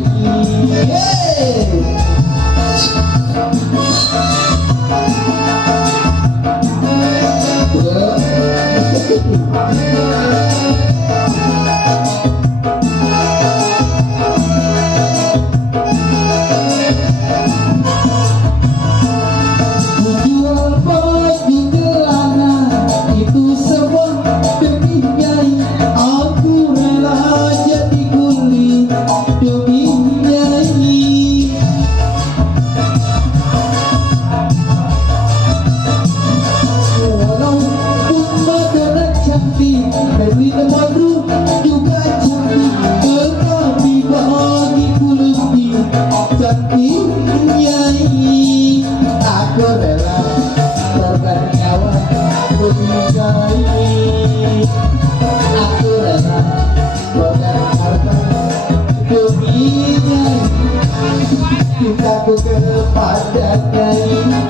cintaku kepadanya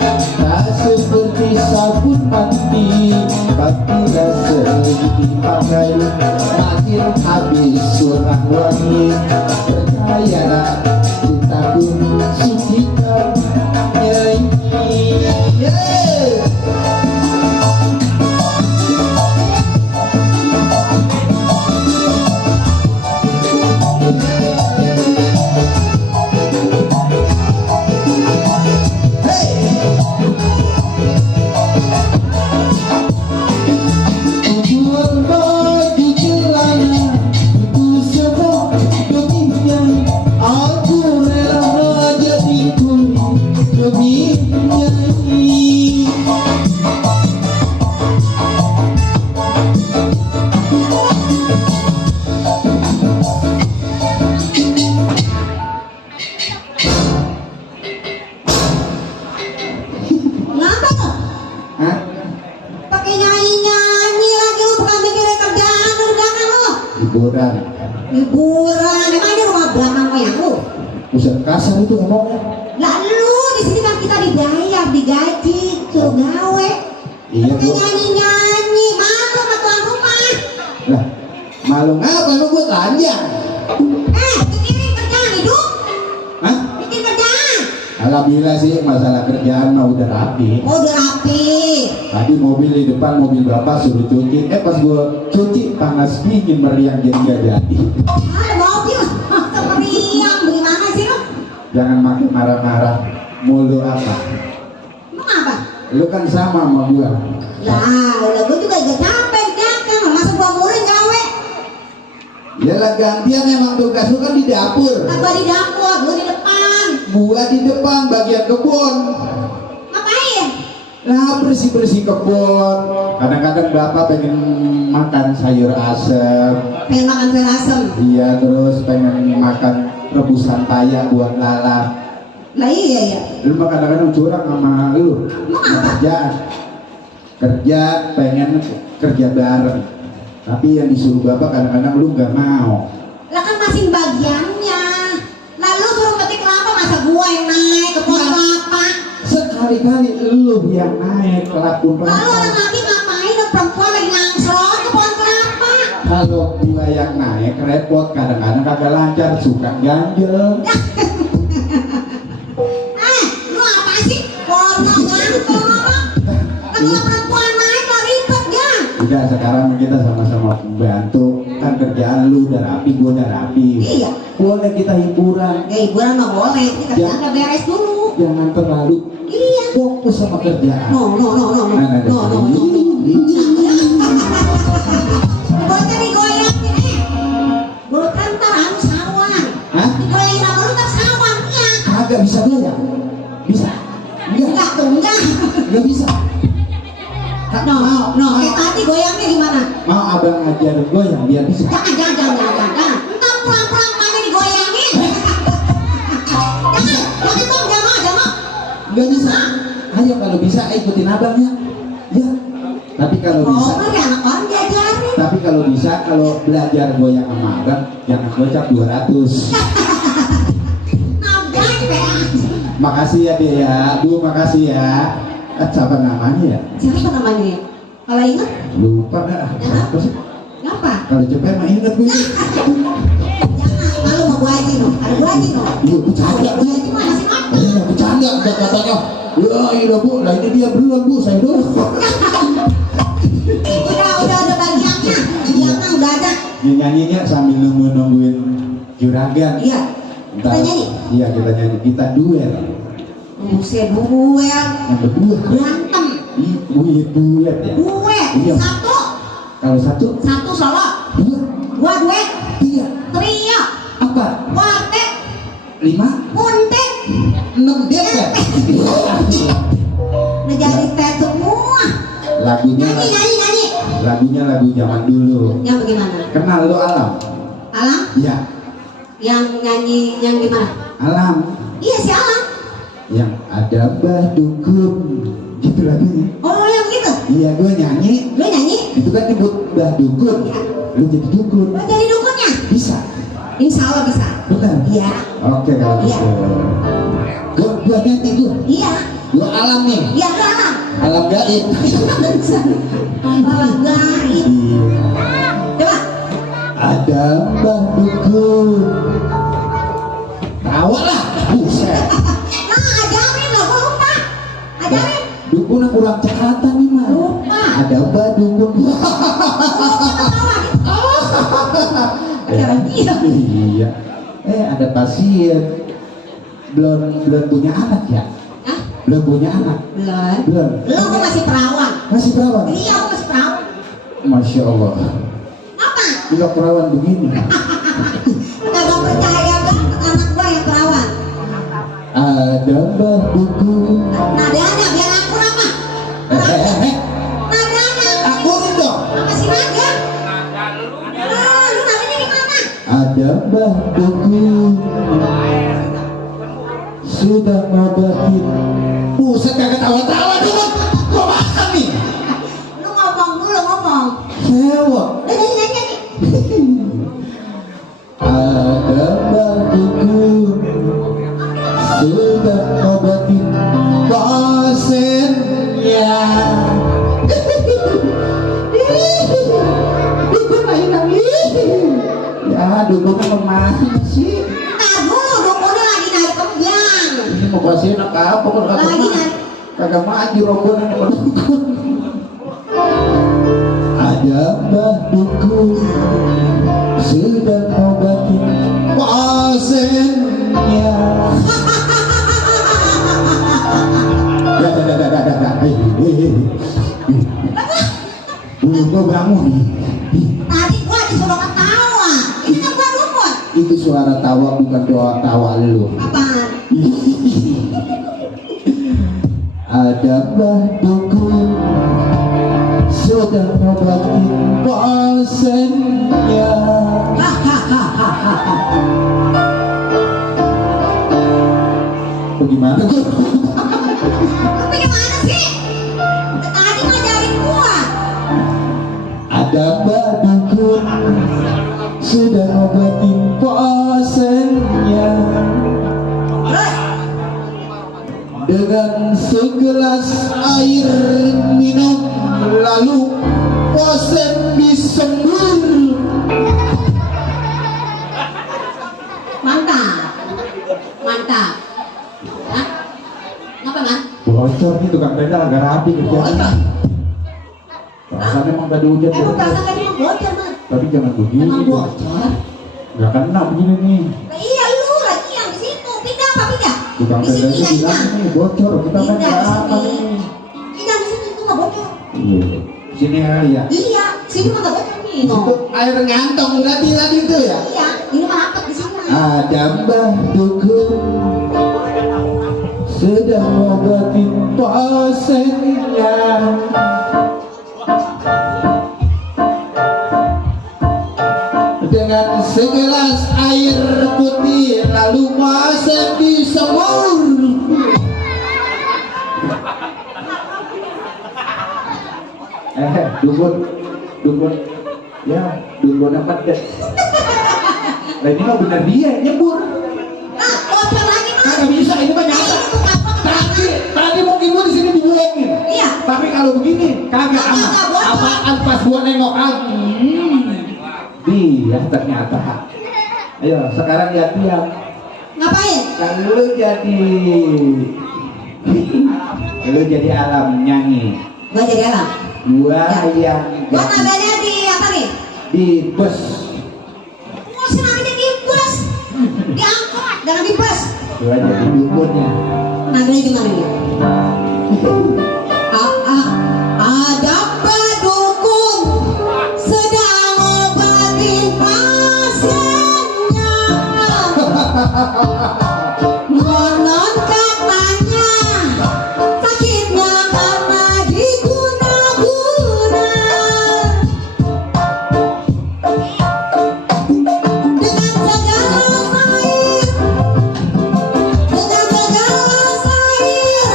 tak seperti sabun mandi, apabila sering dipakai makin habis surah wangi. Percayalah cintaku sucikan nyanyi. Ngapa tuh? Hah? Pakai nyanyi-nyanyi lagi lu, bukan mikirin kerjaan lu di belakang lu. Hiburan. Hiburan, emang ini rumah belakang kayak lu? Buset kasar itu ngomongnya. Lah lu di sini kan kita dibayar, digaji, suruh gawe. Iya Pakai gua. nyanyi-nyanyi, malu sama tuan rumah. Lah, malu ngapa lu gua tanya? Pikirin kerjaan hidup, Hah? bikin kerjaan. Alhamdulillah sih masalah kerjaan mah udah rapi. Oh, udah rapi. Tadi mobil di depan mobil bapak suruh cuci. Pas gua cuci panas dingin meriang jadi nggak jadi. Ada mobil, kemeriang, bagaimana sih lu? Jangan makin marah-marah mulu apa. Emang apa? Lu kan sama sama gua. Lah, udah gue juga gak capek di belakang, masa gua murid gawe. Ya lah gantian emang tugas lu kan di dapur. Gua di dapur, gua di depan. Gua di depan bagian kebun. Ngapain? Lah bersih-bersih kebun. Kadang-kadang bapak pengen makan sayur asem. Pengen makan sayur asem. Iya, terus pengen makan rebusan paya buat lalap. Lah iya. Lu mah kadang-kadang curang sama lu. Kerjaan. Kerja pengen kerja bareng. Tapi yang disuruh bapak kadang-kadang lu nggak mau. Lah kan masing bagiannya. Lalu suruh petik kelapa, masa gua yang naik ke pohon kelapa? Sekali-kali lu yang naik ke lakun Lalu kelapa. orang laki ngapain? Ada perempuan lagi ngangsrot ke pohon kelapa. Kalau gua yang naik repot, kadang-kadang kagak lancar, suka ganjel. Lu apa sih? Porno gantung apa? Kalau perempuan naik lah ribet ya. Udah sekarang kita sama-sama membantu. Kan kerjaan lu udah rapi, gua udah rapi. Iya. Boleh kita hiburan. Ya hiburan mah boleh, ini kerjaan udah beres dulu. Jangan terlalu Iya. fokus sama kerjaan. No. Bocah digoyangin, bulu kantor harus sawang. Hah? Digoyangin sama lu tak sawang, ya. Kagak bisa goyang. Bisa? Enggak tuh, enggak. Enggak bisa. No, kayak tadi goyangnya gimana? Mau abang ajar goyang biar bisa. Jangan. Entar pulang-pulang mana digoyangin. Jangan. Enggak bisa. Ayo kalau bisa ikutin abangnya. Ya. Tapi kalau bisa, Oh, ya anak orang diajarin. tapi kalau bisa kalau belajar goyang sama abang jangan gocap 200. Nabrak ya. Makasih ya dia ya. Bu, makasih ya. Siapa namanya ya? Siapa namanya? Kalau ingat, Lupa dah. Apa sih? kenapa? Kalau cepet mah inget gue. Jangan, malu mau gua aja no. Ada gua aja no. Iya, bercanda. Gua aja mah masih makan. Iya, bercanda udah katanya. Ya, iya bu. Lah ini dia belum bu, saya dulu. Udah ada bagiannya. Bagiannya udah ada. Nyanyinya sambil nungguin juragan. Iya. Kita nyanyi. Iya, kita nyanyi. Kita duel. Buset, duel. Yang berdua. Berantem. Iya, duet ya. Duet. Iya. Satu Kalau satu, solo. dua, Gua duet. tiga, Trio. apa? Quartet. 5, Kuntet. 6 depet. Udah jadi tet semua. Lagunya Nyanyi. lagunya lagu zaman dulu. Yang bagaimana? Kenal lo Alam? Alam? Iya, Yang nyanyi yang gimana? Alam. Iya si Alam. Yang ada Mbah Dukun. Gitu lagunya. Oh yang gitu. Iya, gue nyanyi. Lu nyanyi? Itu kan disebut Mbah Dukun. Lu jadi dukun. Lu jadi dukunnya? Bisa. Insya Allah bisa. Benar. Iya. Oke kalau Iya. gitu. Gue gaib itu. Iya. Dua alam nih. Iya kan? Alam gaib. Alam gaib. Coba. Ada Mbah Dukun. Tawa lah. Buset. Nah, ajarin lah, gua lupa. Ajarin. Dukun yang kurang cekatan nih mah. Lupa. Ada Mbah Dukun. Ajaran dia. Iya. Ada pasien belum punya anak ya? Hah? Belum punya anak. Belum. Belum. Lu masih perawan. Masih perawan? Iya, aku masih perawan. Masya Allah. Apa? Bila perawan begini. Kagak percaya kan anak gua yang perawan. Ada Mbah Dukun. Nadanya biar akur apa? Nadanya. Akurin dong. Apa sih naga? Lu nadanya di mana? Ada Mbah Dukun. Sudah ngobatin. Buset kagak tawa-tawa dong. Gua makan nih. Lu ngomong dulu ngomong. Sewa. Nyanyi. Ada Mbah Dukun. Sudah ngobatin pasiennya. Dukun mainan. Ya dukun kemana sih? Ntar dulu dukunnya lagi naik kembang. Ini mau pasien apa kok Lagi naik. kagak maju rombongan sama dukun. Ada Mbah Dukun sudah ngobatin pasiennya. Belum gua bangun. Tadi gua disuruh ketawa. Ini kan gua dukun. Itu suara tawa bukan doa tawa lu. Apaan? Ada Mbah Dukun sudah ngobatin pasiennya. Bagaimana? Lu gimana sih? Tadi ngajarin gua. Ada Mbah Dukun sudah ngobatin pasiennya dengan segelas air minum, lalu pasien disembur. Mantap. Hah? Ngapa man? Bocor nih tukang beda agak rapi kerjaan. Bocor. Perasaan emang tadi hujan. Emang perasaan tadi emang bocor man? Tapi jangan begini. Emang bocor? Gak kena begini nih. Nah, iya lu lagi yang di situ. Pindah apa pindah? Tukang Di beda sini itu bilang pindah. nih bocor. Kita kan Pindah gak di apa sini. nih. Pindah di sini itu nggak bocor. Iya. Sini kali ya. Iya, sini mah nggak bocor nih. No. Itu air ngantong tadi itu ya. Iya, ini mah rapet di sini. Ada Mbah Dukun sedang ngobatin pasiennya dengan segelas air putih, lalu pasien disembur. Dukun ya, dukun apa deh? Nah ini mah bener dia yang nyebur. Ah, bocor lagi mah. Kagak bisa, ini mah nyata. Tadi mau ibu di sini dibohongin. Iya. Tapi kalau begini kagak Kagak aman. bocor. Apaan pas gua nengok dia ternyata. Ayo sekarang lihat. Ngapain? Kalau lu jadi alam nyanyi. Gua jadi apa? Gua yang Gua nadanya di apa nih? di bus. Gua sih nadanya di bus. Diangkut, jangan di bus. Gua jadi dukunnya. Nadanya gimana nih? Ada Mbah Dukun sedang ngobatin pasiennya. Konon katanya sakitnya karena diguna-guna. Dengan segala air, dengan segala air,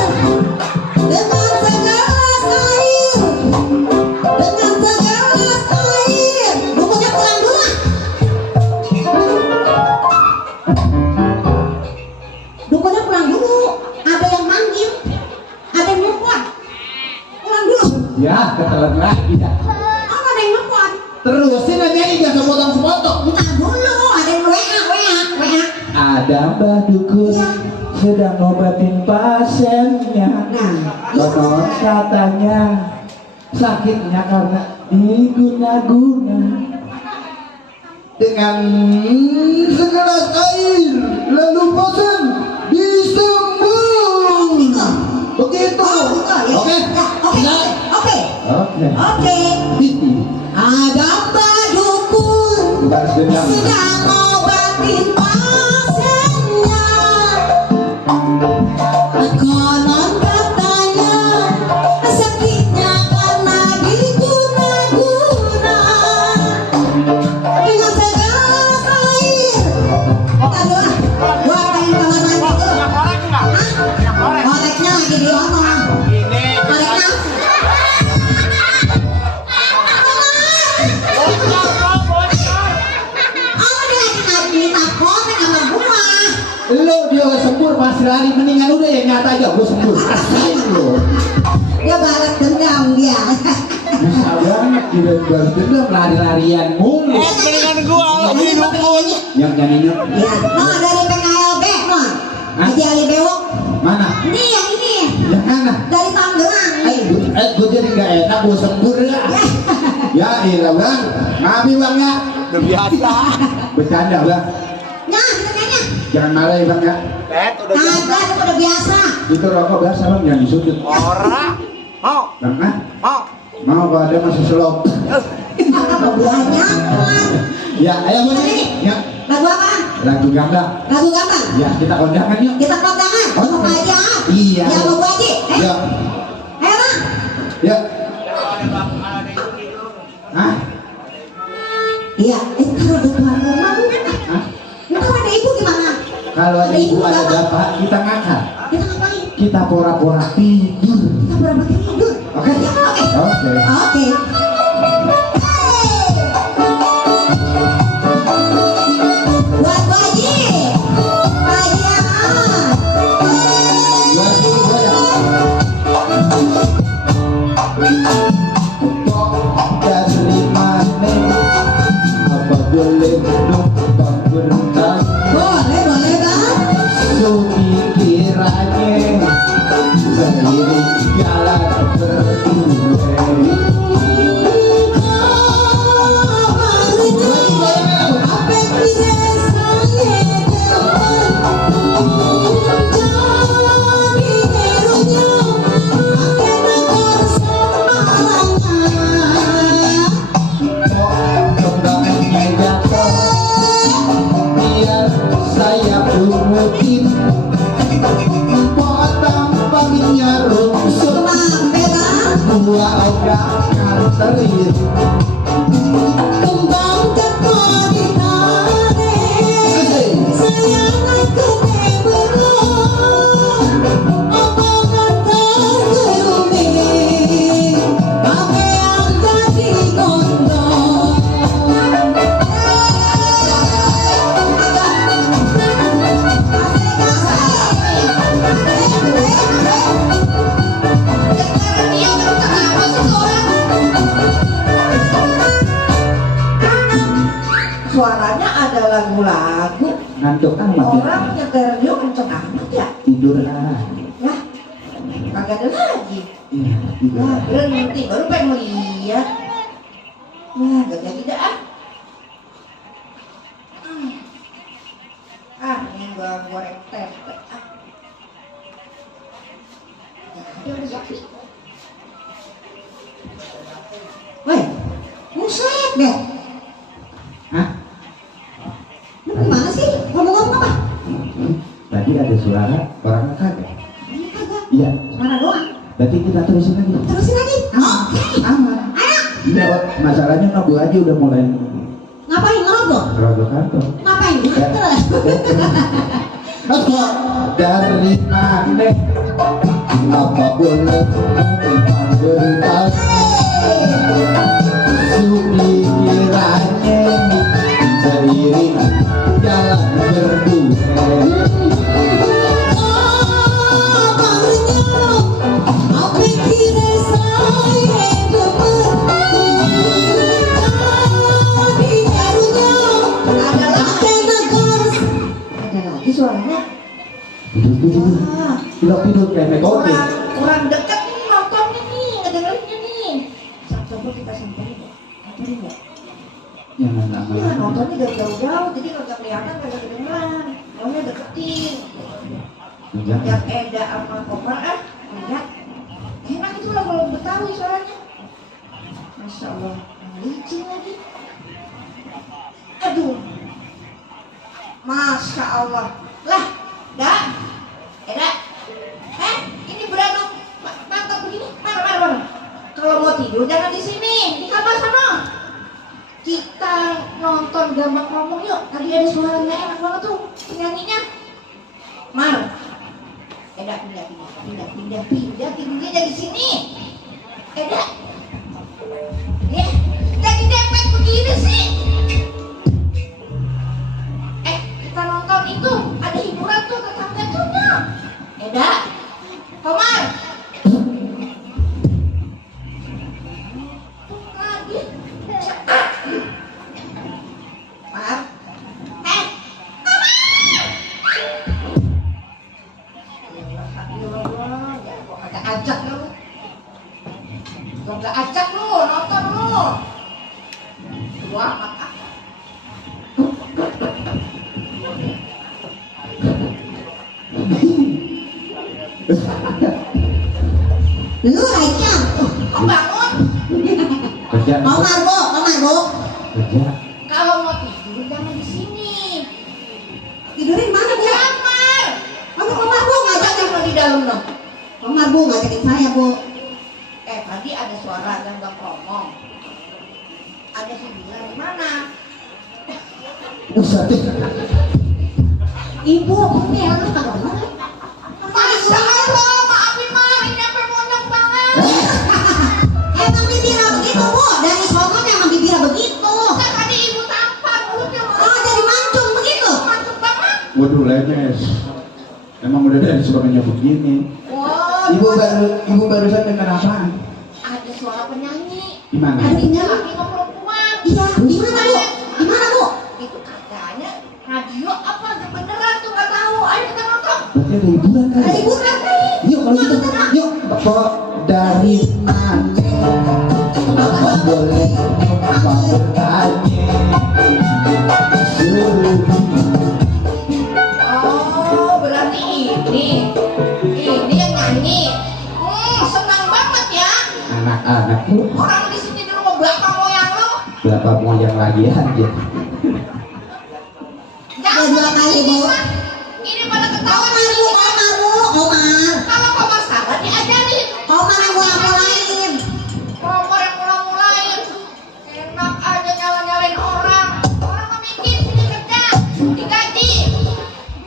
dengan segala air, dengan segala air. Bukunya pulang dulu lah. ada Mbah Dukun sedang ngobatin pasiennya. Konon katanya sakitnya karena diguna-guna. Dengan segelas air lalu bosan disembur. Begitu. Oke. Oke. Ada Mbah Dukun Balas dendam. sedang ngobatin pasiennya. Konon katanya sakitnya karena diguna-guna. Dengan segelas air. Aduh, gua pengen banget lagi tuh. Korek enggak? Korek. Koreknya lagi diomong. Ini. Koreknya. Oh, dia lagi minta korek sama gua. Lo dia sembur masih lari, mendingan udah yang nyata aja gue sembur. Rasain lo. Dia balas dendam dia. Bisa banget dia balas dendam lari-larian mulu. Mendingan gua lebih dukun. Yang nyanyinya Ya, no dari PKLB, no. Haji Ali Bewok. mana? Ini yang ini. Yang mana? Dari Tangerang. Gue jadi gak enak gue sembur ya. Ya ilah bang, maaf bang ya. Udah biasa. Bercanda bang, Nah, sebenarnya. jangan marah ya bang ya. Udah biasa. Kagak, itu udah biasa. Itu rokok biasa bang, jangan disudut. Ora. Mau. Bang ah, Mau. mau kalau ada masih selop. Apa banyak, Tuan. Ya ayo bang, ya Lagu apa? lagu gambang. Lagu gampang. Ya kita kondangan yuk. Kita kondangan. Oh, Mau Pak Haji ah? iya. Ya mau Pak Haji. Ya, Ayo bang. ya. Hah? Iya, kalau ada tuan rumah bukan. Hah? Kalau ada ibu gimana? Kalau ada ibu ada bapak, kita ngakak. Kita ngapain? Kita pura-pura tidur. Kita berapa tidur? Oke? Ya, oke. Oke. Oke. Buat Pak Haji. Pak Haji Ahmad. Buat gua ya. Kok dari mana? Apa boleh numpang bertanya? Boleh, boleh bang. Pikirannya seiring jalan berdua. Kembangnya jatuh biar saya pungutin. Potong pangnya rusuh dua ogah nganterin. Suaranya ada lagu-lagu. Ngantuk amat ya. Orang nyetelnya kenceng amat ya. Tidur ah. Lah, kagak ada lagi. Iya, tidur. Wah, kira nanti baru pengen lihat. Wah, gak jadi dah. Ini gua goreng tempe. Udah jadi. Weh, buset deh. Hah? Lu gimana sih? Ngomong-ngomong apa? Tadi ada suara orang kagak. Ini kagak. Iya. Suara doang. Berarti kita terusin lagi. Terusin lagi. Oke. Aman. Ayo. Iya, masalahnya Nabu Haji udah mulai Ngapain ngerobok? ngerogoh kantong. Ngapain? Nganter. Apa dari mana? Apa boleh numpang bertanya? Pikirannya seiring jalan berdua. suaranya. Tidur. Wah, Tidur kayak metode. kurang dekat nih nontonnya nih, ngedengerinnya nih. Coba kita samperin ya. Samperin ya. Yang Iya, namanya. nontonnya gak jauh-jauh, jadi kagak kelihatan, kagak kedengeran. Pokoknya deketin. Enggak. Yang Eda sama Kopar Eda. Enak itu lah kalau Betawi suaranya. Masya Allah, licin lagi. Aduh, Masya Allah. Lah, dah, Eda. Ini beradu mantap begini. Mana? Kalau mau tidur jangan di sini, di kamar sana. Kita nonton gambar ngomong yuk. Tadi ada suaranya enak banget tuh penyanyinya. Mar, Eda pindah dari sini. Eda, ya, jadi dempet begini sih. Kita nonton itu ada hiburan tuh tetangga. Eda, Komar. Lagi. Mar, ajak lu. Gak ajak lu, nonton lu. Wah, maka. Lu aja. Kok bangun? Kerja. Komar, Bu. Kerja. Kalau mau tidur jangan di sini. Tidurin mana, Bu? Kamar. Komar, Bu, ngajakin lu di dalam dong. Komar, Bu, ngajakin saya, Bu. Tadi ada suara ganggang ngomong. Ada si Bila di mana? Usah deh. Ibu, ini lu kagak bener. Masya Allah, maafin mah, ini sampai monyong banget. Emang bibirnya begitu, Bu. Dari sono emang bibirnya begitu. Kan tadi ibu tampar mulutnya. Oh, jadi mancung begitu. Mancung banget. Waduh, lemes. Emang udah dari suaranya begini. Wow. Ibu barusan dengar apaan? Ada suara penyanyi. Di mana? Ada penyanyi laki sama perempuan. Iya, di mana, Bu? Di mana, Bu? Itu katanya radio apa beneran tuh nggak tahu. Ayo kita nonton. Berarti ada hiburan kan? Ada hiburan kali. Yuk kalau gitu, yuk. Kok dari mana? Kenapa boleh apa bertanya? Oh, berarti ini yang nyanyi. Senang banget ya. Anak-anak lu Orang di sini dulu mau bapak moyang lu. berapa moyang lagi aja? Jangan dua kali, Bu. Ini pada ketawa nih, Bu. Omar. Kalau Komar salah diajarin. Komar yang mulai-mulain. Komar yang mulai-mulain. Enak aja nyala-nyalain orang. Orang mah mikir sini kerja, digaji.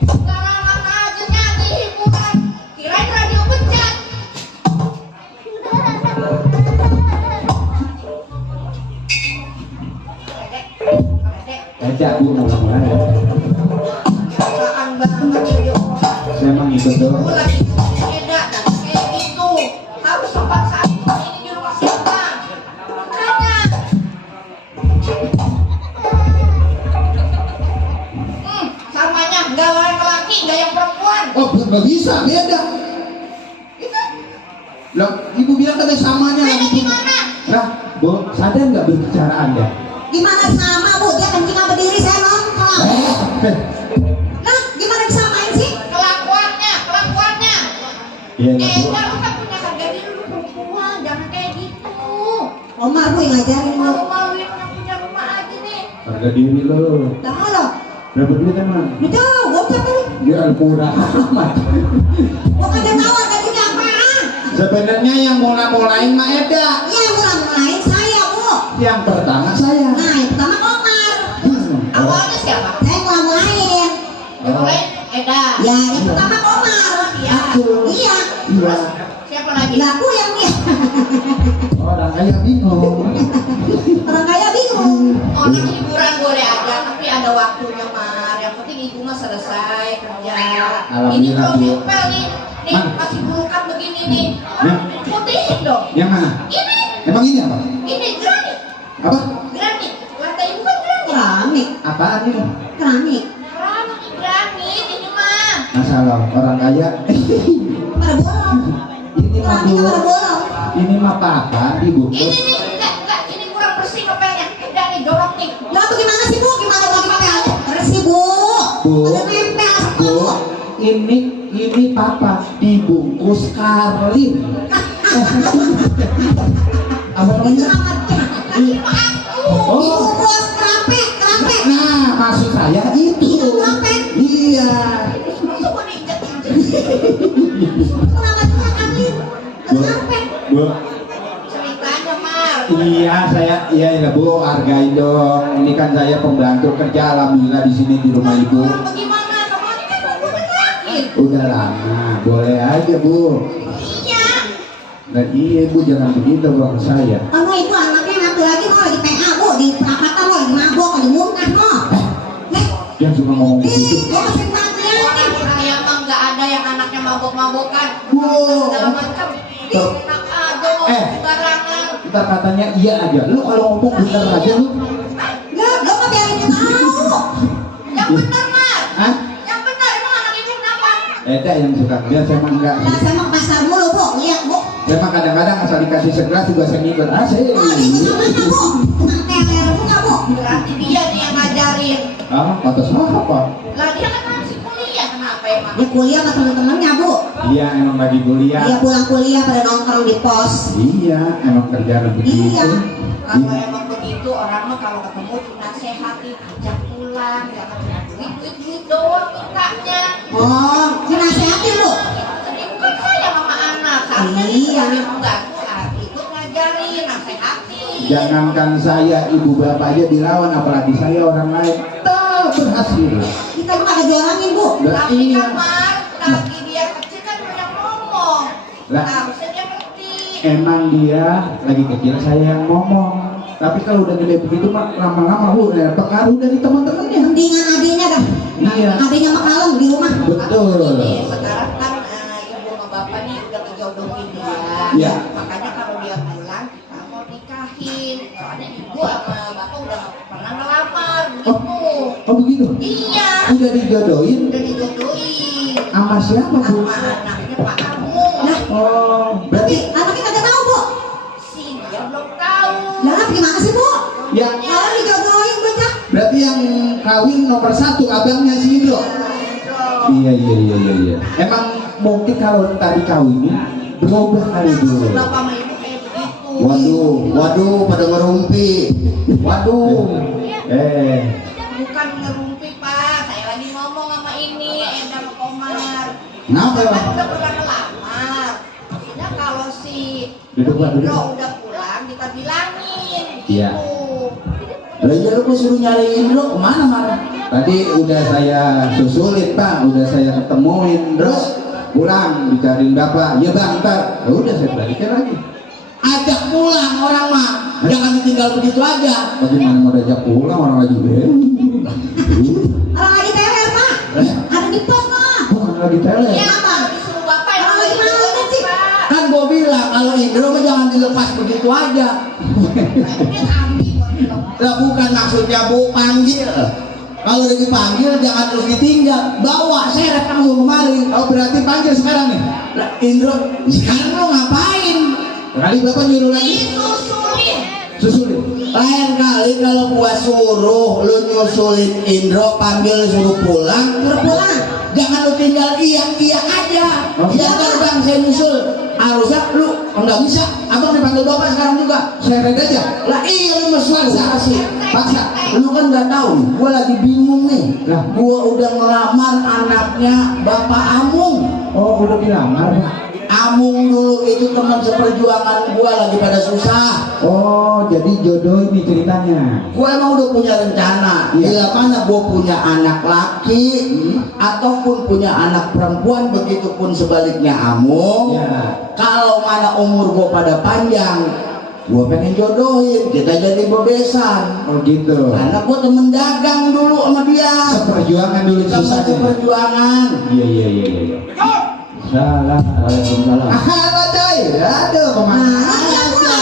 Sekarang aja nyari hiburan. Kirain radio pecat. Ajak bu mulai. Apaan banget jadi orang. Saya emang ikut doang. Aku lagi beda dan kayak gitu. Harus sopan santun ini di rumah siapa? Makanya. Samanya nggak yang laki, nggak yang perempuan. Oh nggak bisa, beda. Itu Loh, ibu bilang katanya samanya beda lagi. gimana? Nah, bu sadar nggak berbicara anda? Gimana sama, Bu? Dia kencing apa berdiri saya nonton. Nah, gimana disamain sih? Kelakuannya. Iya nggak bu. Lu kan punya harga diri lu perempuan, jangan kayak gitu. Omar Bu yang ngajarin lu. Malu-maluin orang punya rumah aja nih. Harga diri lo. Dah lo. Berapa duit emang? Betul, bocah lu. Dia murah amat. Gua kagak tahu harga diri apaan. Sebenarnya yang mulai-mulain mah Eda. Iya, yang mulai saya, Bu. Yang pertama saya. Nah, yang pertama Omar. Awalnya siapa? Saya mulai-mulain. Mulai Eda. Ya, yang pertama Omar. Iya. Iya. Iya. Siapa lagi? Laku yang dia. Orang kaya bingung. Orang kaya bingung. Orang hiburan boleh aja, tapi ada waktunya, Mar. Yang penting ibu mah selesai kerja. Alhamdulillah, Ini belum Bu. nempel nih. Nih, Man. masih burukan begini nih. Ya. Putihin dong. Yang mana? Ini, Emang ini apa? ini granit. Apa? Granit. Lantai ibu kan granit. Keramik. Apaan ini? Keramik. Granit, ini mah. Masalah orang kaya. Pada bolong. Ini mah Lagi Bu, pada bolong. ini mah papa dibungkus. Ini enggak, ini kurang bersih papanya. Dari dorong nih. Lah bagaimana sih Bu? Gimana lagi pakai bersih Bu? Bu. Ada nempel apa Bu, Bu? ini papa dibungkus Karlin. Apa Itu namanya? namanya. Oh, Dibungkus kerapek. nah maksud saya itu. Itu kerapek. Iya. Coba diinjak. Itu namanya angin. Kerapek. Bu, Ceritanya Mar. iya ya Bu, hargain dong. Ini kan saya pembantu kerja, alhamdulillah di sini di rumah ibu. Bagaimana? Kamu ini kan nunggu sakit. Udah lama, boleh aja Bu. Iya. Dan iya Bu, jangan begitu bang saya. Kamu itu anaknya nanti lagi mau lagi PA Bu, di perapatan mau lagi mabok, lagi muntah mau. Yang suka ngomong begitu. Gue masih panggil. Orang yang mah nggak ada yang anaknya mabok-mabokan. Bu. Segala macam. Enak aja mau sembarangan. Ntar katanya iya aja. Lu kalau ngomong bener aja lu. Enggak, gue mah biarin dia tahu. Yang benar Mar. Hah? Yang benar emang anak ibu kenapa? Yang suka dia saya mah enggak. Nah, saya mau ke pasar dulu Bu, lihat Bu. Saya mah kadang-kadang asal dikasih segelas juga saya ngikut. Asik. Oh, itu sama Bu. Tentang teler Bu nggak Bu? Berarti dia nih yang ngajarin. Ah, atas apa? Lah dia kan masih kuliah kenapa emang? Dia kuliah sama temen-temennya Bu. Iya, emang lagi kuliah. Dia pulang kuliah pada nongkrong di pos. Iya, emang kerja begitu. Iya. Kalau emang begitu orang mah kalau ketemu dinasehati ajak pulang jangan cuma duit doang mintanya. Oh, dinasehatin Bu. Ini bukan saya sama anak, seharusnya Iya. dia membantu, ikut ngajarin, nasehatin. Jangankan saya, ibu bapak aja dilawan, apalagi saya orang lain. Tak berhasil. Kita juga ada jualannya Bu. Lah Tapi iya. kan Mar, lagi dia kecil kan banyak ngomong. Lah. Harusnya dia ngerti. Emang dia lagi kecil saya yang ngomong. Tapi kalau udah gede begitu mah lama-lama udah pengaruh dari teman-temannya. Mendingan adiknya dah. Iya. Adiknya mah kalem di rumah. Betul. Ini sekarang kan ibu sama bapak nih udah ngejodohin dia. Iya. Makanya kalau dia pulang kita mau nikahin. Soalnya ibu sama bapak udah pernah ngelamar gitu. Oh begitu? Iya. Udah dijodohin Udah dijodohin sama siapa Bu? sama anaknya Pak Amung. Nah, Oh, berarti anaknya kagak tahu Bu. Si dia belum tahu. Lah gimana sih Bu? yang Kalau dijodohin bocah. berarti yang kawin nomor 1 abangnya si Indro. Iya. Emang mungkin kalau tadi kawin berubah kali Bu. Bapak sama ibu kayak begitu. Waduh, pada ngerumpi. Waduh. Bukan ngerumpi Pak. Saya lagi ngomong sama ini Eda sama Komar. Kenapa Kan Pak? udah pernah ngelamar. Maksudnya kalau si Duduk, Pak, duduk. Indro udah pulang kita bilangin. Iya. Gitu. Lah iya lu kok suruh nyariin lu kemana Mar? Tadi udah saya susulin Pak, udah saya ketemuin, terus pulang dicariin bapak. Ya Bang, ntar. Ya udah saya balikin lagi. Ajak pulang orang mah. Jangan tinggal begitu aja. Bagaimana mau diajak pulang orang lagi Orang lagi teler Pak. Ada di pos mah. Orang lagi tele. Ya kalau disuruh bapak yang Orang lagi lagi malam sih. Pak. Kan gua bilang kalau Indro mah jangan dilepas begitu aja. Ini ambil kok. Lah bukan maksudnya Bu panggil. Kalau udah dipanggil jangan terus ditinggal. Bawa seret langsung kemari. Oh berarti panggil sekarang nih. Lah Indro, sekarang lu ngapain? Kali bapak nyuruh lagi. Disusulin. Susulin. Lain kali kalau gua suruh lu nyusulin Indro panggil suruh pulang. Suruh pulang. Jangan lu tinggal iya aja. Oh. Iya kan Bang saya nyusul. Harusnya lu enggak bisa. Abang dipanggil bapak sekarang juga. Seret aja. Lah iya lu mesra sih. Paksa. Lu kan nggak tahu nih, gua lagi bingung nih. Lah. Gua udah ngelamar anaknya Bapak Amung. Oh udah dilamar Pak. Amung dulu itu teman seperjuangan gua lagi pada susah. Oh jadi jodoh ini ceritanya. Gua emang udah punya rencana. Iya. Bila mana gua punya anak laki ataupun punya anak perempuan, begitupun sebaliknya Amung. Ya. Kalau mana umur gua pada panjang, gua pengen jodohin, kita jadi bebesan. Oh gitu. Karena gua temen dagang dulu sama dia. Seperjuangan dulu Sama susah. seperjuangan. Iya. Salah. Waalaikumsalam. Halo coy. Aduh kemana aja.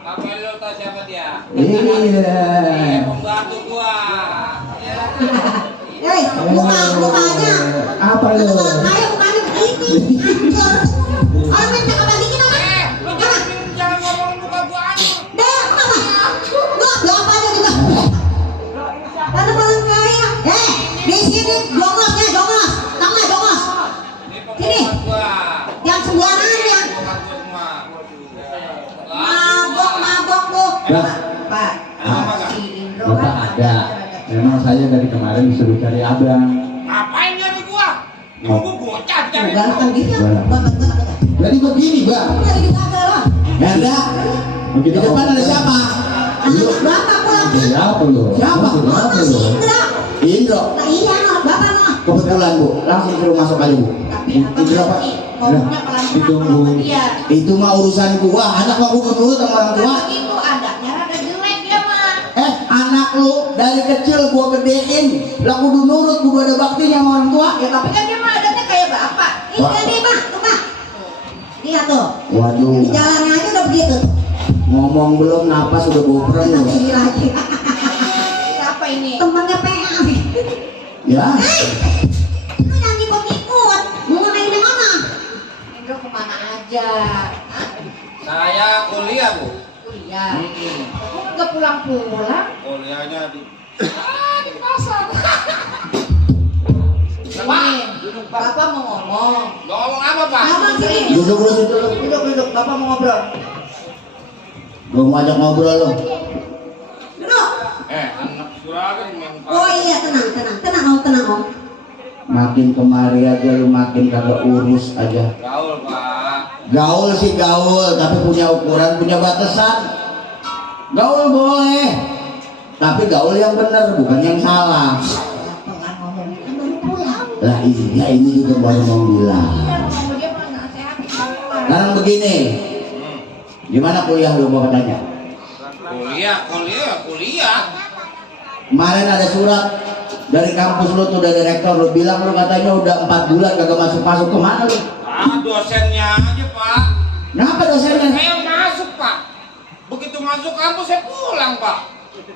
Pakai lo tau siapa dia? Iya. Pembantu gua. Mukanya. Apa lo? Kayak mukanya begini. Hancur. Orang minta apa dikit apa? Lu jangan ngomong muka gua anu. Dah, kenapa? Lu apa aja juga? Karena paling kaya. Di sini jongos. Jongos. Sini. Yang sembarangan ya. Mabok lu. Pak. Si Indro Bapak kan ada. Memang saya dari kemarin disuruh cari abang. Ngapain nyari gua? Tunggu bocah cari Bukan kan gitu. Bapak. Jadi begini bang. Nyari juga ada lah. Nanda, di depan ada siapa? Anak bapak pulang. Siapa lo? Siapa? Bapak si Indra. Indro. Nah iya anak bapak mah. Kebetulan bu, langsung suruh masuk aja bu. Tapi apa Indra pak. ngomongnya pelan-pelan Ditunggu. sama dia. Itu mah urusan gua, anak mah gua nurut sama orang tua. Kan begitu adanya rada jelek dia mah. Anak lu dari kecil gua gedein, lah kudu nurut, kudu ada baktinya sama orang tua. Ya tapi kan dia mah adanya kayak bapak. Ini Wah. kan dia mah, tuh pak. Lihat tuh. Waduh, Di jalannya aja udah begitu. ngomong belum napas udah bobrang lu. Sini lagi. Siapa ini? Temannya PA. Ya, Lu jangan ikut-ikut. Mau main di mana? Indro kemana aja? Saya kuliah bu. Kuliah. Kok nggak pulang-pulang? Kuliahnya di pasar. Sini. Bapak mau ngomong. Mau ngomong apa pak? Abang sini. duduk lu situ lu. Duduk. Bapak mau ngobrol. Gua mau ajak ngobrol lu. Duduk. Anak juragan memang. Oh iya, tenang om. Makin kemari aja lu makin kagak urus aja. Gaul pak. Gaul sih gaul, tapi punya ukuran, punya batasan. Gaul boleh, tapi gaul yang benar, bukan yang salah. Bapak ngomong, kan baru pulang. Lah iya, ini juga baru mau bilang. Ngomong dia mah nasehatin. Sekarang begini, gimana kuliah lu gua tanya? Kuliah. Kemarin ada surat dari kampus lu tuh, dari rektor lu bilang lu katanya udah 4 bulan kagak masuk kemana lu? Dosennya aja pak. Kenapa dosennya? Saya masuk pak. Begitu masuk kampus saya pulang pak.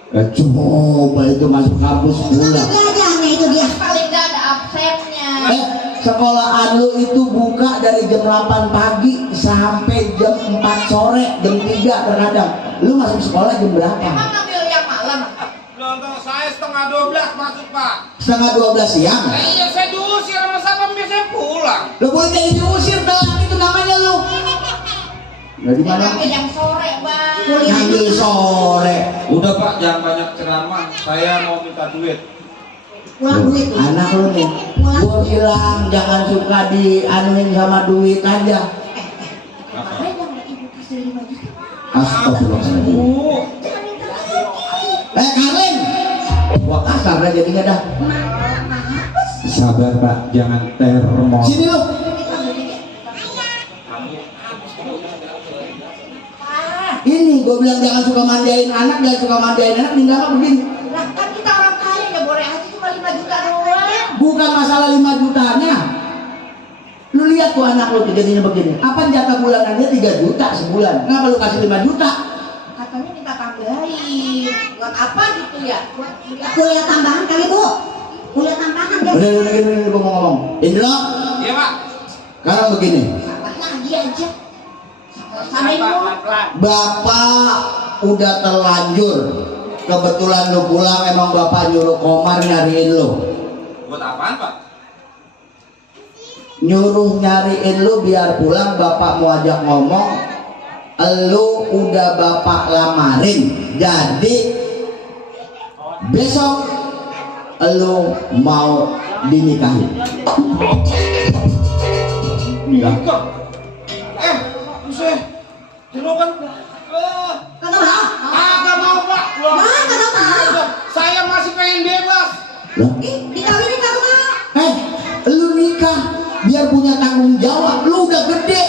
Coba itu masuk kampus pulang. Belajarnya itu dia. Paling gak ada absennya. Sekolahan lu itu buka dari jam 8 pagi sampai jam 4 sore, jam 3 terkadang. Lu masuk sekolah jam berapa? Emang ngambil yang malam? Lontong saya 11:30 masuk pak. Setengah 12 siang. Nah, iya saya diusir sama satpam biasanya pulang. Lu boleh jadi diusir telat itu namanya lu. Nah di mana? Ngambil yang sore bang. Ngambil sore. Udah pak jangan banyak ceramah. Saya mau minta duit. Pulang duit. Anak lu nih. Gua bilang jangan suka dianuin sama duit aja. Kemarin yang ibu kasih 5 juta. Astagfirullahaladzim. Karlin. Gua kasar aja jadinya dah. Sabar pak, jangan termos. Sini lu. Ini gua bilang jangan suka manjain anak, tinggal mah begini. Lah kan kita orang kaya ya boleh aja cuma 5 juta doang. Bukan masalah 5 jutanya. Lu lihat tuh anak lu jadinya begini. Apa jatah bulanannya 3 juta sebulan? Kenapa lu kasih 5 juta? Katanya minta tambahin. Buat apa gitu ya? Buat kuliah tambahan kali bu. Kuliah tambahan guys. Udah, gua mau ngomong. Indra, Iya pak. sekarang begini. Sabar lagi aja. Samain lu. Bapak udah terlanjur. Kebetulan lu pulang, emang bapak nyuruh Komar nyariin lu. Buat apaan pak? Nyuruh nyariin lu biar pulang, bapak mau ajak ngomong. Lu udah bapak lamarin, jadi besok lu mau dinikahin. Nikah. Buset. Julukan. Kagak mau. Agak mau pak. Kagak mau. Saya masih pengen bebas. Loh? Dikawinin kagak mau. Lu nikah biar punya tanggung jawab. Lu udah gede.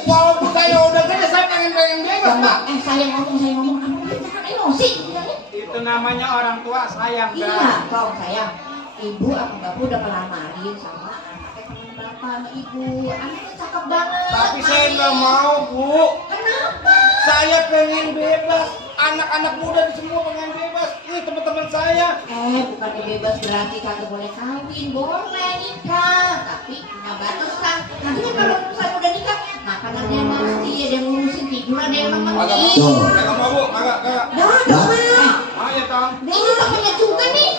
Walaupun saya udah gede, saya pengen bebas pak. Saya ngomong. Jangan emosi. Itu namanya orang tua sayang Iya, tolong sayang. Ibu atau bapak udah ngelamarin sama anaknya teman bapak sama ibu. Anaknya cakep banget. Tapi saya manis. nggak mau bu. Kenapa? Saya pengen bebas. Anak-anak muda di semua pengen bebas. Ini teman-teman saya Bukannya bebas berarti kagak boleh kawin, boleh nikah, tapi punya batasan. Nanti kan kalau misalnya udah nikah, makanan dia mesti ada yang ngurusin, tidur ada yang nemenin. Tuh. Kagak mau bu, kagak. Dah, Ayo tang. ini temennya juga nih.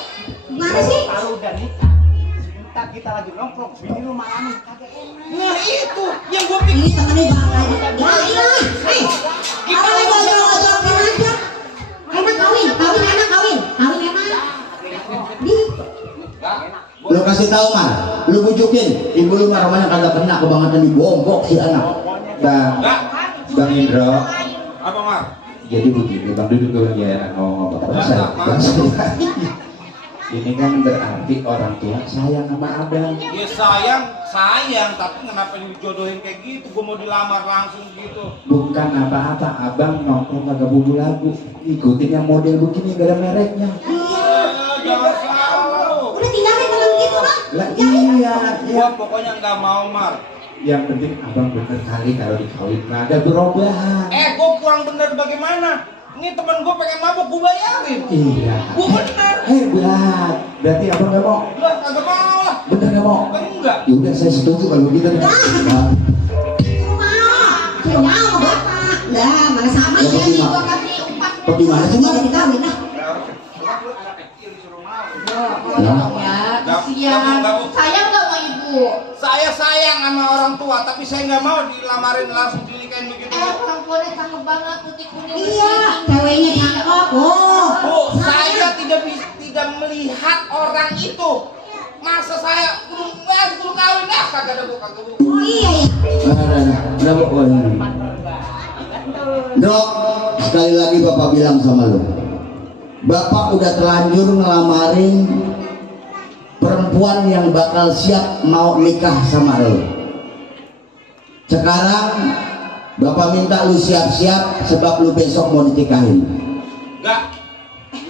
Gimana sih? Kalau udah nikah, ntar kita lagi nongkrong, bini lu malah nih, kagak enak. Nah itu yang gua pikir. Ini temennya banget. Ya, apa lagi ngajak-ngajakin aja? Enak kawin enak kawin enak. Di Lu kasih tahu mah, lu bujukin ibu lu mah rumahnya kagak kena kebangetan dibombok si anak. Bang Indro, Apa Mar? jadi begini, Bang duduk dulu ya, ngomong bahasa. Ini kan berarti orang tua sayang sama abang. Ya sayang, tapi kenapa dijodohin kayak gitu? Gua mau dilamar langsung gitu. Bukan apa-apa, abang nongkrong kagak bumbu lagu. Ikutin yang model begini gak ada mereknya. Jangan salah. udah tinggalin temen gitu lah. Lah iya, Gua pokoknya nggak mau Mar. yang penting abang bener kali kalau dikawin nggak ada perubahan. Gua kurang bener bagaimana? Ini temen gua pengen mabuk, gua bayarin. Iya. Gua bener. Hebat. Berarti abang nggak mau? Lah kagak mau lah. Bener nggak mau? Enggak. Ya udah saya setuju kalau gitu. Nah, Mau bapak. Lah, mana sama Ya, ya nih bagaimana? gua kasih umpan. Bagaimana sih, Mak? Udah dikawin lah. Ya, kasihan. Sayang nggak sama ibu? Saya sayang sama orang tua, tapi saya nggak mau dilamarin langsung dinikahin begitu. Perempuannya cakep banget, putih kuning. Iya, ceweknya cakep. Bu, saya tidak melihat orang itu. Masa saya belum kawin kagak ada bu. Oh iya ya. Nah, Dok, sekali lagi Bapak bilang sama lu, Bapak udah terlanjur ngelamarin perempuan yang bakal siap mau nikah sama lu. Sekarang Bapak minta lu siap-siap sebab lu besok mau ditikahin. Enggak,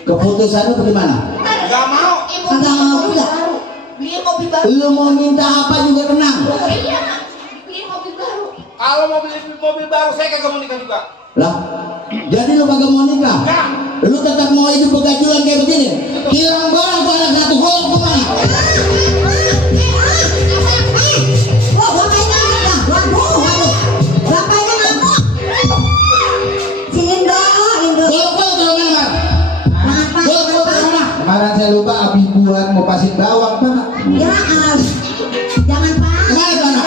Keputusan lu bagaimana? enggak mau. Ibu kagak mau juga. Beli mobil baru. Lu mau minta apa juga tenang. Iya, beli mobil baru. Kalau mau beli mobil baru saya kagak mau nikah juga. Lah, jadi lu kagak mau nikah? Enggak. Lu tetap mau hidup begajulan kayak begini? Hilang barang tuh anak satu golok kemana? Golok-golok kalau mana? Golok-golok kalau mana? kemarin saya lupa habis buat mau pasin bawang Pak. Jangan pak. Kemana tuh anak?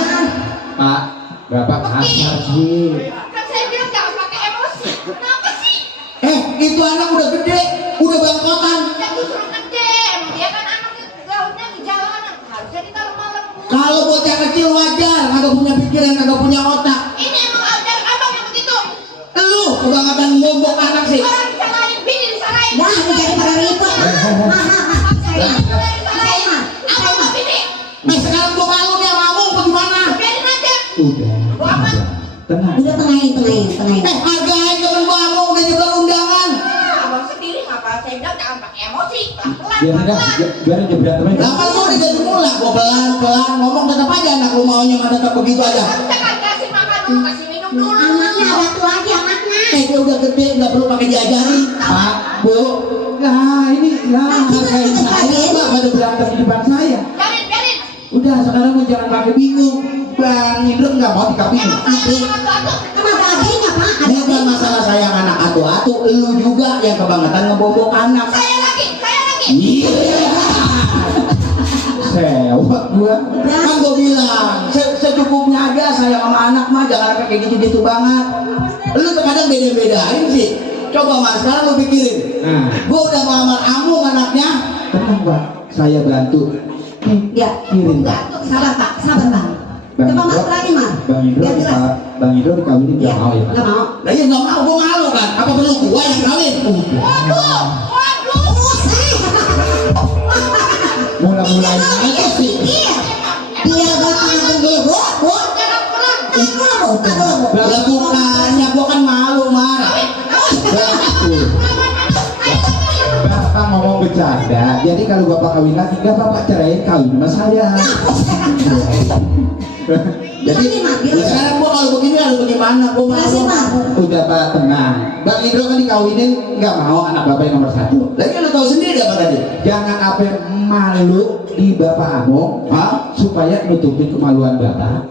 Pak, Bapak kasar sih. Kan saya bilang jangan pakai emosi. Kenapa sih? Itu anak udah gede, udah bangkotan. Ya justru gede. Emang dia kan anaknya gaulnya di jalanan. Harusnya kita malam bu. Kalau bocah kecil wajar, kagak punya pikiran, kagak punya otak. Ini emang ajar abang yang begitu. Lu kebangetan bombok anak sih. Orang disalahin, bini disalahin. Nah, ini jadi pada ribut. Abang mah bini. Sekarang gua malu nih sama kamu, bagaimana? Biarin aja. Udah. Tenang. Udah tenangin. Hargain temen kamu udah nyebar undangan. Abang sendiri ngapa saya bilang jangan pakai emosi. Pelan-pelan. Biarin dia berantemnya. Lama lu udah jadi mula, gua pelan-pelan ngomong tetap aja anak lu maunya mah tetap begitu aja. Harusnya kan kasih makan dulu, kasih minum dulu. Anaknya ada tuh lagi anaknya. Dia udah gede, nggak perlu pakai diajarin. Pak, Bu. Nah, ini hargain saya Pak, pada berantem di depan saya. Biarin. Udah, sekarang mau jangan pakai bingung. Bang Indro nggak mau dikawinin. Emang atu-atu. Emang ada adiknya pak. Ini bukan masalah sayang anak atu-atu, lu juga yang kebangetan ngebobok anak. Saya lagi. Iya. Sewot gua. Kan gua bilang, secukupnya aja sayang sama anak mah, jangan kayak gitu-gitu banget. Lu terkadang beda-bedain sih. Coba mas, sekarang lu pikirin. Nah, Gua udah ngelamar Amung anaknya. tenang Pak, saya bantu. Ya. Kirim Pak. Sabar pak. Bang Coba mas Indro, lagi mas. Bang Indro, Biar jelas. Bang Indro dikawinin nggak mau ya Pak? Nggak mau. Lah iya nggak mau, gua malu kan. Apa perlu gua yang kawin? Waduh. Mula-mulain Itu sih. Dia gak dulu. Lah bukannya, gua kan malu mar. Bapak ngomong bercanda, jadi kalau Bapak kawin lagi, nggak Bapak ceraiin kawin sama saya. Jadi sekarang gua kalau begini harus bagaimana? Gua Makasih, malu. Pak. Udah Pak, tenang. Bang Indro kan dikawinin nggak mau anak bapak yang nomor 1. Lagi lu tahu sendiri apa tadi? Jangan apa malu di bapak Among, Hah? supaya nutupin kemaluan bapak.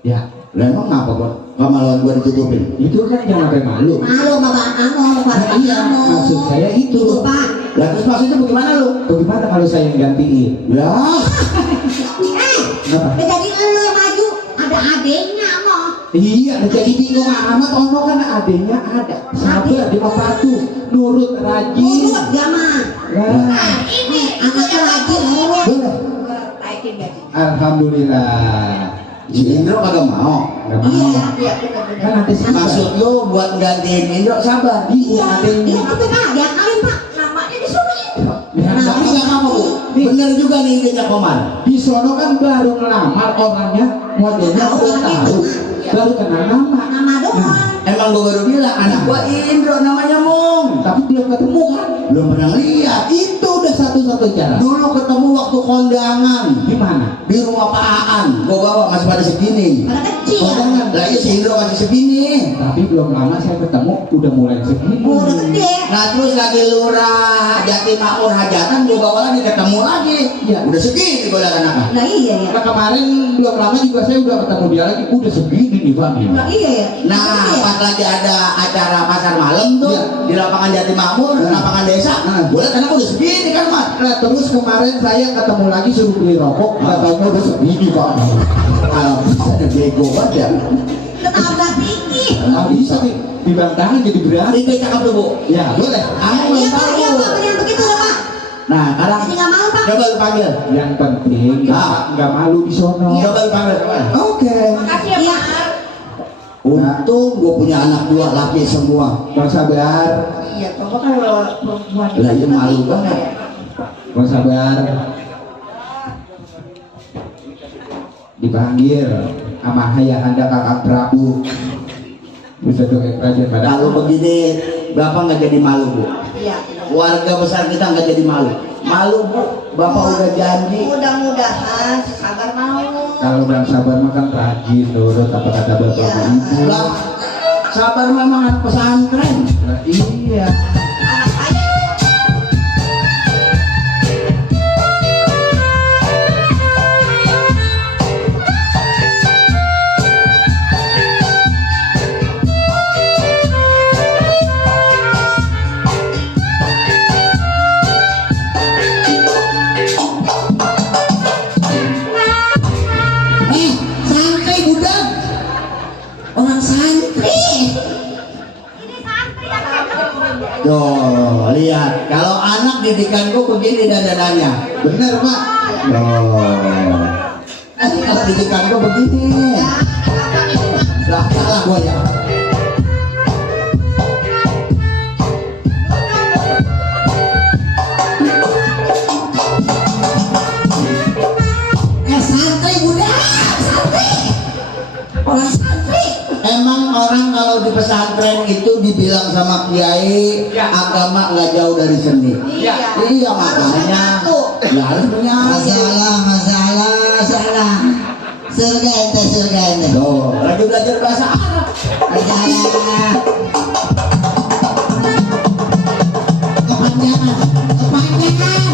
Ya, Lah emang ngapa gua? Kemaluan gua ditutupin. itu kan jangan sampai malu. Malu bapak kamu, bapak Nah, iya, kamu. maksud saya itu. Itu, Pak. Lah terus maksudnya bagaimana lu? Bagaimana kalau saya yang gantiin? Ya, Kenapa? Jadi lu yang maju, ada adeknya mau. Iya, jadi bingung amat. Ono kan adenya ada. Sabar, dia mau patuh, nurut, rajin. Nurut gak mah? Nah, Ini anaknya rajin nurut. boleh. Naikin gaji. Alhamdulillah. si Indro kagak mau. Nggak mau. Iya, iya benar-benar. Kan nanti sabar. Maksud lu buat gantiin Indro sabar. Iya, adenya. Iya, tapi kan dia kawin Pak, namanya disuruh Indro. Ya, Tapi nggak apa-apa bu. Bener juga nih idenya Komar. di sono kan baru ngelamar orangnya, modelnya udah tahu, baru kenal nama. Nama doang. Emang gua baru bilang anak gua Indro namanya Mong. Tapi belum ketemu kan? Belum pernah lihat. Itu udah satu-satu cara. Dulu ketemu waktu kondangan Gimana? di rumah Pak Aan. Gua bawa masih pada segini. Pada kecil. Kondangan. Lah iya si Indro masih segini. Tapi belum lama saya ketemu udah mulai segini. Udah gede. Nah terus lagi lurah Jati Makmur hajatan gua bawa lagi ketemu lagi. Iya. Udah segini gua lihat anaknya. Nah iya ya. Nah, kemarin belum lama juga saya udah ketemu dia lagi, udah segini nih Pak. Nah iya ya. Nah, pas lagi ada acara pasar malam tuh Iya. di lapangan Jati Makmur, lapangan desa, gue lihat anak udah segini kan mas. Nah terus kemarin saya ketemu lagi suruh beli rokok, nggak tahu udah segini Pak. Kalau bisa ada bego aja. Ketabrak tinggi. Nggak bisa nih, dibilang tangan jadi berat. Itu cakep tuh bu. Ya boleh. Kamu Iya belum Pak, tahu. iya Pak, yang begitu ya Pak. Nah, sekarang Jadi nggak malu Pak. coba lu panggil. Yang penting nggak malu di sono. Coba lu panggil. Coba. Oke. Makasih ya Pak. Untung gue punya anak 2 laki semua. Mau sabar, Iya, coba kalau perempuan Lah iya malu banget. mau sabar. Dipanggil sama ayahanda kakak Prabu. Bisa dongeng kerajaan pada. Kalau begini, Bapak nggak jadi malu bu. Iya. Warga besar kita nggak jadi malu. Malu bu, Bapak udah janji. Mudah-mudahan si sabar mau. Kalau bilang sabar makan rajin, nurut apa kata bapak Iya. ibu. Lah, sabar memang anak pesantren. Nah, iya. Anak saya. Santai budak. Orang santri. Tuh, lihat. Kalau anak didikanku begini dandanannya. Bener Pak. Oh. Kalau didikanku begini. Lah, salah gua ya. Santri budak. Santri. Orang santri. Emang orang kalau di pesantren itu dibilang sama kiai agama nggak jauh dari seni. Iya. Iya makanya. Ya harus punya. Masalah. Surga ente. Tuh, lagi belajar bahasa Arab. Masalah. Kepanjangan. Kepanjangan.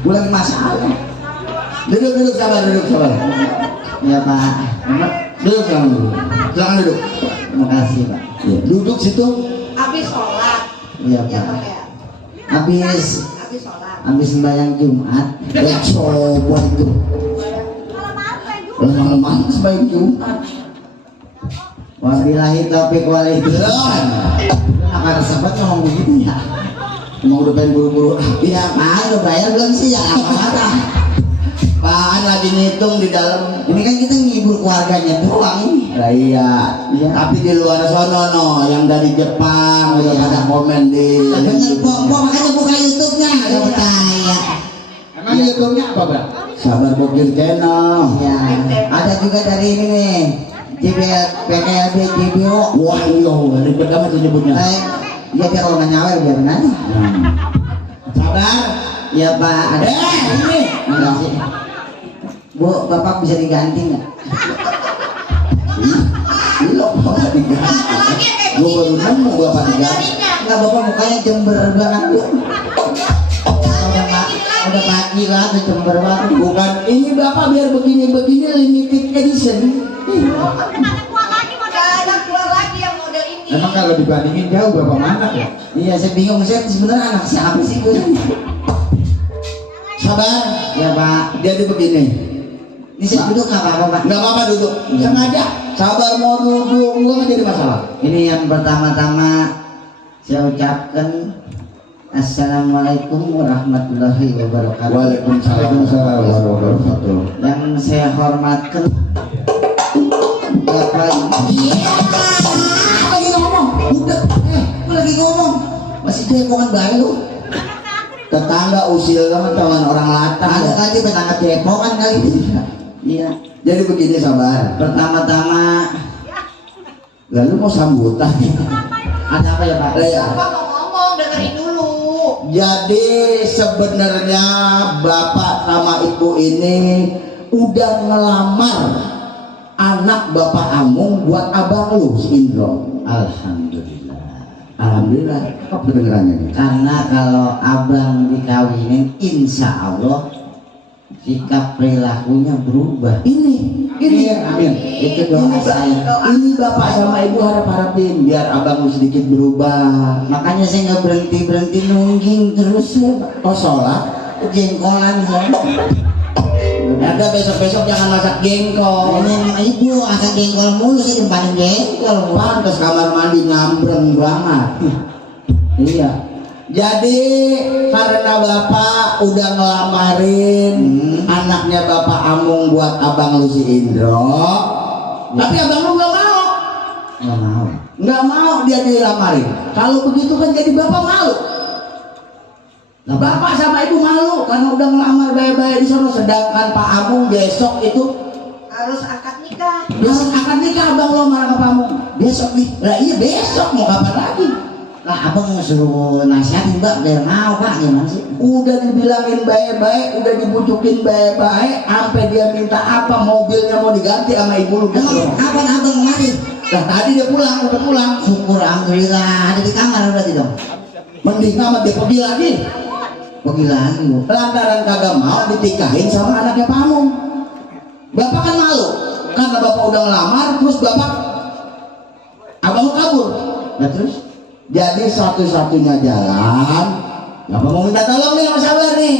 Gue lagi masalah. Duduk sabar. Ya Pak. Duduk jangan duduk. Silakan duduk. Terima kasih Pak. Ya, duduk situ. Habis sholat. Iya Iya Pak. Pak ya. Habis Habis sholat. sembahyang Jumat. Coba itu. Malam-malam sebaik Jumat. Wabillahi taufiq wal hidayah. Belum. Akan sempat ngomong begitu ya. Emang udah pengen buru-buru. Iya Pak, udah bayar belum sih ya? Apa-apa. Apaan lagi ngitung di dalam. Ini kan kita ngibur keluarganya doang ini. Nah, iya. Iya. Tapi di luar sono no, yang dari Jepang udah Iya. pada komen di. Bener Pok, makanya buka YouTube-nya. Gak percaya. Emang YouTube-nya apa Bang? Sabar Bokir Channel. Ya, ada juga dari ini nih. PKLB JBO. Wah iya, ribet amat tuh nyebutnya. Ya dia kalau nggak nyawer biarin aja. Sabar. Ya Pak, ada. Ini. Enggak sih. Bu, bapak bisa diganti nggak? Belum bapak diganti. Gue baru nemu bapak diganti. Nggak, bapak mukanya cember banget bu. Udah pagi lah, tuh cember banget. Bukan ini bapak biar begini-begini limited edition. Ada keluar lagi yang model ini. Emang kalau dibandingin jauh bapak mana ya? Iya, saya bingung, saya sebenarnya anak siapa sih bu? Sabar. Ya pak, Jadi begini. ini saya duduk nggak apa-apa pak? Nggak apa-apa duduk. Sengaja. Sabar mau duduk nggak jadi masalah. Ini yang pertama-tama saya ucapkan Assalamualaikum warahmatullahi wabarakatuh. Waalaikumsalam warahmatullahi wabarakatuh. Yang saya hormatkan Bapak. Iya, lagi ngomong. Udah, aku lagi ngomong. Masih cepokan baru. Tetangga usil sama teman orang latah. Ada kali tetangga cepokan kali. Iya. Jadi begini sabar. Pertama-tama Lalu mau sambutan. ada apa ya Pak? Ya. Bapak mau ngomong, dengerin dulu. Jadi sebenarnya bapak sama ibu ini udah ngelamar anak bapak Amung buat abang lu si Indro. Alhamdulillah. Alhamdulillah. Apa kedengarannya nih? Karena kalau abang dikawinin, insya Allah sikap perilakunya berubah. Ini Amin. Itu doa saya. Ini bapak sama ibu harapin biar abang lu sedikit berubah. Makanya saya nggak berhenti nungging terus ya Pak. Oh sholat. Jengkolan saya. Ada besok-besok jangan masak jengkol. Ini sama ibu asal jengkol mulu, saya dempanin jengkol. Pantes kamar mandi ngambreng banget. Iya. Jadi karena bapak udah ngelamarin anaknya bapak Amung buat abang lu si Indro, tapi abang lu nggak mau. Nggak mau. Nggak mau dia dilamarin. Kalau begitu kan jadi bapak malu. Lah, Bapak sama ibu malu karena udah ngelamar baik-baik di sana, sedangkan Pak Amung besok itu Harus akad nikah. besok akan nikah abang lo sama Pak Amung. Besok nih. Lah iya besok mau kapan lagi? Lah abang suruh nasihatin Mbak biar mau Pak, gimana sih? Udah dibilangin baik-baik, udah dibujukin baik-baik, sampai dia minta apa mobilnya mau diganti sama ibu lu. Emang kapan abang kemari? Lah tadi dia pulang, udah pulang. Syukur alhamdulillah, ada di kamar berarti dong. Mending amat dia pergi lagi. Pergi lagi bu. Lantaran kagak mau ditikahin sama anaknya Pak Amung. Bapak kan malu karena bapak udah ngelamar, terus bapak abang kabur. Nah terus? Jadi satu-satunya jalan, bapak mau minta tolong nih sama Sabar nih.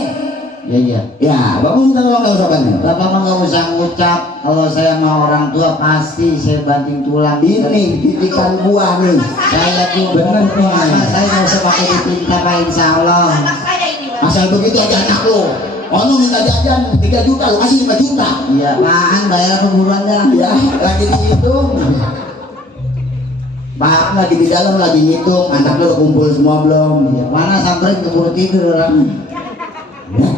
Iya. Ya, bapak mau minta tolong sama Sabar nih. Bapak mah nggak usah ngucap. Kalau saya mau orang tua pasti saya banting tulang. Ini didikan buah nih. Saya tuh bener saya nggak usah pakai dipinta Pak, insya Allah. Anak saya ini Bang. Asal begitu aja anak lo. Ono minta jajan 3 juta, lo kasih 5 juta. Iya, apaan bayar perburuan dah. Ya, lagi dihitung. Pak lagi di dalam lagi ngitung, anak lo udah kumpul semua belum? Iya, mana samperin keburu tidur orang. Ya.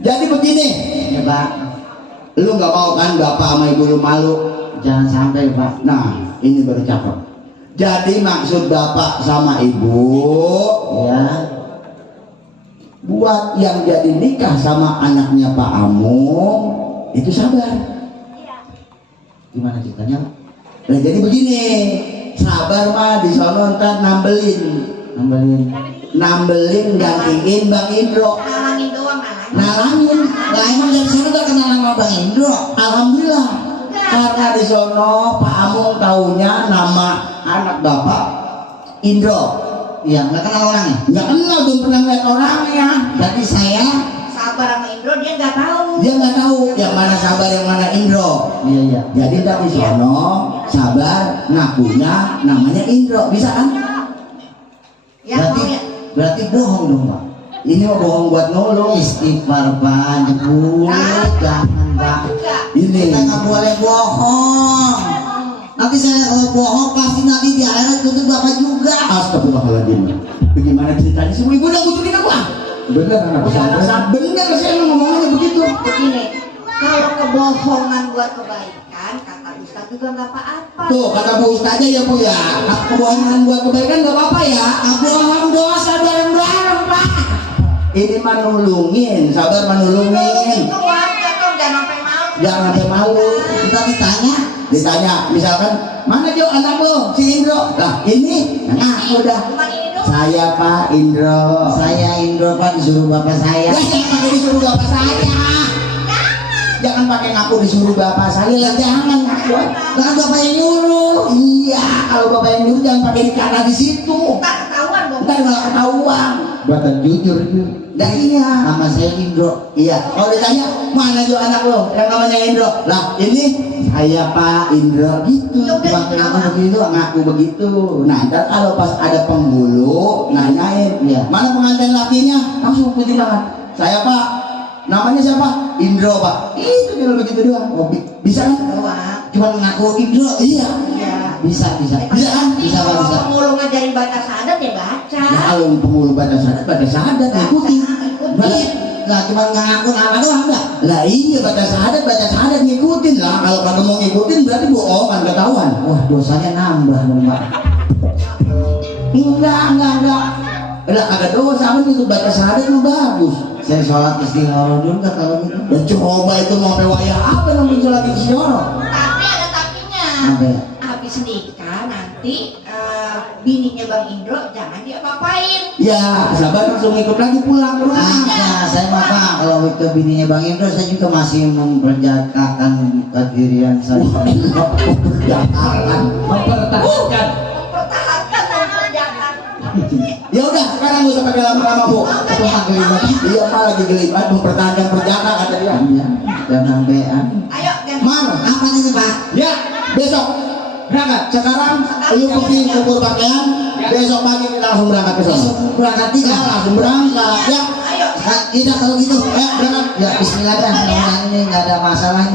Jadi begini, Ya Pak, lu nggak mau kan bapak sama ibu lu malu? jangan sampai Pak. Nah, ini baru cakep. Jadi maksud bapak sama ibu Ya, buat yang jadi nikah sama anaknya Pak Amung itu Sabar. gimana ceritanya Pak? Nah jadi begini, Sabar mah di sono ntar nambelin gantiin Bang Indro, Nalangin doang, nalangin. nalangin. Lah emang dari sana udah kenal nama Bang Indro. Alhamdulillah, karena di sono Pak Amung taunya nama anak bapak Indro. Iya, nggak kenal orangnya. Nggak kenal, belum pernah lihat orangnya. Jadi saya, Sabar sama Indro dia nggak tahu. Dia nggak tahu yang mana Sabar yang mana Indro. iya. Jadi dari sono Sabar ngakunya namanya Indro, bisa kan? Ya mau ya. Berarti bohong dong Pak. Ini mau bohong buat nolong. Istighfar Pak, nyebut, jangan Pak. Enggak. Ini Kita nggak boleh bohong. Nanti saya kalau bohong pasti nanti di akhirat itu Bapak juga. Astagfirullahaladzim. Bagaimana ceritanya? Semua ibu udah bujukin aku ah. Bener anak pesantren. Bener saya emang ngomongnya begitu. Begini, kalau kebohongan buat kebaikan, kata Ustaz juga nggak apa-apa. Tuh kata Bu Ustazah ya Bu ya. Kebohongan buat kebaikan nggak apa-apa ya. Bohong dosa bareng-bareng Pak. Ini mah nulungin, Sabar mah nulungin. Itu warga tuh jangan sampai Jangan sampai malu. Kita Ditanya, misalkan, mana Jo anak lo, si Indro? Lah ini, ngaku dah. Cuma ini doang. Saya Pak Indro. saya Indro Pak disuruh bapak saya. Ya, jangan pakai disuruh bapak saya. Jangan pakai ngaku disuruh bapak saya. Lah jangan ngaku. Kan bapak yang nyuruh. Iya, kalau bapak yang nyuruh jangan pakai dikata di situ. Tak ketahuan dong. Ntar malah ketahuan. Buatan jujur itu. Nah iya. Nama saya Indro. Iya, kalau ditanya mana Jo anak lo yang namanya Indro? Lah ini saya Pak Indro gitu. Ya udah, Cuma kenapa? ngaku begitu, ngaku begitu. Nah, ntar kalau pas ada penghulu nanyain, Iya. mana pengantin lakinya? Langsung puji tangan. Saya Pak, namanya siapa? Indro Pak. Itu kira begitu doang. Oh, bisa kan? Doang. Cuma ngaku Indro. Iya. Iya. Bisa. Bisa kan? Bisa, Pak, bisa. Kalau penghulu ngajarin baca sadat ya baca. Ya kalau penghulu baca sadat ikuti. Berarti lah cuma ngaku nama doang enggak? Lah iya baca sadat ngikutin lah. Kalau kagak mau ngikutin berarti bohongan ketahuan. Wah dosanya nambah dong Pak. Enggak. Lah kagak dosa apa itu baca sadat mah bagus. Saya sholat istighfar dulu nggak kalau gitu. Dan coba itu mau pewaya apa namanya sholat istighfar? Tapi ada tapinya. Apa ya? Habis nikah nanti bininya Bang Indro jangan dia apa-apain. Ya sabar langsung ikut lagi pulang ke rumah. Nah, saya mah Pak, kalau itu bininya Bang Indro, saya juga masih memperjagakan kedirian saya. Jangan. Mempertahankan. Mempertahankan dan memperjakan. Ya udah sekarang gak usah pakai lama-lama bu. Wah, gelibat. Iya Pak lagi gelibat mempertahankan perjaka kata dia. Iya, dan sampean. Ayo ganti. Mar, Apa itu Pak? ya besok berangkat. Sekarang lu pergi ukur pakaian. Besok pagi kita langsung berangkat ke sana. Besok berangkat Ya tidak? langsung berangkat. Ya, Ayo. Nah, tidak kalau gitu. berangkat. Ya Bismillah dah, mudah-mudahan ini nggak ada masalah.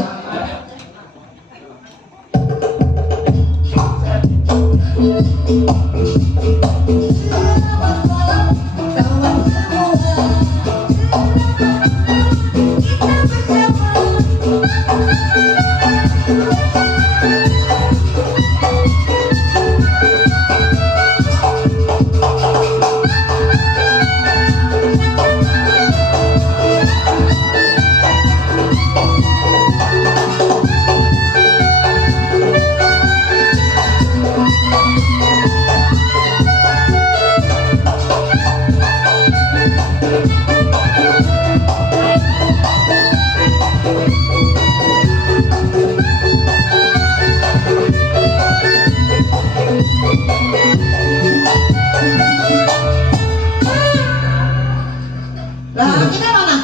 Lah kita mana?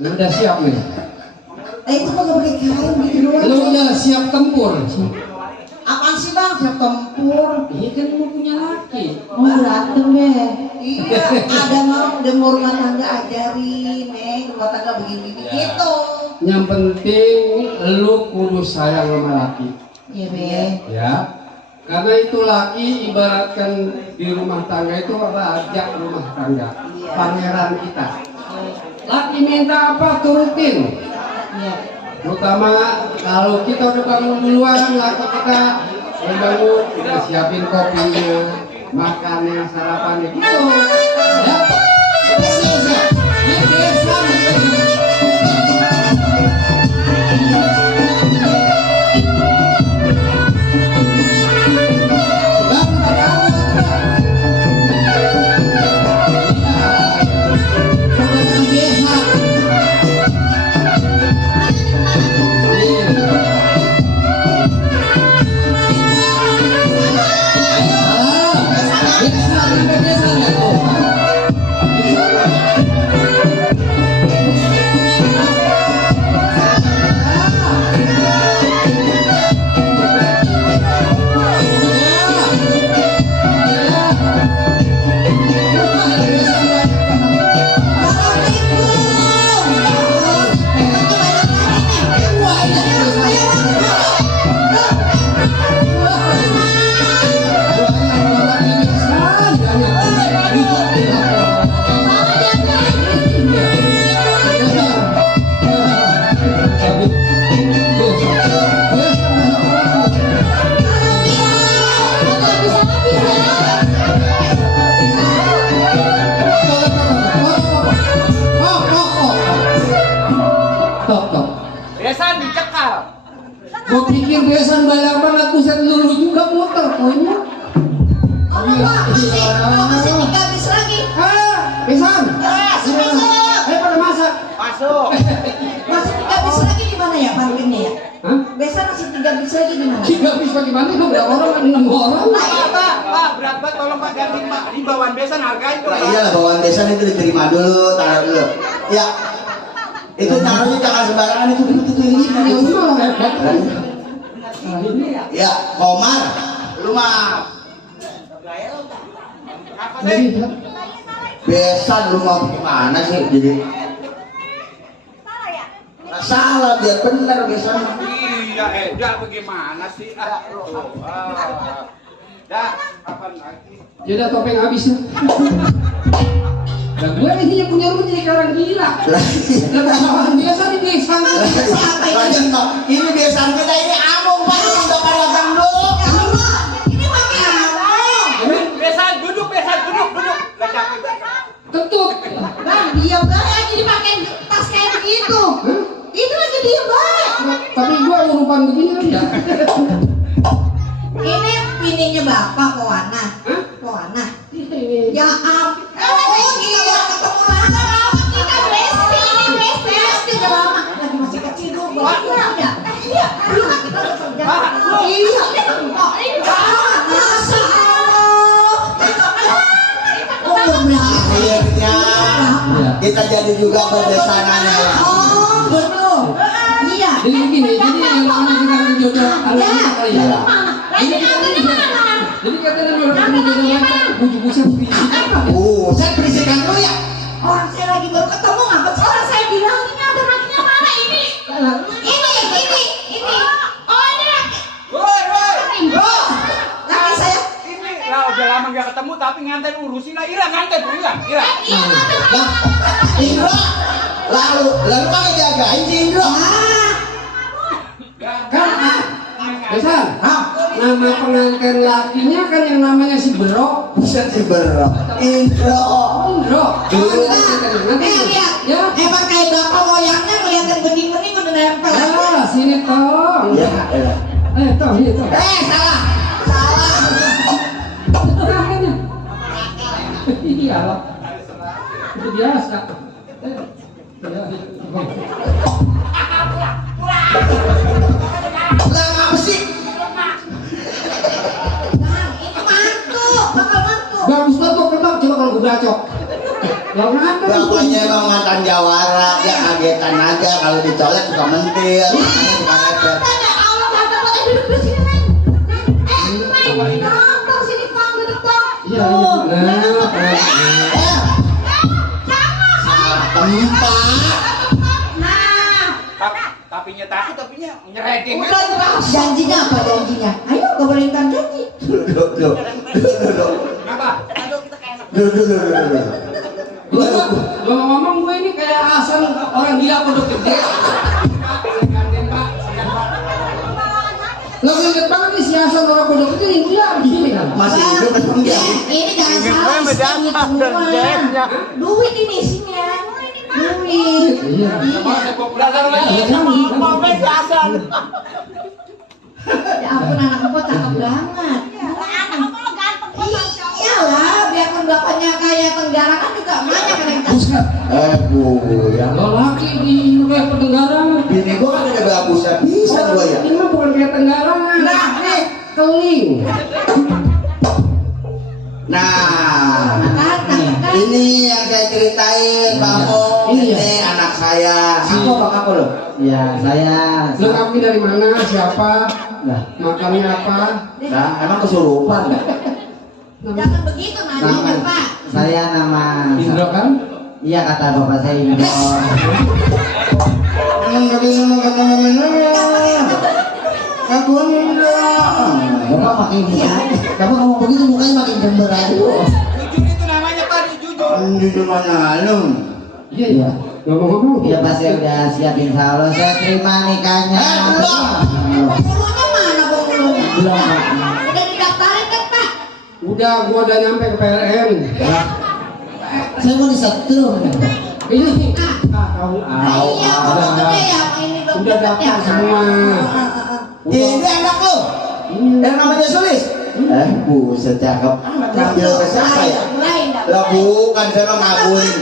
Lu udah siap nih. Itu kok gak pakai kain gitu doang. Lu udah siap tempur. Apaan sih Bang? Siap tempur. Iya kan lu punya laki. Mau berantem deh. Iya, ada mau udah mau rumah tangga ajarin, rumah tangga begini gitu. Yang penting lu kudu sayang sama laki. Iya be. Ya. Karena itu laki ibaratkan di rumah tangga itu raja rumah tangga. Pangeran kita. Laki minta apa turutin. Iya. Terutama kalau kita udah bangun duluan, laki kita udah bangun, udah siapin kopinya, makannya, sarapannya gitu. Ya. Biasa. masih 3 bis lagi. Besan. Masuk. Ayo pada masak. Masuk. Masih 3 bis lagi di mana ya parkirnya ya? Hah? Biasa masih 3 bis lagi di mana? 3 bis bagaimana? Itu berapa orang? 6 orang. Pak, berat banget, tolong Pak ganti Pak. Di bawaan besan hargain tuh. Nah, iyalah bawaan besan itu diterima dulu, taruh dulu. Ya, itu taruhnya jangan sembarangan itu dulu tuh ini. Ya udah hebat. Ya, Komar, lu mah Apa sih? besan lu mau gimana sih jadi? Nggak salah biar benar besan. Iya, dah bagaimana sih? Dah, kapan lagi? Ya udah topeng habis ya. Nah, gue ini yang punya rumah jadi orang gila. Lah, biasa di desa. Lanjut Pak. Ini besan kita ini amung Pak, udah pada dulu. Ini pakai apa? Besan, duduk. Gak capek. Kentut. Bang, dia banget jadi pakai tas kayak begitu. Itu lagi dia banget. Tapi gue urupan begini aja. Ini bininya bapak Kowana. Kowana. Ya ampun. Oh gila ketemu lama. Kita besti, ini besti udah lama. Lagi masih kecil dulu. Iya. Iya. Dulu kan kita udah kerja. Iya. Ini masih. Akhirnya kita jadi juga berbesanannya. Oh, betul. Iya. Jadi begini, jadi yang namanya kita jodoh anak kita kali ya. Ini di mana? Jadi katanya orang jodoh macam bujuk-bujuk berisik. Saya berisikan lu ya. Orang saya lagi baru ketemu ngapa sih orang saya bilang ini ada lakinya mana ini? Ini. Oh ini laki. Woi. Laki saya. Ini lah udah lama gak ketemu tapi nganten urusin lah. Hilang. Iya. Lah, Indro. Lalu kan jagain si Indro. Kan, Besan, nama pengantin lakinya kan yang namanya si Bro. Buset si Bro. Indro. Bro. Lihat. Ya. Emang kayak bapak moyangnya ngeliatin bening-bening udah nempel. Ah, sini toh. Ya, Toh, ini toh. Salah. Iya lah. Itu biasa. Lah apa sih? Ini mantu, bakal mantu. Bagus banget kok kebab, coba kalau gue bacok. Lah kenapa? Bapaknya emang mantan jawara, dia kagetan aja kalau dicolek suka mentir, suka nepet. Ada Allah kata pada duduk di sini Neng. Neng, nonton sini Pak duduk Pak. Iya, Tempat. Nah, tapinya nyereding. janjinya apa janjinya? Ayo gobrolkan janji. Duduk. Kenapa? Lo ngomong gue ini kayak asal orang gila pondok gede. Lo inget banget nih si Hasan orang pondok gede ini dia gini kan. Masih hidup memang dia. Ini jangan salah isinya semua. Duit ini isinya. Duit. Iya. Dasar lagi sama ngomongnya si Hasan. Ya ampun anak empok cakep banget. Anak empok lo ganteng banget. Iyalah, biarpun bapaknya kayak Tenggara kan juga banyak yang cakep. Bu, ya. Lo laki di kayak Tenggara. Bini gua kan udah bagus bisa gua ya. Ini mah bukan kayak Tenggara. Nah, nih. Keling. Nah, Kan. ini yang saya ceritain kamu. Ini anak saya. Aku loh. Ya, saya. Lo kami dari mana? Siapa? Nah, Makannya apa? Nah, emang kesurupan. Jangan begitu nanya Pak. saya nama. Indro kan? Iya kata bapak saya Indro. Aku enggak. Bapak makin dia. Kamu ngomong begitu mukanya makin gember aja. Jujur itu namanya Pak, jujur. Jujur mana lu? Iya iya. Ngomong-ngomong. Iya pas saya udah siap insya Allah saya terima nikahnya. Pengulunya mana pengulunya? Belum Pak. Udah didaftarin kan Pak? Udah, gua udah nyampe ke PLN. Saya mau disetrum. Ini tahu. Iya, pokoknya ya ini Udah daftar semua. Ini anak lu. Ini Yang namanya Sulis. Buset cakep. Ngambil ke siapa ya? Lah bukan, saya mah ngabulin.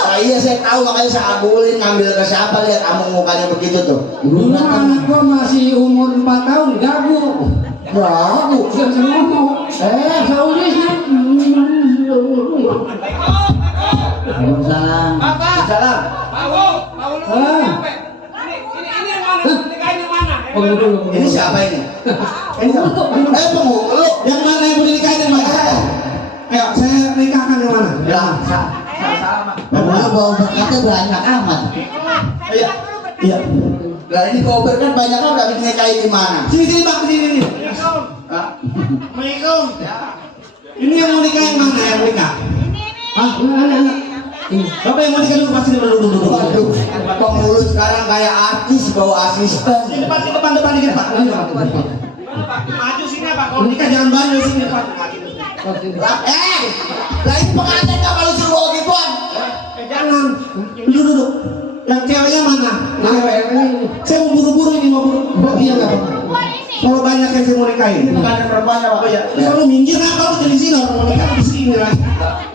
Nah, iya saya tahu makanya saya ngabulin, ngambil ke siapa, lihat amung mukanya begitu tuh. Dulu anak gua masih umur 4 tahun gagu. Gagu. Gak bisa ngomong. Saulisnya. Waalaikumsalam. Salam. Ini yang mana? Nikahin yang mana? Penghulu. Ini siapa ini? Ini siapa? Penghulu. Yang mana yang mau dinikahin yang mana? Ayo, saya nikahkan yang mana? Ya, Bapak bawa berkatnya banyak amat. iya. Iya. Lah ini kober kan banyak kan udah dinikahin di mana? Sini Bang, sini. Hah? Assalamualaikum. Ini yang mau nikah yang mana yang nikah? Ah, anak. Bapak yang mau nikah dulu pasti dulu. Waduh, penghulu sekarang kayak artis bawa asisten. Sini Pak, sini depan dikit Pak. Maju sini Pak. Kalau nikah jangan banyak sini Pak. Lah ini pengantin nggak kalau suruh gituan. Jangan. Duduk. Yang ceweknya mana? Cewek ini. Saya mau buru-buru ini mau buru. Oh iya nggak apa-apa. Kalau banyak yang saya mau nikahin. Pengantin perempuan ya Pak ya. Kalau minggir apa lu dari sini orang mau nikah di sini lah.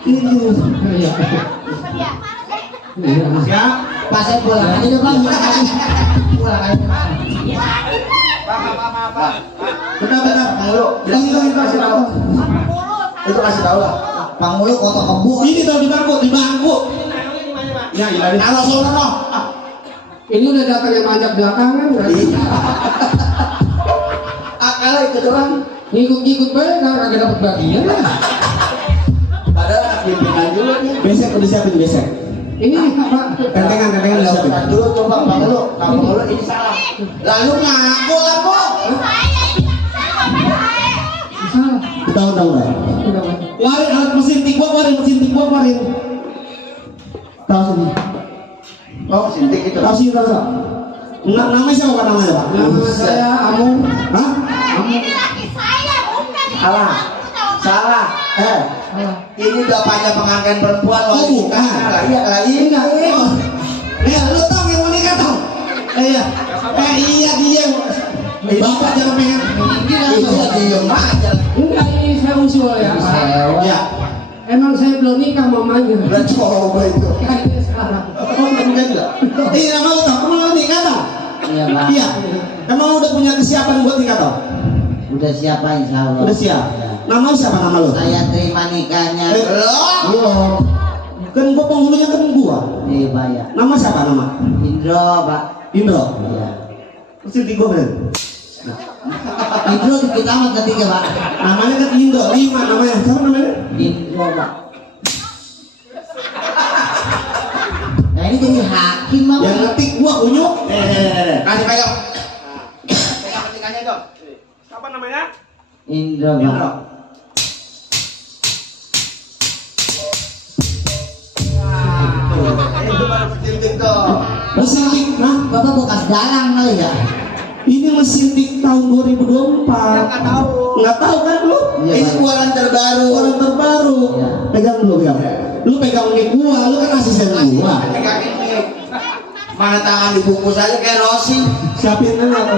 Ini. Iya. Ya. Pak saya pulang aja deh Bang. Pulang aja. Bentar. Penghulu. Ini kasih tahu. Itu kasih tahu lah. Pangulu kotak kembu. Ini tahu di bangku. Ya, iya. Kalau sono. Ini udah datangnya manjak belakangan. Akal itu doang. Ngikut-ngikut baik kagak dapat bagian. Padahal anak pimpinan juga nih. Besek udah siapin besek. Ini apa? Tentengan udah siapin. Siapkan dulu coba Penghulu. Penghulu ini salah. Lalu ngaku lah Bu. Salah. Tahu. Warin alat mesin tik gua warin. Tahu sini. Oh, sintik itu. Tahu sini tahu. Namanya siapa Pak namanya Pak? Nama saya Amung. Hah? Ini laki saya bukan. Salah. Salah. Ini bapaknya pengantin perempuan loh. Oh, bukan. Lah iya lah ini. Lu tahu yang mau nikah tahu? Iya. Iya dia. Bapak jangan pengen. Itu diem aja. Enggak, ini saya usul ya. Ya. Emang saya belum nikah mamanya. Udah coba itu. Kayaknya sekarang. Oh, bukan enggak. Iya, nama lu tahu. Kamu mau nikah tahu? Iya Bang. Iya. Emang udah punya kesiapan buat nikah tahu? Udah siapa insya Allah. Udah siap. Ya. Nama lu siapa nama lu? Saya terima nikahnya. Belum. Kan gua penghulunya kan gua. Iya Pak ya. Nama siapa nama? Indro Pak. Indro. Iya. Mesti di gua bener. Indro dikit amat ketiga Pak. Namanya kan Indo. 5 namanya. Siapa namanya? Indro Pak. Nah ini jadi hakim Bang. Yang ngetik gua unyuk. Kasih pegang. Pegang petikannya dong. Siapa namanya? Indro Pak. Indro. Itu baru penting tuh. Mesin tik. Nah, Bapak bekas dalang kali ya. ini mesin tik tahun 2024. Nggak tahu. Nggak tahu kan lu? Iya, Ini Pak. keluaran terbaru. Orang terbaru. Iya. Pegang dulu pegang. Lu pegang mic gua, lu kan asisten gua. Pegang ini. Mana tangan dibungkus aja kayak Rosi. Siapin aja apa?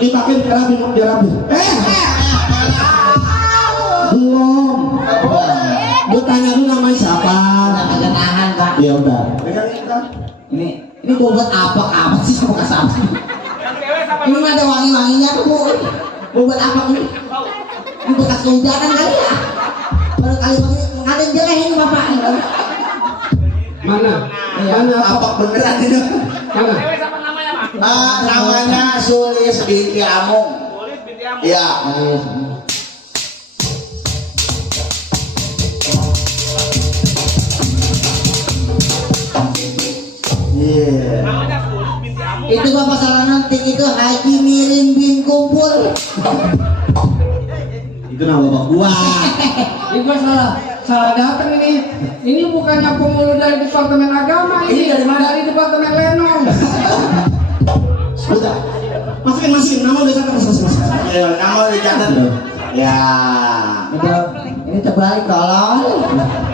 Ini pakai biar rapi. Belum. Gua tanya dulu namanya siapa. Agak nahan Pak. Ya udah. Ini bobot apa amat sih sama kasar. Ini mah ada wangi-wanginya tuh Bu. Bobot apa ini? Ini bekas kehujanan kali ya. Baru kali wangi ada jelek ini Bapak. Mana? Mana apa? Apa beneran itu? Mana? Namanya Sulis binti Amung. Sulis binti Amung. Iya. Iya. Namanya Sulis binti Amung. Itu Bapak salah nanti itu Haji Mirin bin Kumpul. Itu nama bapak gua. Ini gua salah datang ini. Ini bukannya penghulu dari Departemen Agama ini. Ini dari mana? Dari Departemen Lenong. Udah. Masukin nama udah catat masuk. Iya, nama udah dicatat. Ya. Ini terbalik tolong.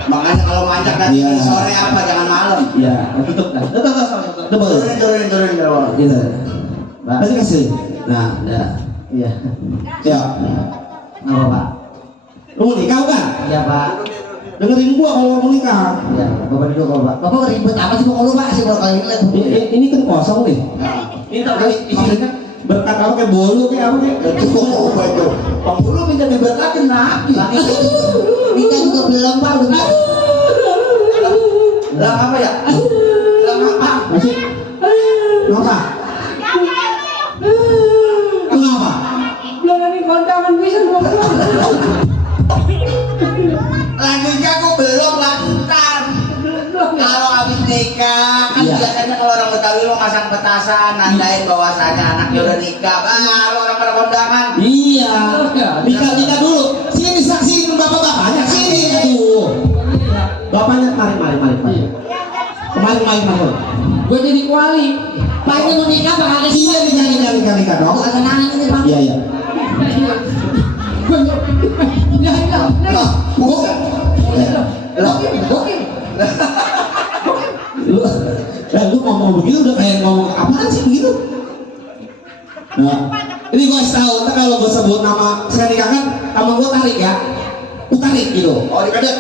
Makanya kalau manjak nanti Iya. sore apa jangan malam. Iya, tutup dah. Tutup. Turunin. Gitu. Kasih kasih. Nah, Udah. Iya. Ya. Apa Pak? Lu mau nikah kan? Iya Pak. Dengerin gua kalau mau nikah. Iya. Bapak dulu kalau Pak. Bapak ribet apa sih kalau Pak? Sih kalau kali ini. Ini kan kosong nih. Ini tak kali isinya berkat apa kayak bolu kayak apa kayak. Coba itu. Penghulu minta diberkatin lagi. Nikah juga belum Pak. Lah apa ya? Lah apa? Masih. Kenapa? Kenapa? Belum ini kondangan bisa belum. Lagi nikah aku belum lantar. Kalau habis nikah kan Iya. biasanya kalau orang Betawi mau masang petasan nandain bahwasanya anaknya udah nikah. Baru orang pada kondangan. Iya. Nikah dulu. Sini saksiin bapak-bapaknya. Sini. Aduh. Bapaknya mari. Kemari. Gue jadi kuali. Pak ini mau nikah Pak ada Iya nikah dong. Bukan kenangan ini Pak. Iya. Lu ngomong begitu udah kayak ngomong apaan sih begitu? Nah, ini gua kasih tahu, ntar kalau gua sebut nama saya nikah kan, sama gua tarik ya, gua tarik gitu. Oh, dikadet,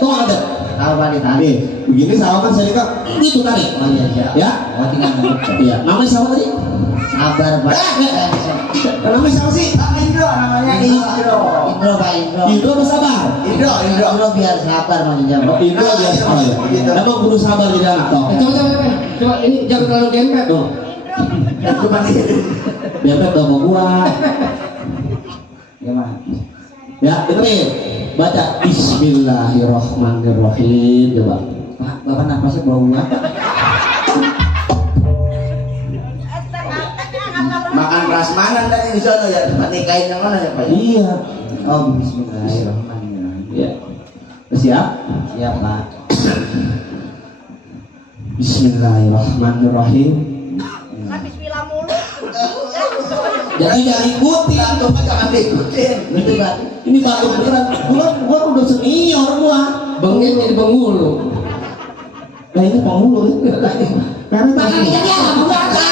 tuh ada. Tahu Pak ditarik. Nih, begini sama kan saya nikah, ini tuh tarik. Oh iya iya. Ya, Oh tinggal nangkep. iya. Namanya siapa tadi? Sabar Pak. Namanya siapa sih? Indro namanya Indro. Indro Pak Indro. Indro apa sabar? Indro biar sabar mau dijawab. Indro biasa. Oh ya. Emang kudu sabar jadi anak toh. Coba ini jangan terlalu dempet dong. Coba nih. Biar dong mau gua. Gimana? Ya, dengerin. Baca Bismillahirrahmanirrahim. Coba. Pak, Bapak napasnya baunya. Makan prasmanan tadi di sana ya tempat nikahin yang mana ya Pak? Iya. Oh, bismillahirrahmanirrahim. Iya. Siap? Siap Pak. Bismillahirrahmanirrahim. Jangan ikutin. Coba jangan diikutin. Betul Pak. Ini baru beneran. Gua udah senior gua. Bengit jadi bengulu. Nah ini penghulu. Karena Bapak tadi. dia lama banget.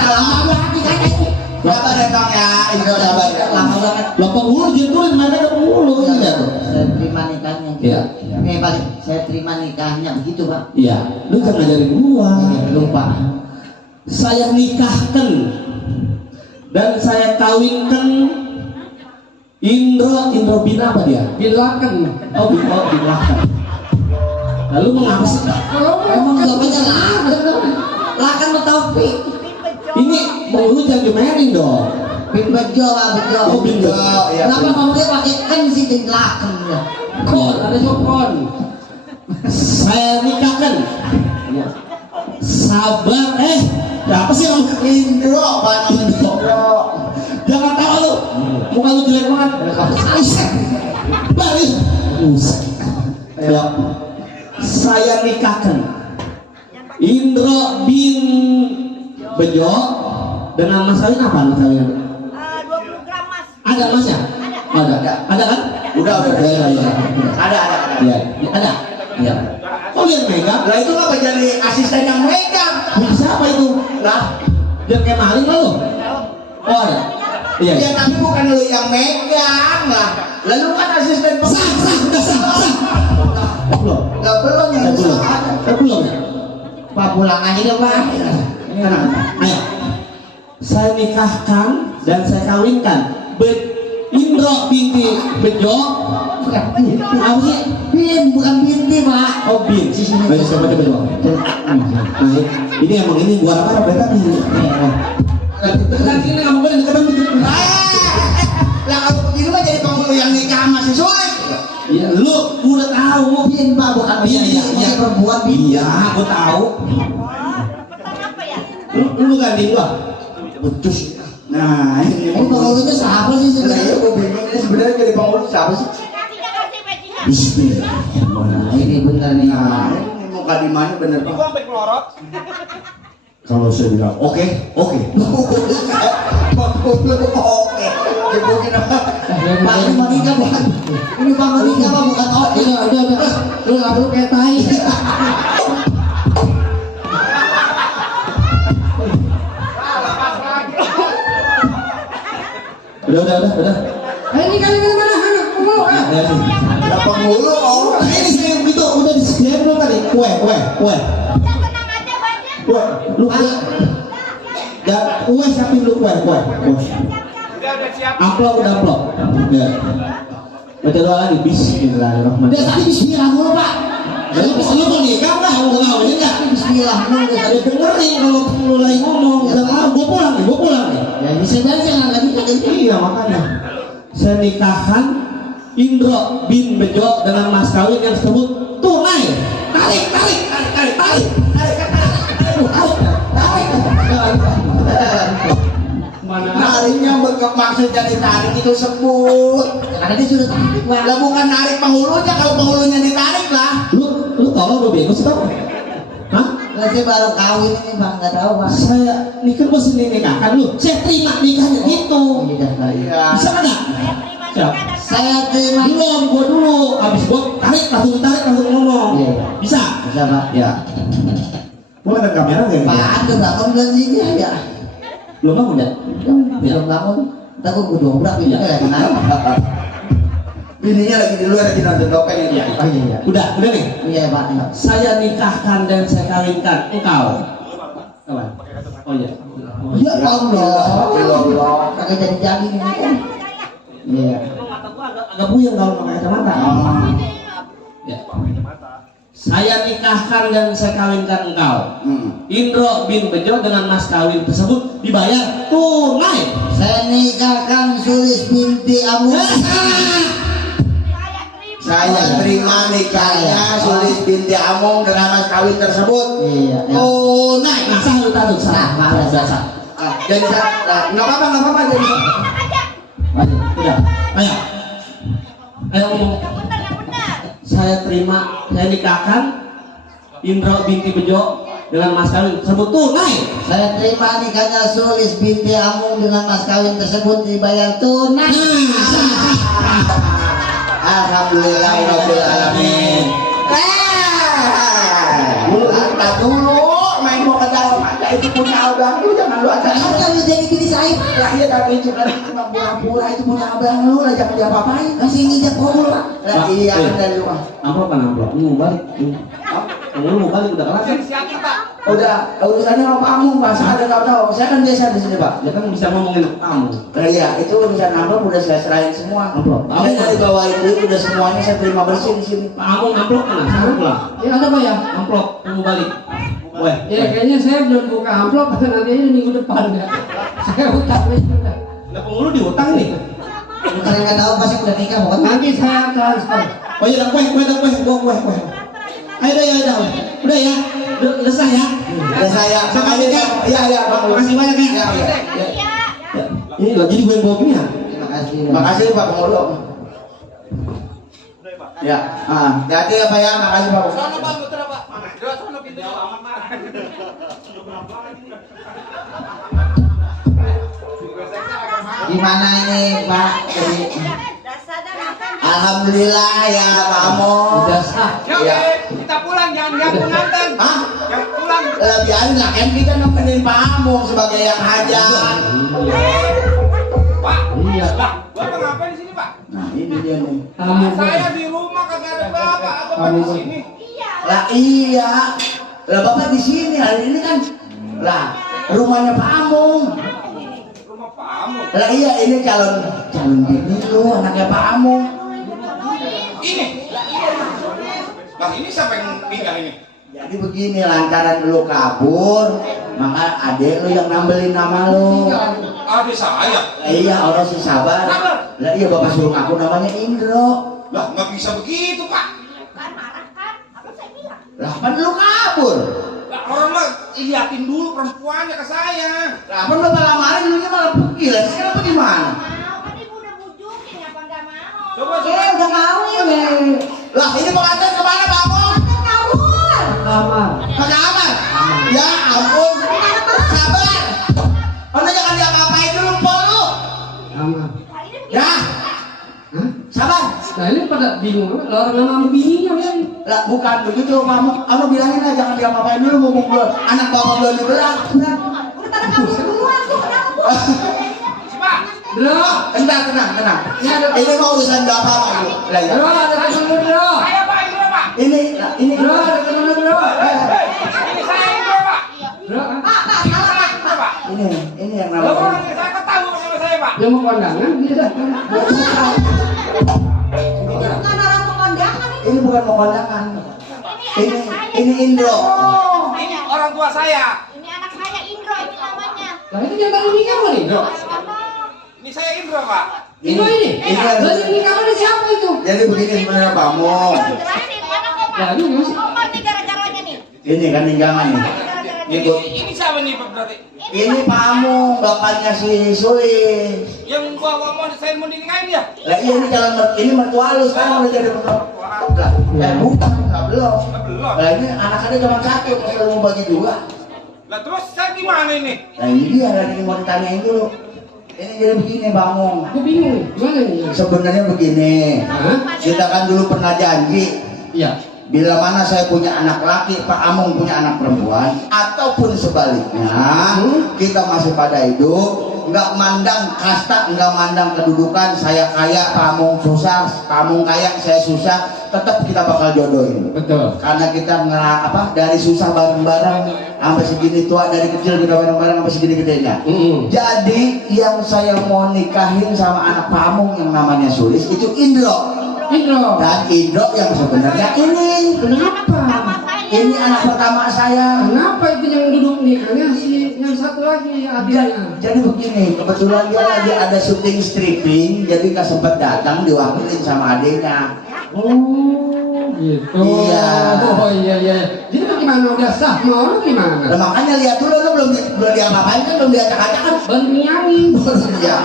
Lama banget katanya. Sabar ya Bang ya, Indro sabar ya. Lama banget. Lah penghulu jenturin mana ada penghulu Iya, ya. saya terima nikahnya. Iya. Pak, saya terima nikahnya begitu Pak. Iya. Lu jangan ngajarin gua. Lupa. Saya nikahkan dan saya kawinkan Indro bin apa dia? Bilakan. Oh bilahkan. Lalu mengapa sih? Emang bapaknya lakan metopi. Ini penghulu jangan dimainin dong. Bin bejo Pak bejo. Oh bingo. Ya. Kenapa ngomongnya pakai kan sih di lakan ya? Kon, ada sokon. Saya nikahkan. Iya. Sabar apa sih om? Indro, Pak Indro. Jangan tahu lu. Muka lu jelek banget. Buset. Balik. Buset. Ayo. Saya nikahkan Indro bin Bejo dengan mas kawin apa mas kawin? 20 gram mas. Ada masnya? Ada. Ada kan? Udah. Ya. Ada. Iya. Ada. Iya. Oh lihat megang. Lah itu ngapa jadi asisten yang megang? Siapa itu? Lah, Dia kayak maling lo. Oh ada. Iya. ya tapi bukan lu yang megang lah. Lalu kan asisten Sah. Belum. Lah belum yang Belum. Belum. Pak pulang aja deh Pak. Ayo. Saya nikahkan dan saya kawinkan Indro binti Bejo. Apa sih? Bin bukan binti Pak. Oh bin. Ayo coba. Nah, ini emang ini buat apa? Mereka nih. Nanti ini ngomong gue deketan gitu. Lah kalau begini mah jadi penghulu yang nikah masih sulit. Iya, lu udah tahu. Bin Pak bukan bin. Iya. Perempuan bin. Iya, gua tahu. Lu ganti gua. Putus. Nah, ini Ini penghulunya siapa sih Lah sebenarnya? iya, gua bingung ini sebenarnya jadi penghulu siapa sih? Bismillah. Nah ini bener nih. Nah, ini muka di mana bener Pak? Kalau saya bilang oke. Oke. Dibukin apa? Pak ini mau nikah bukan? Ini Pak mau nikah Pak bukan oke. Udah. Lu nggak perlu kayak tai. Udah. Ini kali mana anak mau ah. Ada penghulu oh. Ini saya itu udah disediain belum tadi? Kue. Lu dan kue siapin lu kue. Udah siap. Amplop. Ya. Baca doa lagi bismillahirrahmanirrahim. Dia tadi bismillah dulu pak. Lu mau nikah lah, mau ngawin nggak? Bismillah dulu. Dia dengerin kalau mulai ngomong. Udah mau, gue pulang nih. Ya bisa aja nggak lagi kan? Iya makanya. Saya nikahkan Indro bin Bejo dengan mas kawin yang disebut tunai. Tarik. Mana? Nariknya maksud jadi tarik itu sebut. Karena dia sudah tarik pak. Lah bukan narik penghulunya, kalau penghulunya ditarik lah. Lu tolong lu bego sih tau? Hah? Lah saya baru kawin ini bang, nggak tahu bang. Saya nikah bos ini nikahkan lu. Saya terima nikahnya gitu. Iya. Bisa mana? Siap. Saya terima. Belum, gua dulu. Habis gua tarik langsung ngomong. Iya. Bisa? Bisa pak. Ya. Gua ada kamera nggak? Pak ada bangun belum sini ya? Belum bangun ya? Belum bangun. Tapi gue dobrak ini kayak kenapa? Bininya lagi di luar lagi nonton topeng ini. Oh iya. Udah nih. Iya pak. Saya nikahkan dan saya kawinkan engkau. Kawan. Oh iya. Ya Allah. Kagak jadi ini kan. Iya. Agak buyang kalau pakai kacamata. Ya. Saya nikahkan dan saya kawinkan engkau. Indro bin Bejo dengan mas kawin tersebut dibayar tunai. Saya nikahkan Sulis binti Amun. Saya terima nikahnya Sulis binti Amung dengan mas kawin tersebut. Iya. Tunai. Nah, sah lu tahu sah. Nah, Sah. Jadi nggak apa-apa jadi. Udah. Ayo ngomong. Saya terima, saya nikahkan Indro binti Bejo dengan mas kawin tersebut tunai. Saya terima nikahnya Sulis binti Amung dengan mas kawin tersebut dibayar tunai. Alhamdulillahirabbil alamin. Tak dulu main mau ke dalam aja itu punya abang lu jangan lu aja. Kalau jadi bini saya, Lah iya tapi cuma pura-pura itu punya abang lu lah jangan diapa-apain. kasih ngijak ngomong pak. Lah iya kan lu. Amplop kan amplop. Lu mau balik. Lu mau balik udah kelar kan? Udah urusannya sama Pak Amung Pak, saya ada tahu. Saya kan biasa di sini Pak. Ya kan bisa ngomongin kamu. Nah iya itu urusan amplop udah saya serahin semua. Amplop. Saya dari bawain duit udah semuanya saya terima bersih di sini. Pak Amung amplop kan? Saya pulang. Ya ada pak ya? Amplop, kamu balik. Weh. Ya kayaknya saya belum buka amplop nanti aja minggu depan ya. Saya utang sudah. Lah penghulu diutang nih. Saya nggak tahu pasti udah nikah bukan? Nanti saya transfer. Oh iya, kue. Ayo dah. Udah ya. Udah sah ya. Dan saya makanya iya Pak. Makasih banyak ya. Iya. Ini lagi di gue bawa gini ya. Terima kasih. Makasih Pak Penghulu. Ya, hati ya Pak ya, makasih Pak. Sono Bang, muter Pak. Sono pintu aman Pak. Gimana ini Pak? Alhamdulillah ya Pak Amung. Udah sah. Ya. Kita pulang, jangan ganggu nganten. Hah? Jangan pulang. Biarin lah kan kita nemenin Pak Amung sebagai yang hajat. Pak, Iya. lah, Bapak ngapain di sini Pak? Nah ini dia nih. Tamu Saya di rumah kagak ada Bapak, Bapak di sini. Lah iya. Lah Bapak di sini hari ini kan. Lah rumahnya Pak Amung. Rumah Pak Amung. Lah iya ini calon bini lu anaknya Pak Amung. Ini. Bang, ini siapa yang tinggal ini? Jadi begini lantaran lu kabur, maka adek lu yang nambelin nama lu. Adik saya. Iya orang si sabar. Lah iya bapak suruh ngaku namanya Indro. Lah, nggak bisa begitu Pak. Lah kan lu kabur. Lah, orang mah liatin dulu perempuannya ke saya. Lah kan bapak lamarin lu nya malah pergi lah. Sekarang apa gimana? Coba Udah kawin ya. Lah ini pengantin kemana Pak Amung? kamar. Ke kamar. Ya ampun. Sabar. Anda jangan diapa-apain dulu Pak lu. Kamar. Ya. Hah? Sabar. Nah ini pada bingung lah orang nama bininya kan. Lah bukan begitu Pak Amung. Anda bilangin aja jangan diapa-apain dulu ngomong belum. Anak bapak belum dibelah. Udah pada kawin duluan tuh kenapa? Si Pak, Bro, Tenang. ini ada Ini mau urusan bapak Pak. Lah ya. Bro, ada temen lu, bro. Saya Pak Indro Pak. Ini Bro, ada temen lu, bro. Ini saya Indro Pak. Bro, kan? Pak, salah Pak. Indro Pak. ini yang Lo namanya. orang ini saya ketahui sama saya Pak. Yang mau kondangan, dia datang. Bukan orang pengondangan ini. Ini bukan mau kondangan. Ini Indro. Ini orang tua saya. Ini anak saya Indro ini namanya. Lah itu yang tadi nikah apa nih, bro? Ini saya Indro Pak. Indro ini? Ini Lah yang nikah apa nih siapa itu? Jadi begini sebenarnya Pak Mong. Jelasin mana Komar? Lah lu gimana sih? Komar nih gara-garanya nih. Ini kan tinggalan nih. Ini siapa nih Pak berarti? Ini Pak Amung, bapaknya si Suis. Yang gua mau saya mau dinikahin dia. Lah iya ini ini mertua lu sekarang udah jadi mertua. Lah, bukan, belum. Belum. Lah ini anak-anaknya cuma satu, masa lu mau bagi dua? Lah terus saya gimana ini? Nah ini dia lagi mau ditanyain dulu. Ini jadi begini Bang Mong. Gue bingung nih, gimana nih? Sebenarnya begini, Hah? kita kan dulu pernah janji. Iya. Bila mana saya punya anak laki, Pak Amung punya anak perempuan, ataupun sebaliknya, kita masih pada hidup, nggak mandang kasta, nggak mandang kedudukan, saya kaya, Pak Amung susah, Pak Amung kaya, saya susah, tetap kita bakal jodohin. Betul. Karena kita dari susah bareng-bareng, sampai segini tua, dari kecil kita bareng-bareng sampai segini gedenya. Jadi yang saya mau nikahin sama anak Pak Amung yang namanya Sulis itu Indro. Indro. Dan Indro yang sebenarnya ini. Kenapa? Ini anak pertama saya. Kenapa itu yang duduk nikahnya si yang satu lagi adiknya? Jadi begini, kebetulan dia lagi ada syuting stripping, jadi nggak sempat datang, diwakilin sama adiknya. Oh, gitu. Iya. Oh iya. Jadi bagaimana udah sah mau lu gimana? Nah, makanya lihat dulu, lu belum diapa-apain kan, belum diacak-acak kan? Baru nyanyi. Baru dia.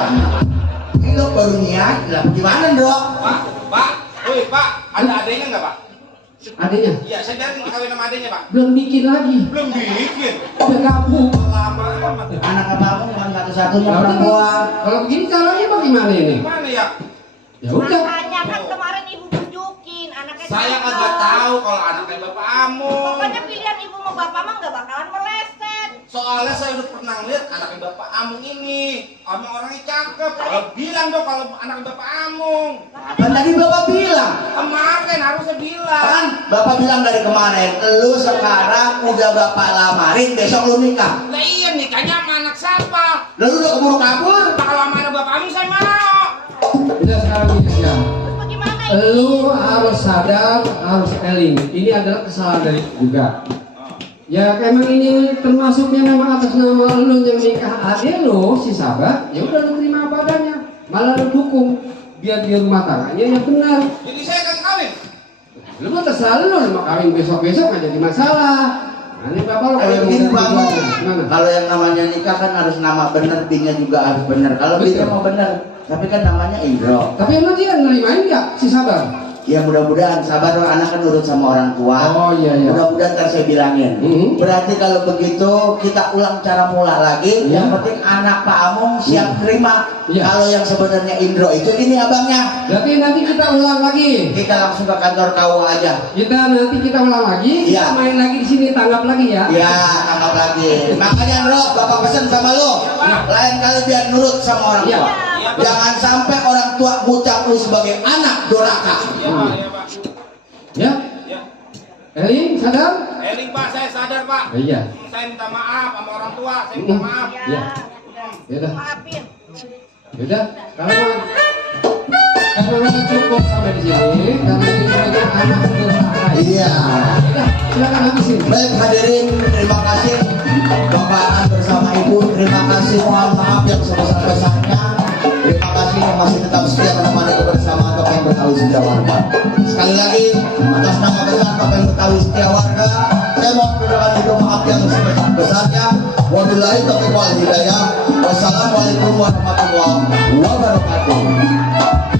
Ini lo baru niat, lah gimana Bro? Pak, woi Pak, ada adanya nggak Pak? Adiknya Iya, saya biarin kawin sama adanya Pak. belum bikin lagi. Belum bikin. Udah gabung. Lama amat. Anak abangmu kan satu-satunya Nah, udah, perempuan. kalau begini caranya bagaimana ini? Gimana ya? Ya udah. Makanya kan kemarin ibu tunjukin anaknya. Saya siapa. kagak tahu kalau anaknya Bapak Amung. Pokoknya pilihan ibu sama bapak mah nggak bakalan meleset. Soalnya saya udah pernah lihat anaknya Bapak Amung ini. Orangnya cakep. Kalau bilang dong kalau anaknya Bapak Amung. Kan tadi Bapak bilang. Kemarin harusnya bilang. Kan Bapak bilang dari kemarin, lu sekarang udah Bapak lamarin, besok lu nikah. Lah iya nikahnya sama anak siapa? Lalu udah keburu kabur. Kalau sama anak Bapak Amung saya mau. Udah sekarang gini ya. Terus bagaimana Lu harus sadar, harus eling. Ini adalah kesalahan dari juga. Ya emang ini termasuknya memang atas nama lu yang nikah adik lu si sahabat, ya udah lu terima apa adanya. Malah lu dukung biar dia rumah tangganya yang benar. Jadi saya akan kawin. Lu mah terserah lu mau kawin besok-besok nggak jadi masalah. Nah, ini bapak lu Kayak begini Bang Mong. gimana? Kalau yang namanya nikah kan harus nama bener, B-nya juga harus bener. Kalau B-nya Betul. mau bener, tapi kan namanya Indro. Tapi emang dia nerimain nggak si sabar? Ya mudah-mudahan sabar, anak kan nurut sama orang tua. Oh iya. Mudah-mudahan ntar saya bilangin. Berarti kalau begitu kita ulang cara mula lagi. Iya. Yang penting anak Pak Amung siap terima. Iya. Kalau yang sebenarnya Indro itu ini abangnya. Berarti nanti kita ulang lagi. Kita langsung ke kantor KUA aja. Kita ulang lagi. Iya. Kita main lagi di sini tanggap lagi ya. Ya, tangkap lagi. Makanya Indro, Bapak pesen sama lo. Lain kali biar nurut sama orang Iya. tua. Jangan sampai orang tua ngucap lu sebagai anak durhaka. Iya Pak, iya Pak. Ya. Ya. Eling sadar? Eling Pak, saya sadar Pak. Iya. Saya minta maaf sama orang tua, saya minta maaf. Ya. Ya udah. maafin. Ya udah. Kalau kita cukup sampai di sini karena ini sebagai anak durhaka. Iya. Udah, silakan habisin. Baik hadirin, terima kasih Bapak bersama Ibu. Terima kasih, mohon maaf yang sebesar-besarnya. Terima kasih yang masih tetap setia menemani kebersamaan Bapak yang Betawi Setia Warga. Sekali lagi, atas nama besar Bapak yang Betawi Setia Warga, saya mohon berikan itu maaf yang sebesar-besarnya. Wabillahi taufiq wal hidayah. Wassalamualaikum warahmatullahi wabarakatuh.